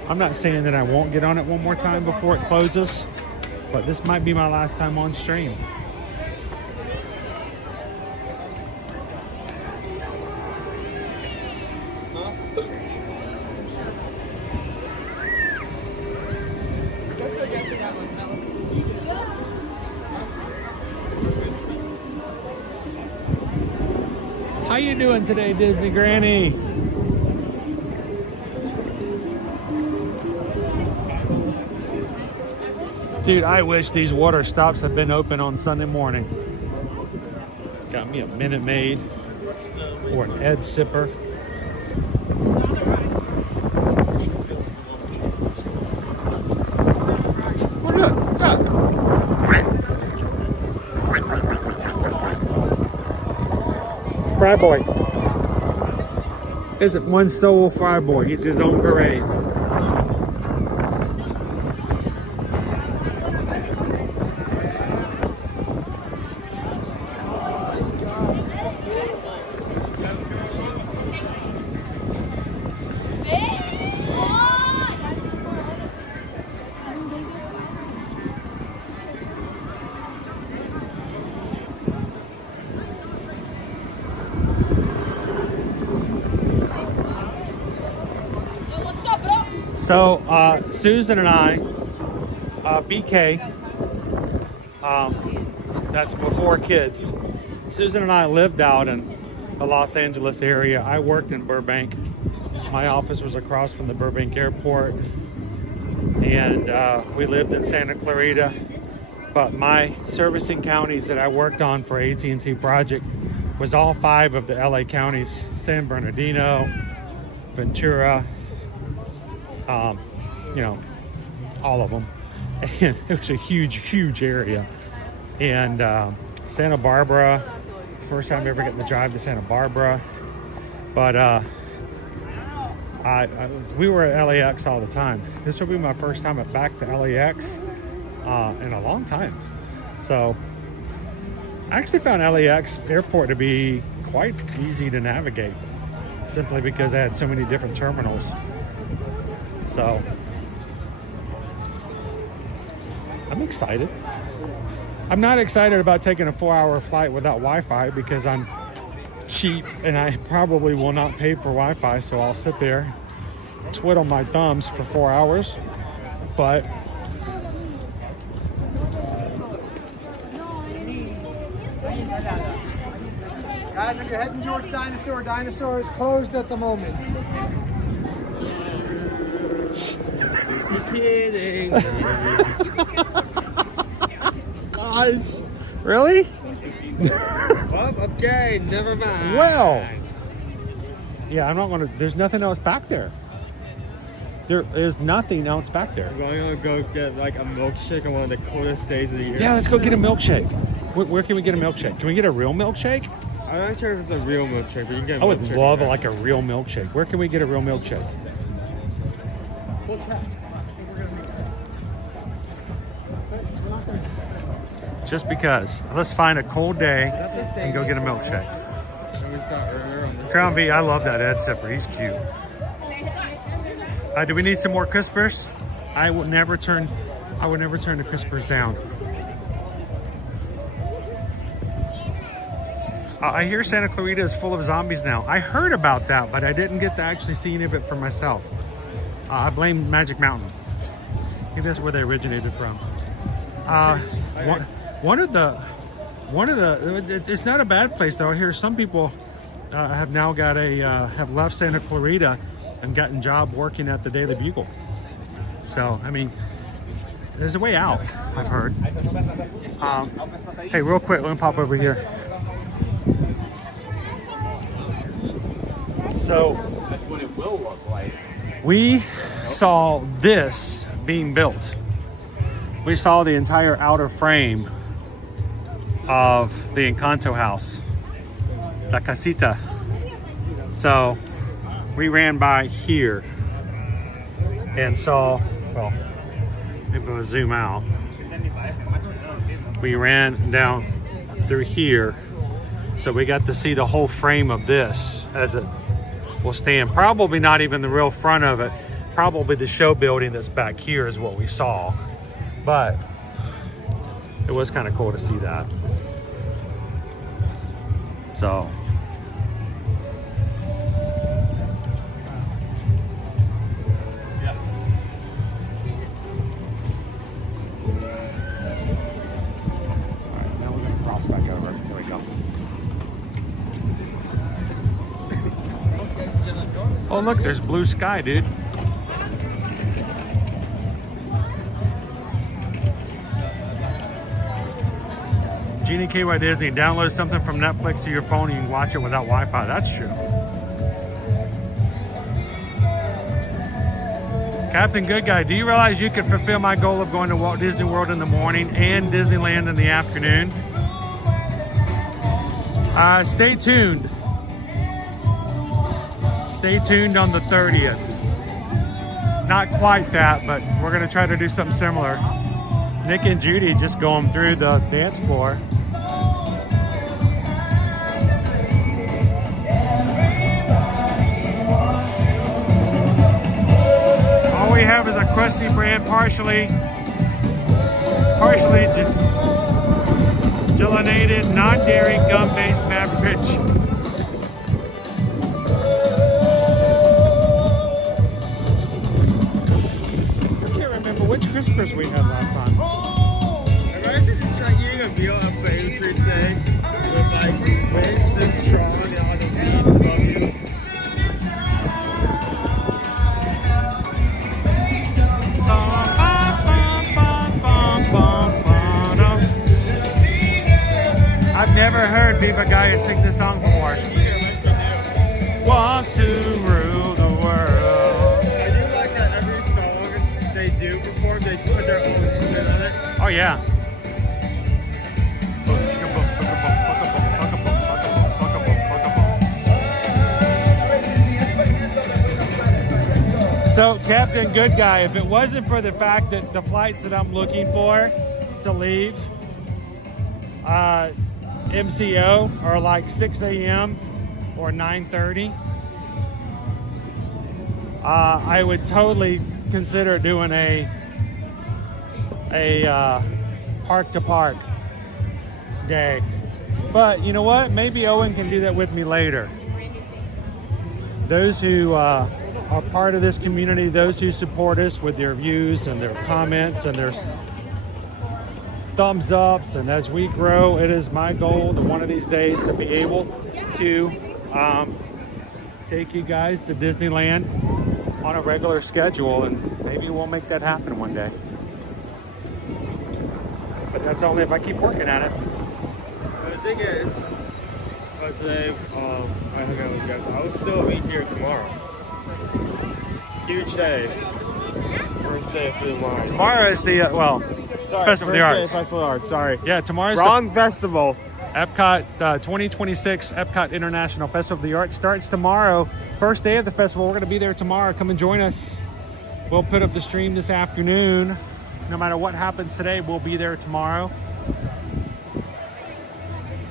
I'm not saying that I won't get on it one more time before it closes, but this might be my last time on stream. you doing today, Disney Granny? Dude, I wish these water stops had been open on Sunday morning. Got me a Minute Maid or an Ed Sipper. Oh, look, duck. Fry boy. Isn't one sole fry boy. He's his own parade. So Susan and I, BK, that's before kids. Susan and I lived out in the Los Angeles area. I worked in Burbank. My office was across from the Burbank airport, and we lived in Santa Clarita. But my servicing counties that I worked on for AT&T project was all 5 of the LA counties: San Bernardino, Ventura, you know, all of them. And it was a huge area. And Santa Barbara, first time ever getting to drive to Santa Barbara. But we were at LAX all the time. This will be my first time back to LAX in a long time. So I actually found LAX airport to be quite easy to navigate, simply because I had so many different terminals. So I'm excited. I'm not excited about taking a 4-hour flight without Wi-Fi because I'm cheap and I probably will not pay for Wi-Fi, so I'll sit there, twiddle my thumbs for 4 hours. But guys, if you're heading towards Dinosaur, Dinosaur is closed at the moment. You're kidding. Gosh, really? Well, okay, never mind. Well, yeah, I'm not gonna. There's nothing else back there. There is nothing else back there. We're gonna go get like a milkshake on one of the coldest days of the year. Yeah, let's go get a milkshake. Where can we get a milkshake? Can we get a real milkshake? I'm not sure if it's a real milkshake, but you can get a I would milkshake love there. like a real milkshake. Where can we get a real milkshake? We'll try. Just because. Let's find a cold day and go get a milkshake. And we saw earlier on this Crown B, I love that Ed Sipper. He's cute. Do we need some more crispers? I would never turn the crispers down. I hear Santa Clarita is full of zombies now. I heard about that, but I didn't get to actually see any of it for myself. I blame Magic Mountain. I think that's where they originated from. One of the, it's not a bad place though. I hear some people have now got have left Santa Clarita and gotten job working at the Daily Bugle. So, I mean, there's a way out, I've heard. Hey, real quick, let me pop over here. So, That's what it will look like. we saw this being built. We saw the entire outer frame of the Encanto house, La Casita. So we ran by here and saw, well, maybe we'll zoom out. We ran down through here. So we got to see the whole frame of this as it will stand. Probably not even the real front of it. Probably the show building that's back here is what we saw. But it was kind of cool to see that. So now we're going to cross back over. Here we go. Oh, look, there's blue sky, dude. Genie KY Disney, download something from Netflix to your phone and you can watch it without Wi-Fi. That's true. Captain Good Guy, do you realize you could fulfill my goal of going to Walt Disney World in the morning and Disneyland in the afternoon? Stay tuned. Stay tuned on the 30th. Not quite that, but we're gonna try to do something similar. Nick and Judy just going through the dance floor. All we have is a crusty brand, partially gelatined, non-dairy, gum-based beverage. Which Crispers we had last time? Imagine just like eating a meal at Flavor Street today with like wings and straw and all the meat above you. I've never heard Viva Gaia sing this song before. Want to rule the world. I do like that every song they do perform, they put their own spin on it. Oh yeah. So Captain Good Guy, if it wasn't for the fact that the flights that I'm looking for to leave MCO are like 6 a.m. or 9:30, I would totally consider doing a park to park day. But you know what? Maybe Owen can do that with me later. Those who are part of this community, those who support us with their views and their comments and their thumbs ups, and as we grow, it is my goal to one of these days to be able to take you guys to Disneyland on a regular schedule, and maybe we'll make that happen one day. But that's only if I keep working at it. The thing is, today, I hung out with you guys. I will still be here tomorrow. Huge day. First day of Food Line. Tomorrow is the Festival of the Arts. Festival of the Arts. Sorry. Yeah, tomorrow's wrong festival. Epcot 2026 Epcot International Festival of the Arts starts tomorrow. First day of the festival. We're going to be there tomorrow. Come and join us. We'll put up the stream this afternoon. No matter what happens today, we'll be there tomorrow.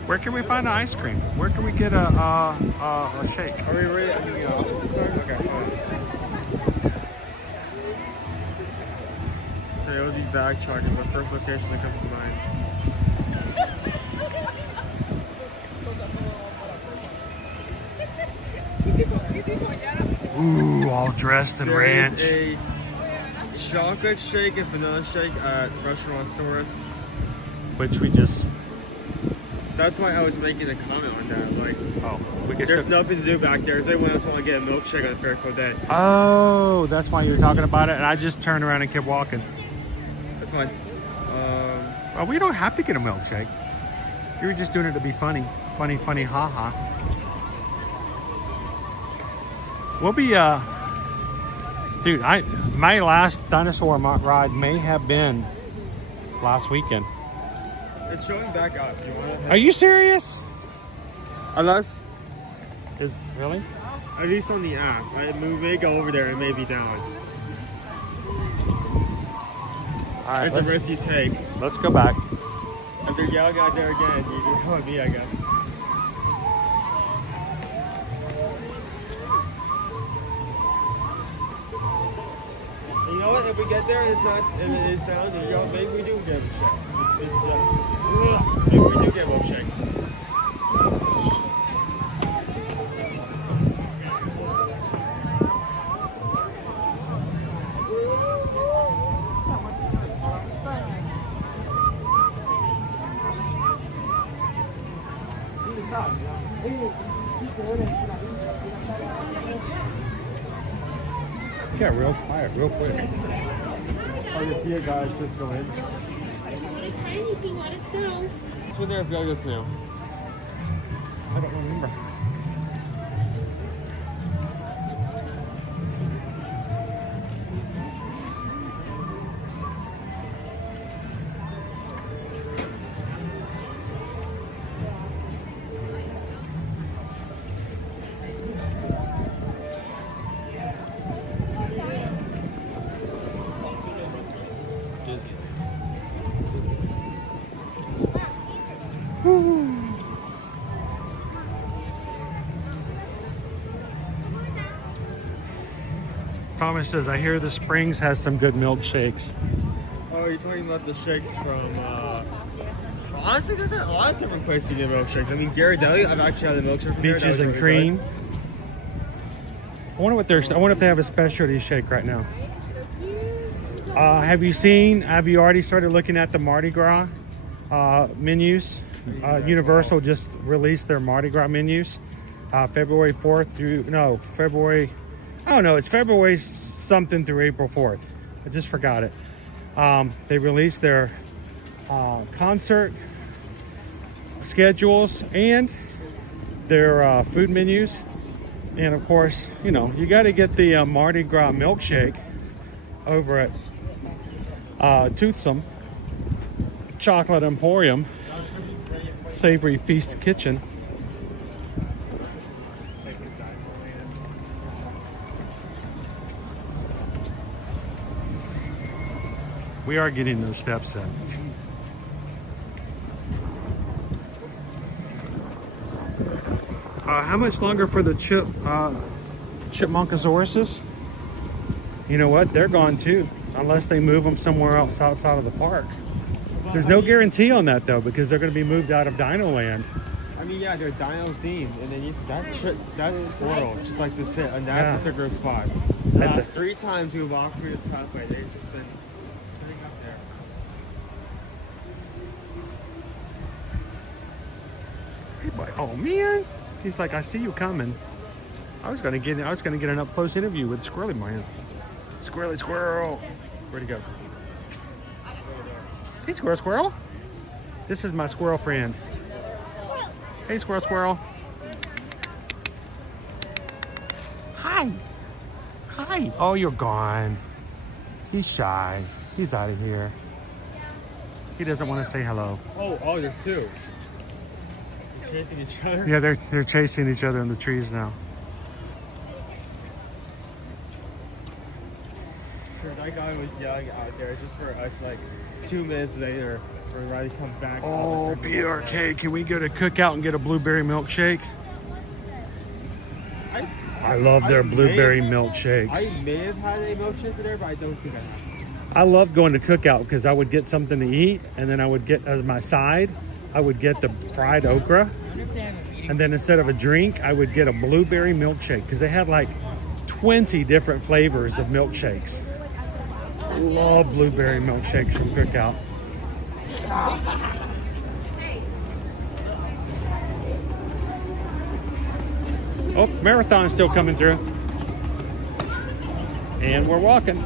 Where can we find ice cream? Where can we get a shake? Are we ready? Okay, fine. Okay, it'll be backtracking, the first location that comes to mind. Ooh, all dressed in ranch. There is a chocolate shake and vanilla shake at Restaurant Saurus. Which we just... That's why I was making a comment on that. Like, we can there's nothing to do back there. Does anyone else want to get a milkshake on a fair cold day? Oh, that's why you were talking about it, and I just turned around and kept walking. That's fine. Well, we don't have to get a milkshake. You were just doing it to be funny. Funny, funny, haha. We'll be, dude, my last dinosaur ride may have been last weekend. It's showing back up. You want to? Are you serious? Unless. Really? At least on the app. We may go over there and may be down. Alright, it's a risk you take. Let's go back. If they're yelling out there again, you can call me, I guess. You know what? If we get there and it's not, and it is down, then you go, maybe we do get a shake. Maybe we do get a milkshake. Got real quiet real quick. Oh, the beer guys just go in. Anything, let us know. That's what they're going to now. I don't remember. Thomas says, I hear the Springs has some good milkshakes. Oh, you're talking about the shakes from, honestly, there's a lot of different places to get milkshakes. I mean, Gary Deli, I've actually had a milkshake from there. Peaches and cream. I wonder if they have a specialty shake right now. Have you already started looking at the Mardi Gras menus? Universal just released their Mardi Gras menus. February 4th through, no, February, oh no, it's February something through April 4th. I just forgot it. They released their concert schedules and their food menus. And of course, you know, you got to get the Mardi Gras milkshake over at Toothsome Chocolate Emporium, Savory Feast Kitchen. We are getting those steps in. How much longer for the Chipmunkasauruses? You know what? They're gone too, unless they move them somewhere else outside of the park. There's no guarantee on that though, because they're going to be moved out of Dino Land. I mean, yeah, they're dino themed, and then that's squirrel, just like to sit on that particular spot. Last 3 times we walked through this pathway, they've just been sitting up there. Hey, boy. Oh man, he's like, I see you coming. I was gonna get an up close interview with Squirrely Man. Squirrely squirrel. Where'd he go? Hey, squirrel, squirrel. This is my squirrel friend. Hey, squirrel, squirrel. Hi. Hi. Oh, you're gone. He's shy. He's out of here. He doesn't want to say hello. Oh, there's 2. They're chasing each other. Yeah, they're chasing each other in the trees now. Sure, that guy was yelling out there just for us, like 2 minutes later, when Riley comes back. Oh, BRK, can we go to Cookout and get a blueberry milkshake? I love their blueberry milkshakes. I may have had a milkshake there, but I don't think I have. I loved going to Cookout because I would get something to eat, and then I would get, as my side, I would get the fried okra. And then instead of a drink, I would get a blueberry milkshake because they had like 20 different flavors of milkshakes. I love blueberry milkshakes from Cookout. Oh, marathon is still coming through. And we're walking.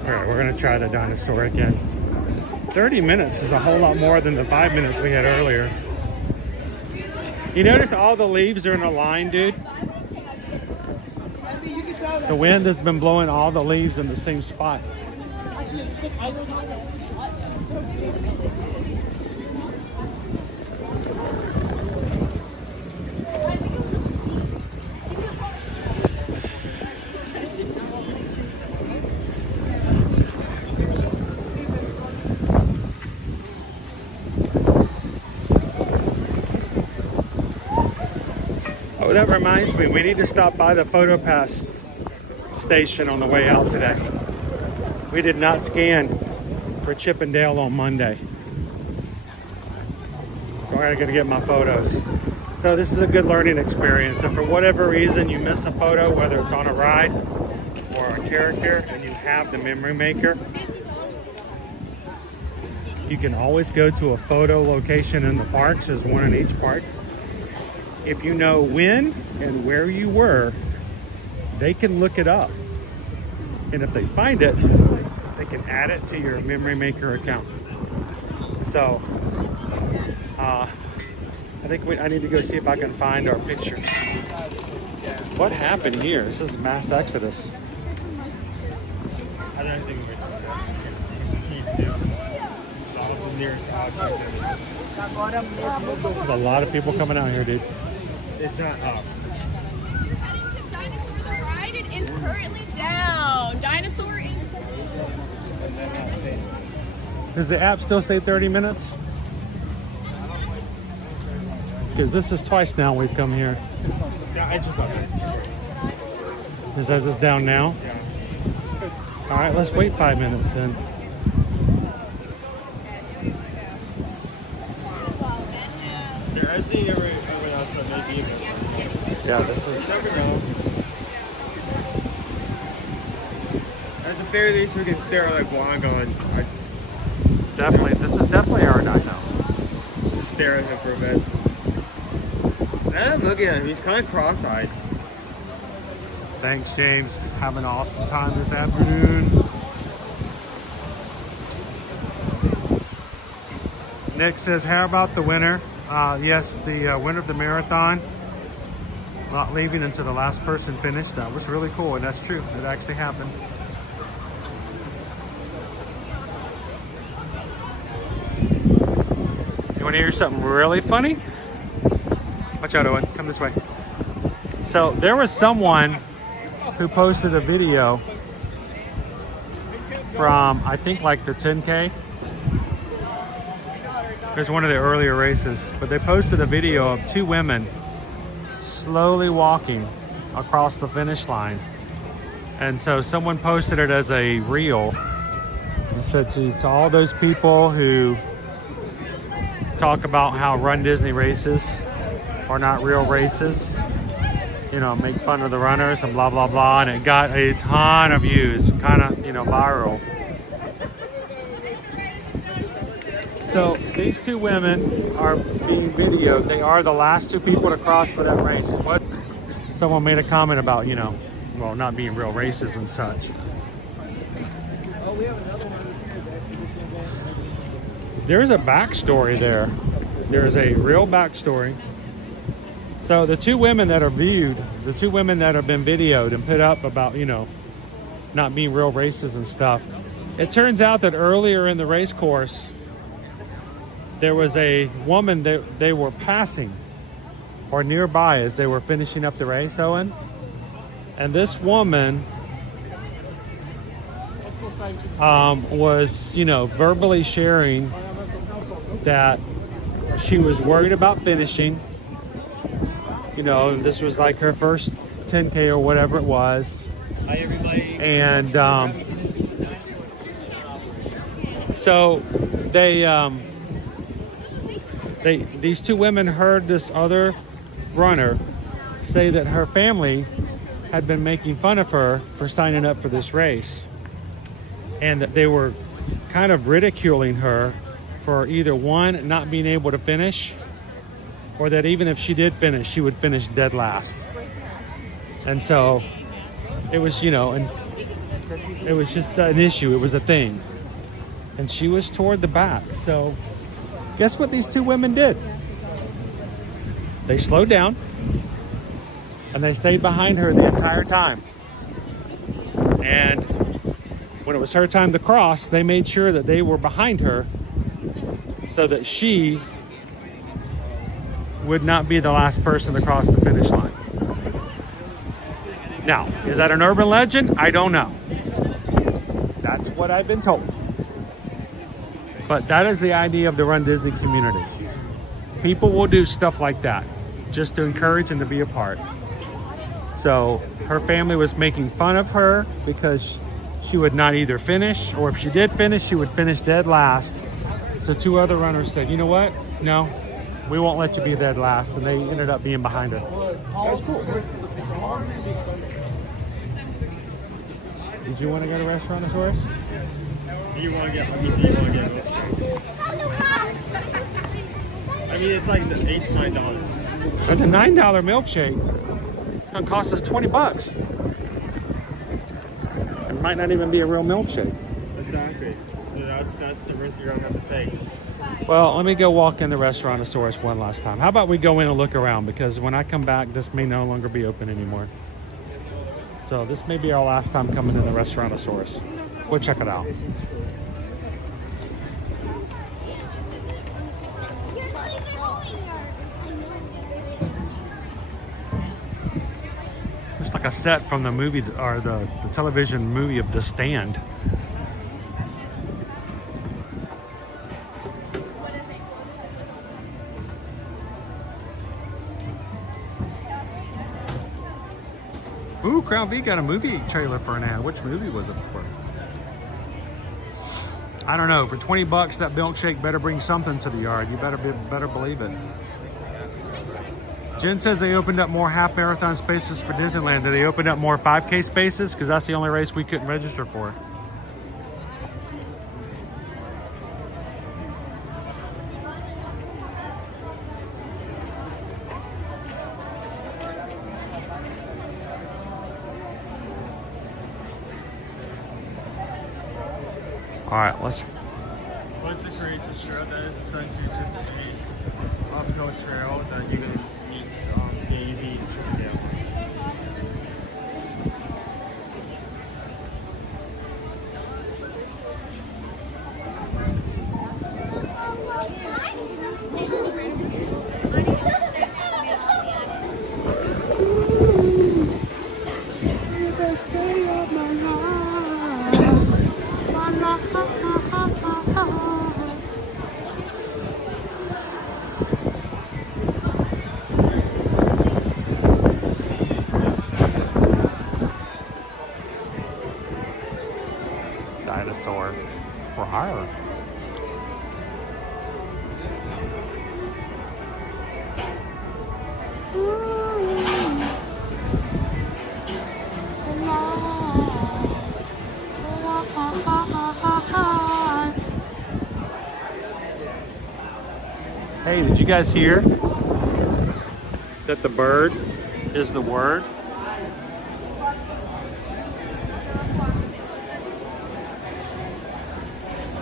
All right, we're gonna try the Dinosaur again. 30 minutes is a whole lot more than the 5 minutes we had earlier. You notice all the leaves are in a line, dude? The wind has been blowing all the leaves in the same spot. Oh, that reminds me, we need to stop by the PhotoPass station on the way out today. We did not scan for Chippendale on Monday. So I gotta get my photos. So this is a good learning experience. If for whatever reason you miss a photo, whether it's on a ride or a character, and you have the memory maker, You can always go to a photo location in the parks. There's one in each park. If you know when and where you were, they can look it up. And if they find it, they can add it to your Memory Maker account. So, I think I need to go see if I can find our pictures. What happened here? This is mass exodus. There's a lot of people coming out here, dude. It's not up. Dinosaur the ride, it is currently down. Dinosaur is. Does the app still say 30 minutes? Because this is twice now we've come here. Yeah, I just love it. It says it's down now? Yeah. All right, let's wait 5 minutes then. Yeah, I think everyone else will maybe even. Yeah, this is. You never know. At the very least, we can stare like one going. Definitely, this is definitely our dino. Stare at him for a bit. I'm looking at him. He's kind of cross-eyed. Thanks, James. Have an awesome time this afternoon. Nick says, how about the winner? Yes, the winner of the marathon, not leaving until the last person finished. That was really cool, and that's true. It actually happened. You want to hear something really funny? Watch out, Owen. Come this way. So there was someone who posted a video from, I think, like the 10K. There's one of the earlier races, but they posted a video of two women slowly walking across the finish line. And so someone posted it as a reel and said to all those people who talk about how Run Disney races are not real races, you know, make fun of the runners and blah, blah, blah. And it got a ton of views, kind of, you know, viral. So these two women are being videoed. They are the last two people to cross for that race. And what someone made a comment about, you know, well, not being real races and such. There's a backstory there. There's a real backstory. So the two women that are viewed, the two women that have been videoed and put up about, you know, not being real races and stuff. It turns out that earlier in the race course, there was a woman that they were passing or nearby as they were finishing up the race, Owen. And this woman was, you know, verbally sharing that she was worried about finishing. You know, this was like her first 10K or whatever it was. Hi, everybody. And so these two women heard this other runner say that her family had been making fun of her for signing up for this race, and that they were kind of ridiculing her for either one, not being able to finish, or that even if she did finish, she would finish dead last. And so it was, you know, and it was just an issue. It was a thing. And she was toward the back. So guess what these two women did? They slowed down and they stayed behind her the entire time. And when it was her time to cross, they made sure that they were behind her so that she would not be the last person to cross the finish line. Now, is that an urban legend? I don't know. That's what I've been told. But that is the idea of the Run Disney community. People will do stuff like that just to encourage and to be a part. So her family was making fun of her because she would not either finish, or if she did finish, she would finish dead last. So two other runners said, you know what? No, we won't let you be dead last. And they ended up being behind her. That's cool. Did you want to go to Restaurantosaurus? Do you want to get a milkshake? I mean, it's like $8 to $9. That's a $9 milkshake. It's gonna cost us $20. It might not even be a real milkshake. Exactly. So that's the risk you're gonna have to take. Well, let me go walk in the Restaurantosaurus one last time. How about we go in and look around, because when I come back, this may no longer be open anymore. So this may be our last time coming in the Restaurantosaurus. Go check it out. It's like a set from the movie, or the television movie of The Stand. Ooh, Crown V got a movie trailer for an ad. Which movie was it for? I don't know. For $20, that milkshake better bring something to the yard. You better believe it. Jen says they opened up more half marathon spaces for Disneyland. Did they open up more 5K spaces? Because that's the only race we couldn't register for. All right, let's. Once it creates a trail, that is essentially just a uphill trail that you're gonna meet Daisy. Yeah. Dinosaur for hire. Hey, did you guys hear that the bird is the word?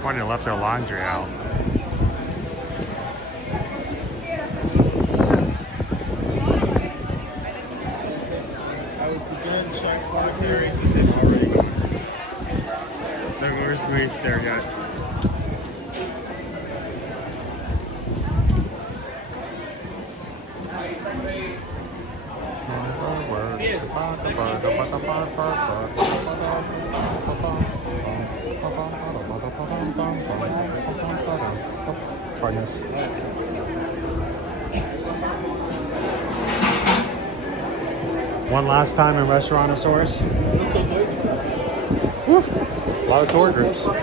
Funny, they left their laundry out. I was again check for carries and they've already gone. There's race there yet. Pardon us. One last time in Restaurantosaurus. Whew. A lot of tour groups. All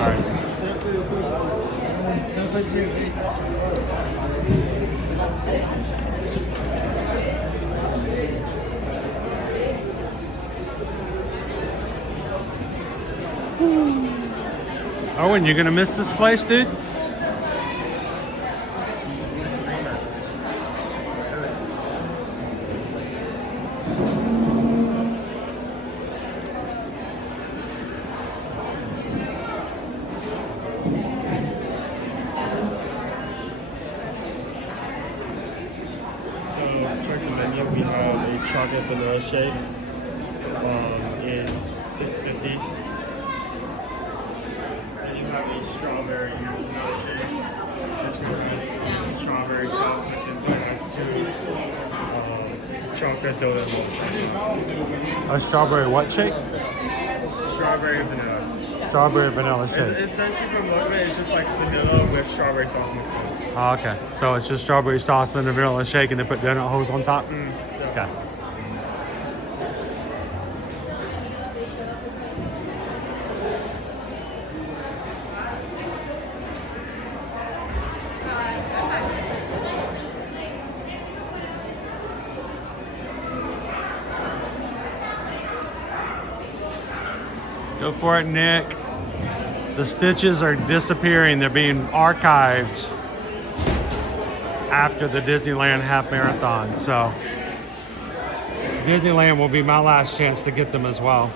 right. Owen, you gonna miss this place, dude? We have a chocolate vanilla shake. Is $6.50. And you have a strawberry vanilla shake, which has strawberry sauce mixed into it. It has two chocolate donut milkshakes. A strawberry what shake? Strawberry vanilla. Strawberry vanilla shake. It's essentially from looking at it, it's just like vanilla with strawberry sauce mixed in. Oh, okay. So it's just strawberry sauce and a vanilla shake, and they put donut holes on top? Yeah. Okay. Go for it, Nick. The stitches are disappearing. They're being archived after the Disneyland half marathon. So Disneyland will be my last chance to get them as well.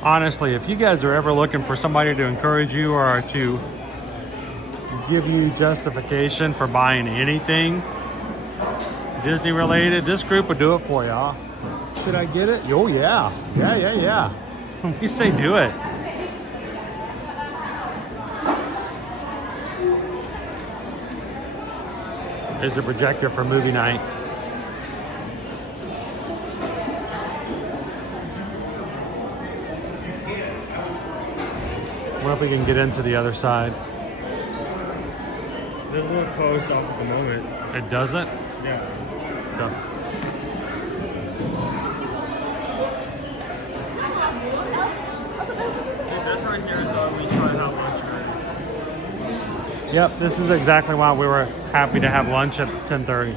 Honestly, if you guys are ever looking for somebody to encourage you or to give you justification for buying anything Disney related, this group would do it for y'all. Should I get it? Oh yeah. Yeah. We say do it. There's a projector for movie night. What if we can get into the other side? This is a little closed off at the moment. It doesn't? Yeah. No. This right here is we try to have lunch. Yep, this is exactly why we were happy to have lunch at 10:30.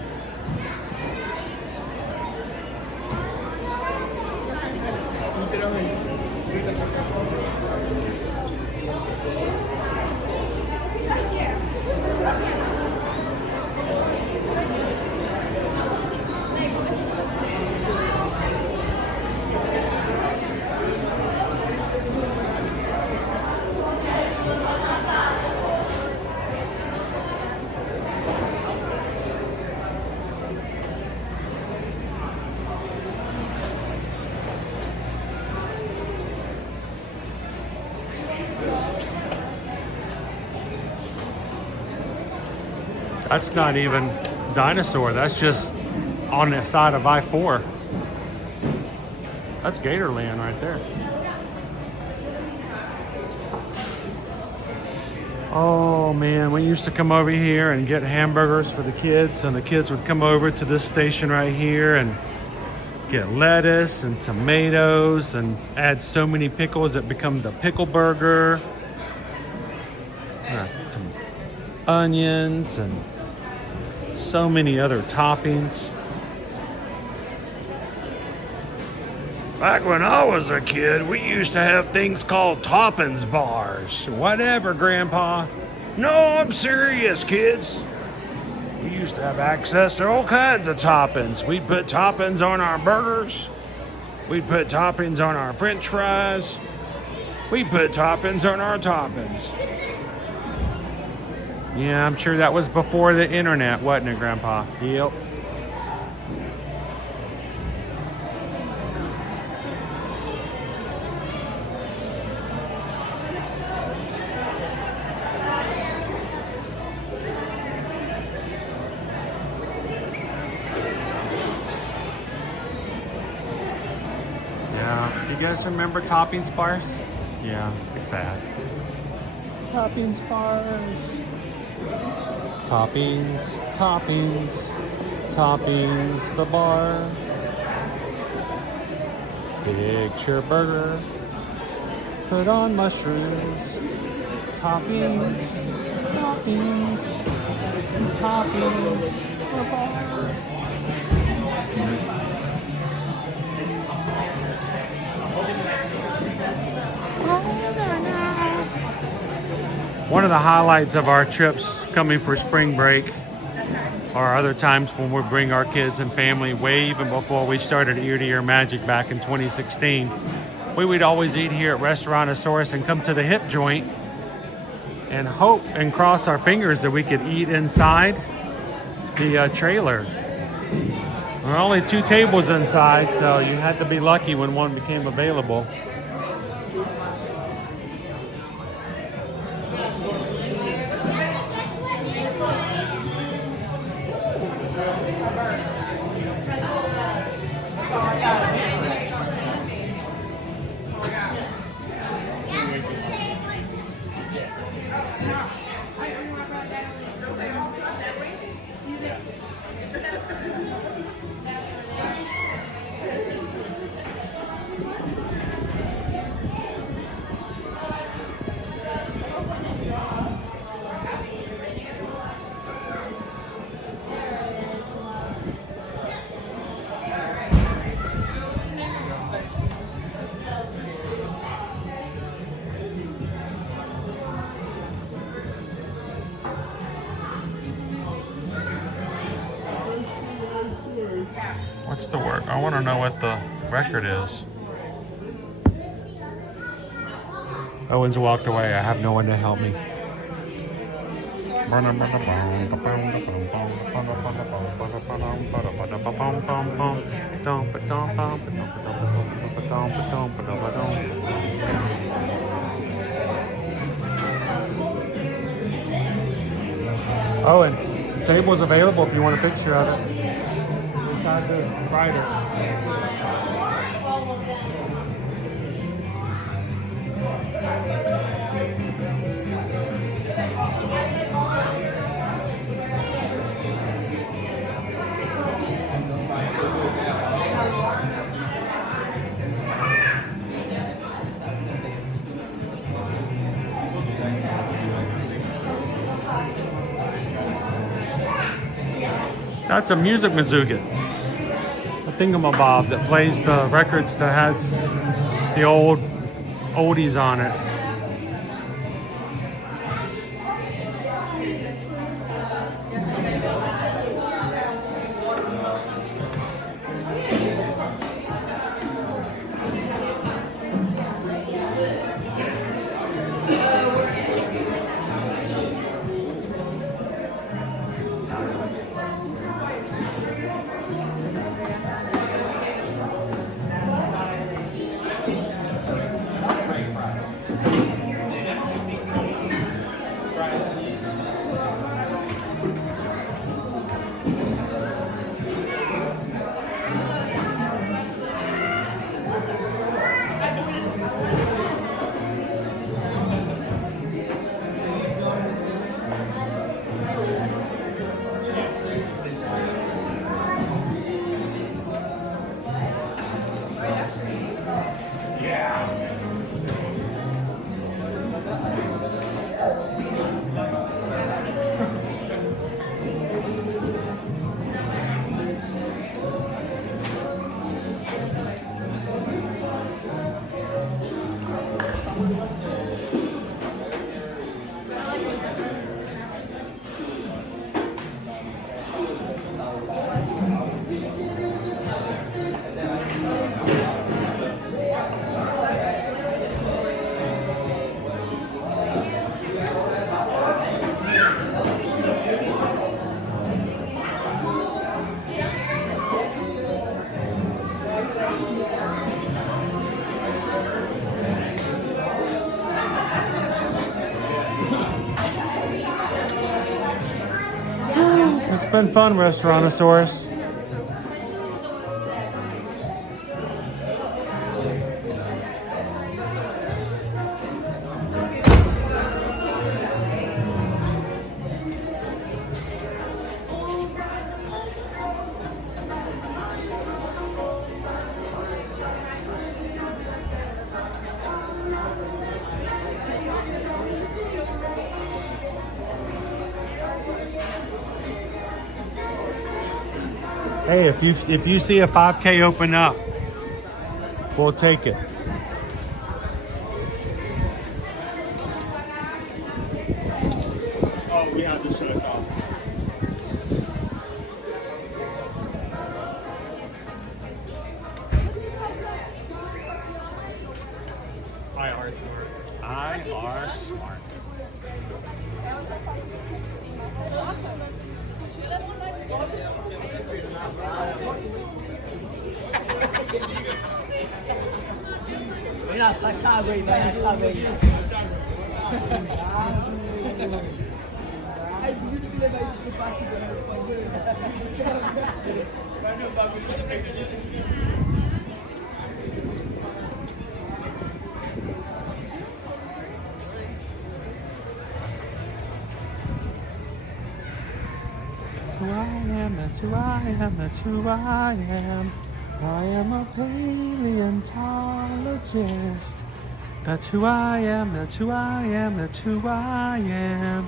That's not even Dinosaur. That's just on the side of I-4. That's Gatorland right there. Oh man, we used to come over here and get hamburgers for the kids, and the kids would come over to this station right here and get lettuce and tomatoes and add so many pickles it become the pickle burger. Some onions and so many other toppings. Back when I was a kid, we used to have things called toppings bars. Whatever, Grandpa. No, I'm serious, kids. We used to have access to all kinds of toppings. We'd put toppings on our burgers. We'd put toppings on our French fries. We'd put toppings on our toppings. Yeah, I'm sure that was before the internet, wasn't it, Grandpa? Yep. Yeah, you guys remember toppings bars? Yeah, it's sad. Toppings bars. Toppings, toppings, toppings, the bar. Picture burger, put on mushrooms. Toppings, toppings, toppings, the bar. One of the highlights of our trips coming for spring break are other times when we bring our kids and family, way even before we started Ear to Ear Magic back in 2016. We would always eat here at Restaurantosaurus and come to the hip joint and hope and cross our fingers that we could eat inside the trailer. There are only 2 tables inside, so you had to be lucky when one became available. wants to work. I want to know what the record is. Owen's walked away. I have no one to help me. Owen, the table's available if you want a picture of it. Inside the rider. That's a music mazooka. A thingamabob that plays the records that has the old oldies on it. It's been fun, Restaurantosaurus. Hey, if you see a 5K open up, we'll take it. Oh, we have to shut us off. IR smart. IR smart. Mira, faz água aí, vai, essa água aí. Ai, por isso que levar isso pro parque do vai ver o bagulho. That's who I am, that's who I am. I am a paleontologist. That's who I am, that's who I am, that's who I am.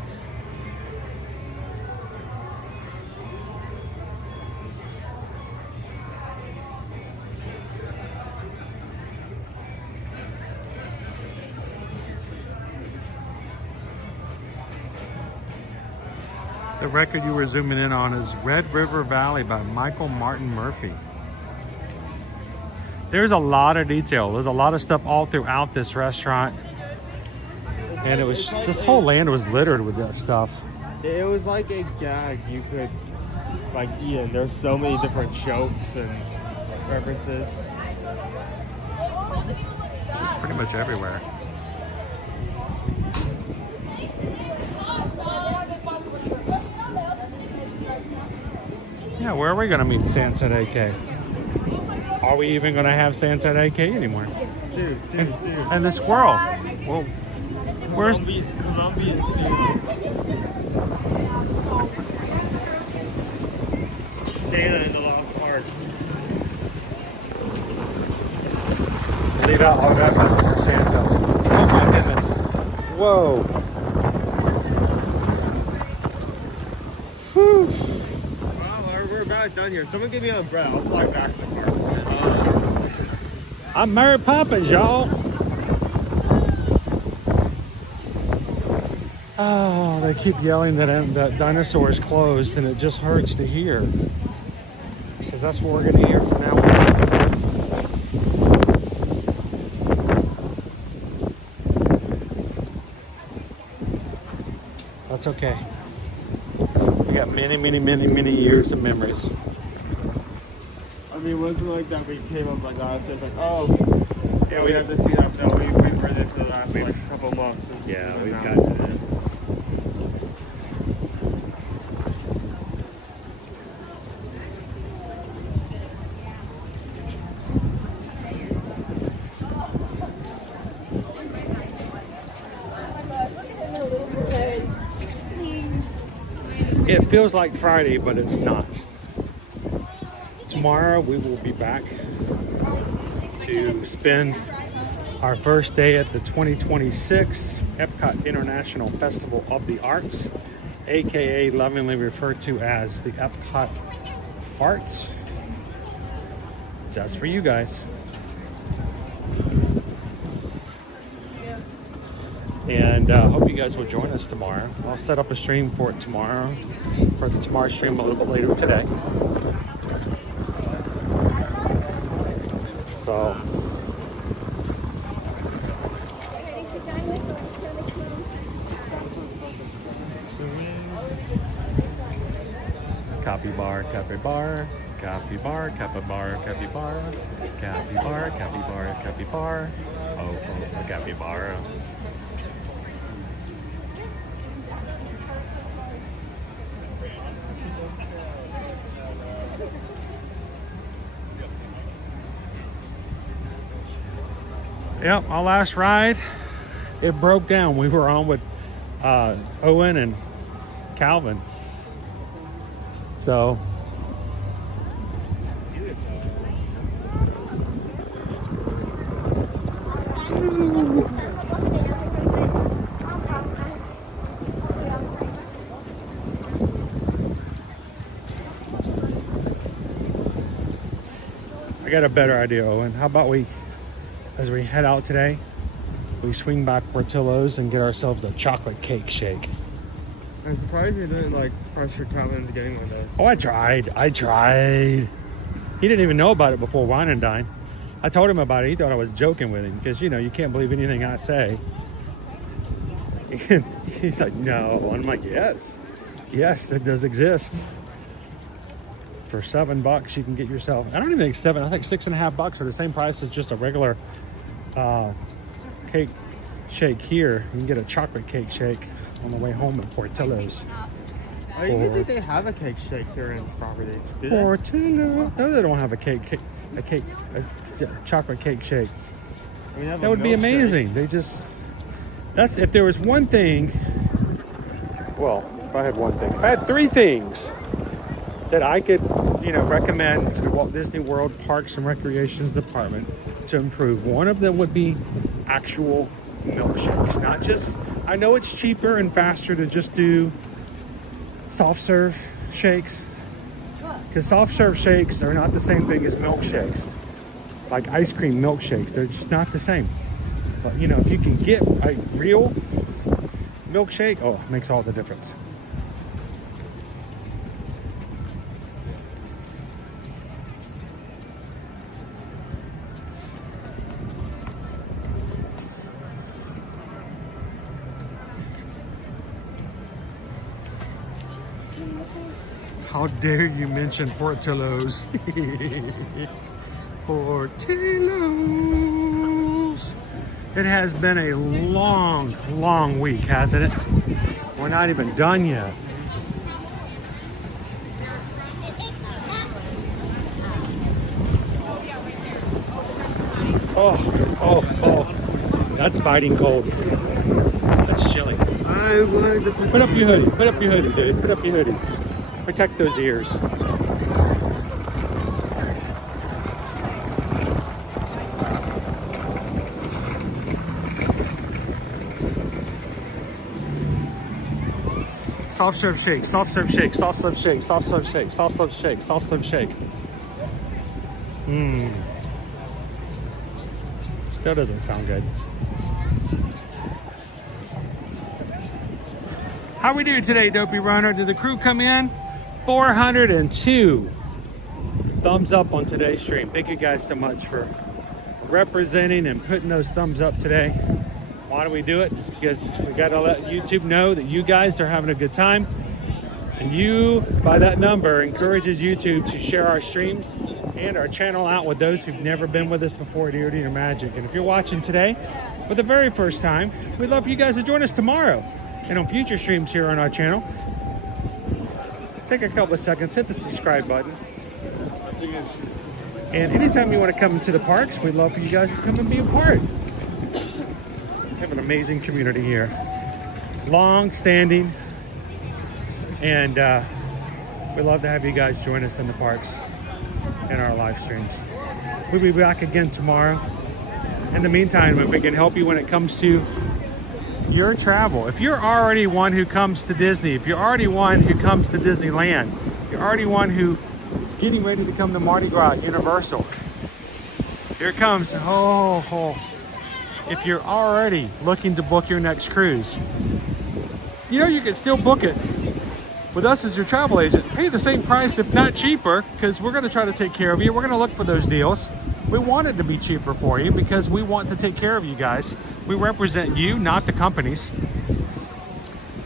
The record you were zooming in on is Red River Valley by Michael Martin Murphey. There's a lot of detail. There's a lot of stuff all throughout this restaurant. And it was, this whole land was littered with that stuff. It was like a gag you could like eat in. There's so many different jokes and references. Just pretty much everywhere. Yeah, where are we gonna meet Sunset AK? Are we even gonna have Sunset AK anymore? Dude. And the squirrel. Well, where's Colombian seafood? Santa in the Lost Ark. leave out all reference for Santa? Oh my goodness. Whoa. Whew. Well, we're about done here. Someone give me an umbrella. I'll fly back to the park. I'm Mary Poppins, y'all. Oh, they keep yelling that Dinosaur is closed, and it just hurts to hear. Because that's what we're going to hear from now on. That's okay. We got many, many, many, many years of memories. I mean, wasn't like that we came up like that. It's like, oh, yeah, we have to see that. No, we've heard it for the last like couple months. Yeah, we've got it. It feels like Friday, but it's not. Tomorrow we will be back to spend our first day at the 2026 Epcot International Festival of the Arts, aka lovingly referred to as the Epcot Farts. Just for you guys. And hope you guys will join us tomorrow. I'll set up a stream for it tomorrow, for the tomorrow stream a little bit later today. So, capybara, capybara, capybara, capybara, capybara, capybara, capybara, capybara. Oh, a capybara. Yep, our last ride, it broke down. We were on with Owen and Calvin. So, I got a better idea, Owen. How about we, as we head out today, we swing by Portillo's and get ourselves a chocolate cake shake. I'm surprised you didn't like pressure Calvin into getting one of those. Oh, I tried. He didn't even know about it before Wine and Dine. I told him about it. He thought I was joking with him because, you know, you can't believe anything I say. And he's like, no. I'm like, yes, that does exist. For $7 you can get yourself, I don't even think $7, I think $6.50 for the same price as just a regular cake shake here. You can get a chocolate cake shake on the way home at Portillo's. I even think they have a cake shake here in this property. Do they? Portillo. No, they don't have a chocolate cake shake. I mean, that would be amazing. They just, that's, if there was one thing, well, if I had one thing, if I had three things that I could, you know, recommend to the Walt Disney World Parks and Recreations Department to improve, one of them would be actual milkshakes. Not just, I know it's cheaper and faster to just do soft serve shakes, because soft serve shakes are not the same thing as milkshakes. Like ice cream milkshakes, they're just not the same. But you know, if you can get a real milkshake, oh, it makes all the difference. How dare you mention Portillo's? Portillo's. It has been a long, long week, hasn't it? We're not even done yet. Oh, that's biting cold. That's chilly. Put up your hoodie, dude. Put up your hoodie. Protect those ears. Soft serve shake, soft serve shake, soft serve shake, soft serve shake, soft serve shake, soft serve shake. Still doesn't sound good. How we do today, Dopey Runner? Did the crew come in? 402 thumbs up on today's stream. Thank you guys so much for representing and putting those thumbs up today. Why do we do it? It's because we got to let YouTube know that you guys are having a good time. And you, by that number, encourages YouTube to share our streams and our channel out with those who've never been with us before at Ear Magic. And if you're watching today for the very first time, we'd love for you guys to join us tomorrow and on future streams here on our channel. Take a couple of seconds, hit the subscribe button. And anytime you want to come into the parks, we'd love for you guys to come and be a part. We have an amazing community here. Long standing. And we'd love to have you guys join us in the parks and our live streams. We'll be back again tomorrow. In the meantime, if we can help you when it comes to your travel, if you're already one who comes to Disney, if you're already one who comes to Disneyland, you're already one who is getting ready to come to Mardi Gras at Universal, here it comes. If you're already looking to book your next cruise, you know you can still book it with us as your travel agent. Pay the same price, if not cheaper, because we're going to try to take care of you. We're going to look for those deals. We want it to be cheaper for you because we want to take care of you guys. We represent you, not the companies.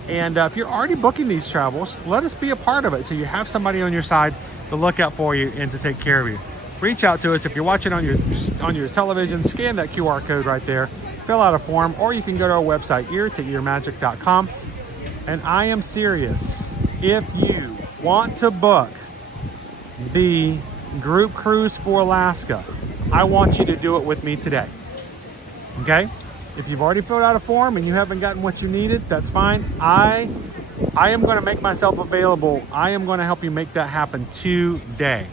And if you're already booking these travels, let us be a part of it so you have somebody on your side to look out for you and to take care of you. Reach out to us. If you're watching on your television, scan that QR code right there, fill out a form, or you can go to our website, eartoearmagic.com. And I am serious. If you want to book the group cruise for Alaska, I want you to do it with me today. Okay? If you've already filled out a form and you haven't gotten what you needed, that's fine. I am going to make myself available. I am going to help you make that happen today.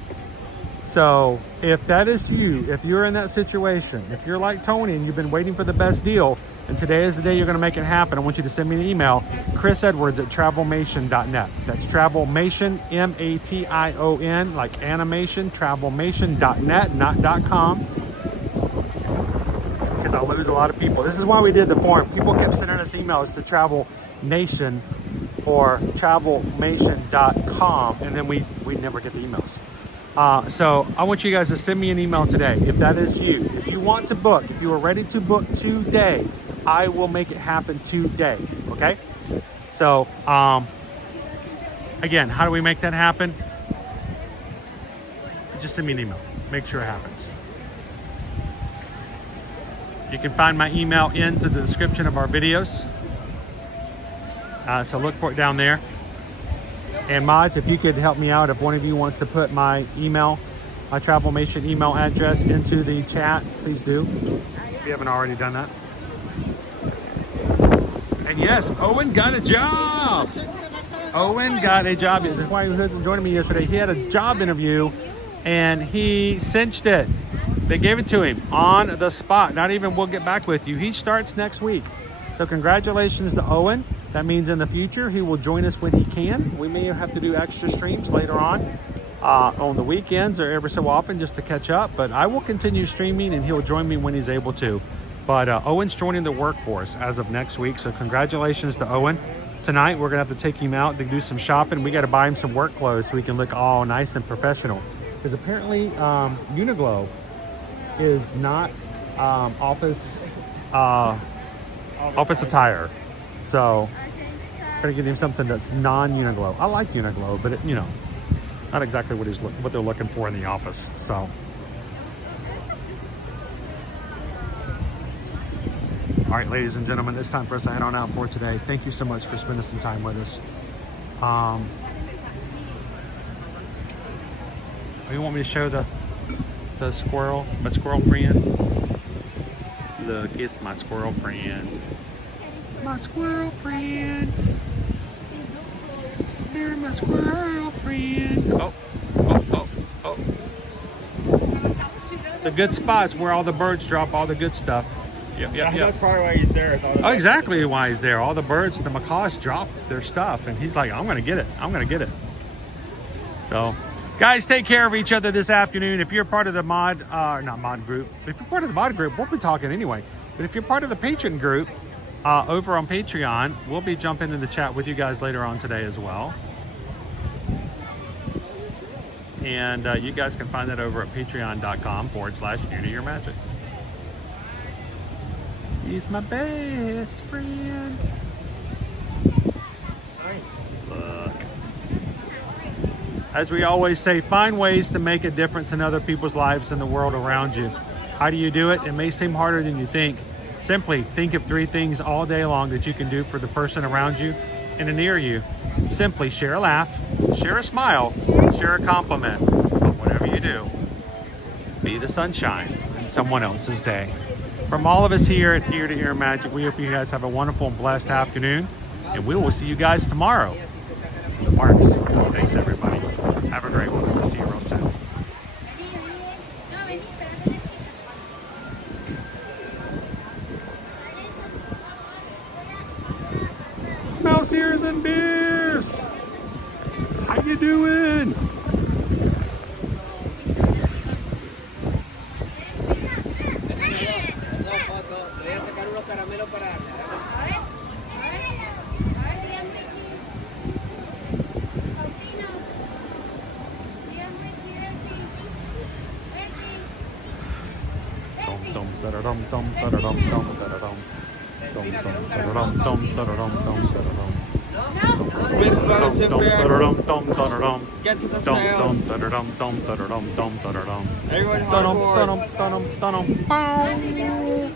So if that is you, if you're in that situation, if you're like Tony and you've been waiting for the best deal, and today is the day you're going to make it happen, I want you to send me an email, chrisedwards@travelmation.net. That's Travelmation, M-A-T-I-O-N, like animation, travelmation.net, not .com. Because I'll lose a lot of people. This is why we did the form. People kept sending us emails to Travelmation or travelmation.com, and then we never get the emails. So I want you guys to send me an email today. If that is you, if you want to book, if you are ready to book today, I will make it happen today. Okay? So, again, how do we make that happen? Just send me an email. Make sure it happens. You can find my email into the description of our videos. So look for it down there. And mods, if you could help me out, if one of you wants to put my email, my Travelmation email address into the chat, please do. If you haven't already done that. And yes, Owen got a job. Owen got a job. That's why he wasn't joining me yesterday. He had a job interview and he cinched it. They gave it to him on the spot. Not even we'll get back with you. He starts next week. So congratulations to Owen. That means in the future, he will join us when he can. We may have to do extra streams later on the weekends or every so often just to catch up. But I will continue streaming and he'll join me when he's able to. But Owen's joining the workforce as of next week. So congratulations to Owen. Tonight, we're going to have to take him out to do some shopping. We got to buy him some work clothes so he can look all nice and professional. Because apparently Uniqlo is not office attire. So Gonna give him something that's non-Uniqlo. I like Uniqlo, but you know, not exactly what they're looking for in the office. So. All right, ladies and gentlemen, it's time for us to head on out for today. Thank you so much for spending some time with us. You want me to show the squirrel, my squirrel friend? Look, it's my squirrel friend. My squirrel friend. They're my squirrel friend. Oh. It's a good spot. It's where all the birds drop all the good stuff. Yep. That's probably why he's there. Oh, exactly why he's there. All the birds, the macaws drop their stuff, and he's like, I'm gonna get it. I'm gonna get it. So, guys, take care of each other this afternoon. If you're part of the not mod group, if you're part of the mod group, we'll be talking anyway. But if you're part of the patron group over on Patreon, we'll be jumping into the chat with you guys later on today as well. And you guys can find that over at patreon.com/unity-your-magic. He's my best friend. Look. As we always say, find ways to make a difference in other people's lives and the world around you. How do you do it? It may seem harder than you think. Simply think of 3 things all day long that you can do for the person around you and near you. Simply share a laugh, share a smile, share a compliment. But whatever you do, be the sunshine in someone else's day. From all of us here at Ear to Ear Magic, we hope you guys have a wonderful and blessed afternoon, and we will see you guys tomorrow. The parks. Thanks, everybody. Have a great one. We'll see you real soon. Mouse ears and beers. How you doing? Get to the sales. Everyone hardcore.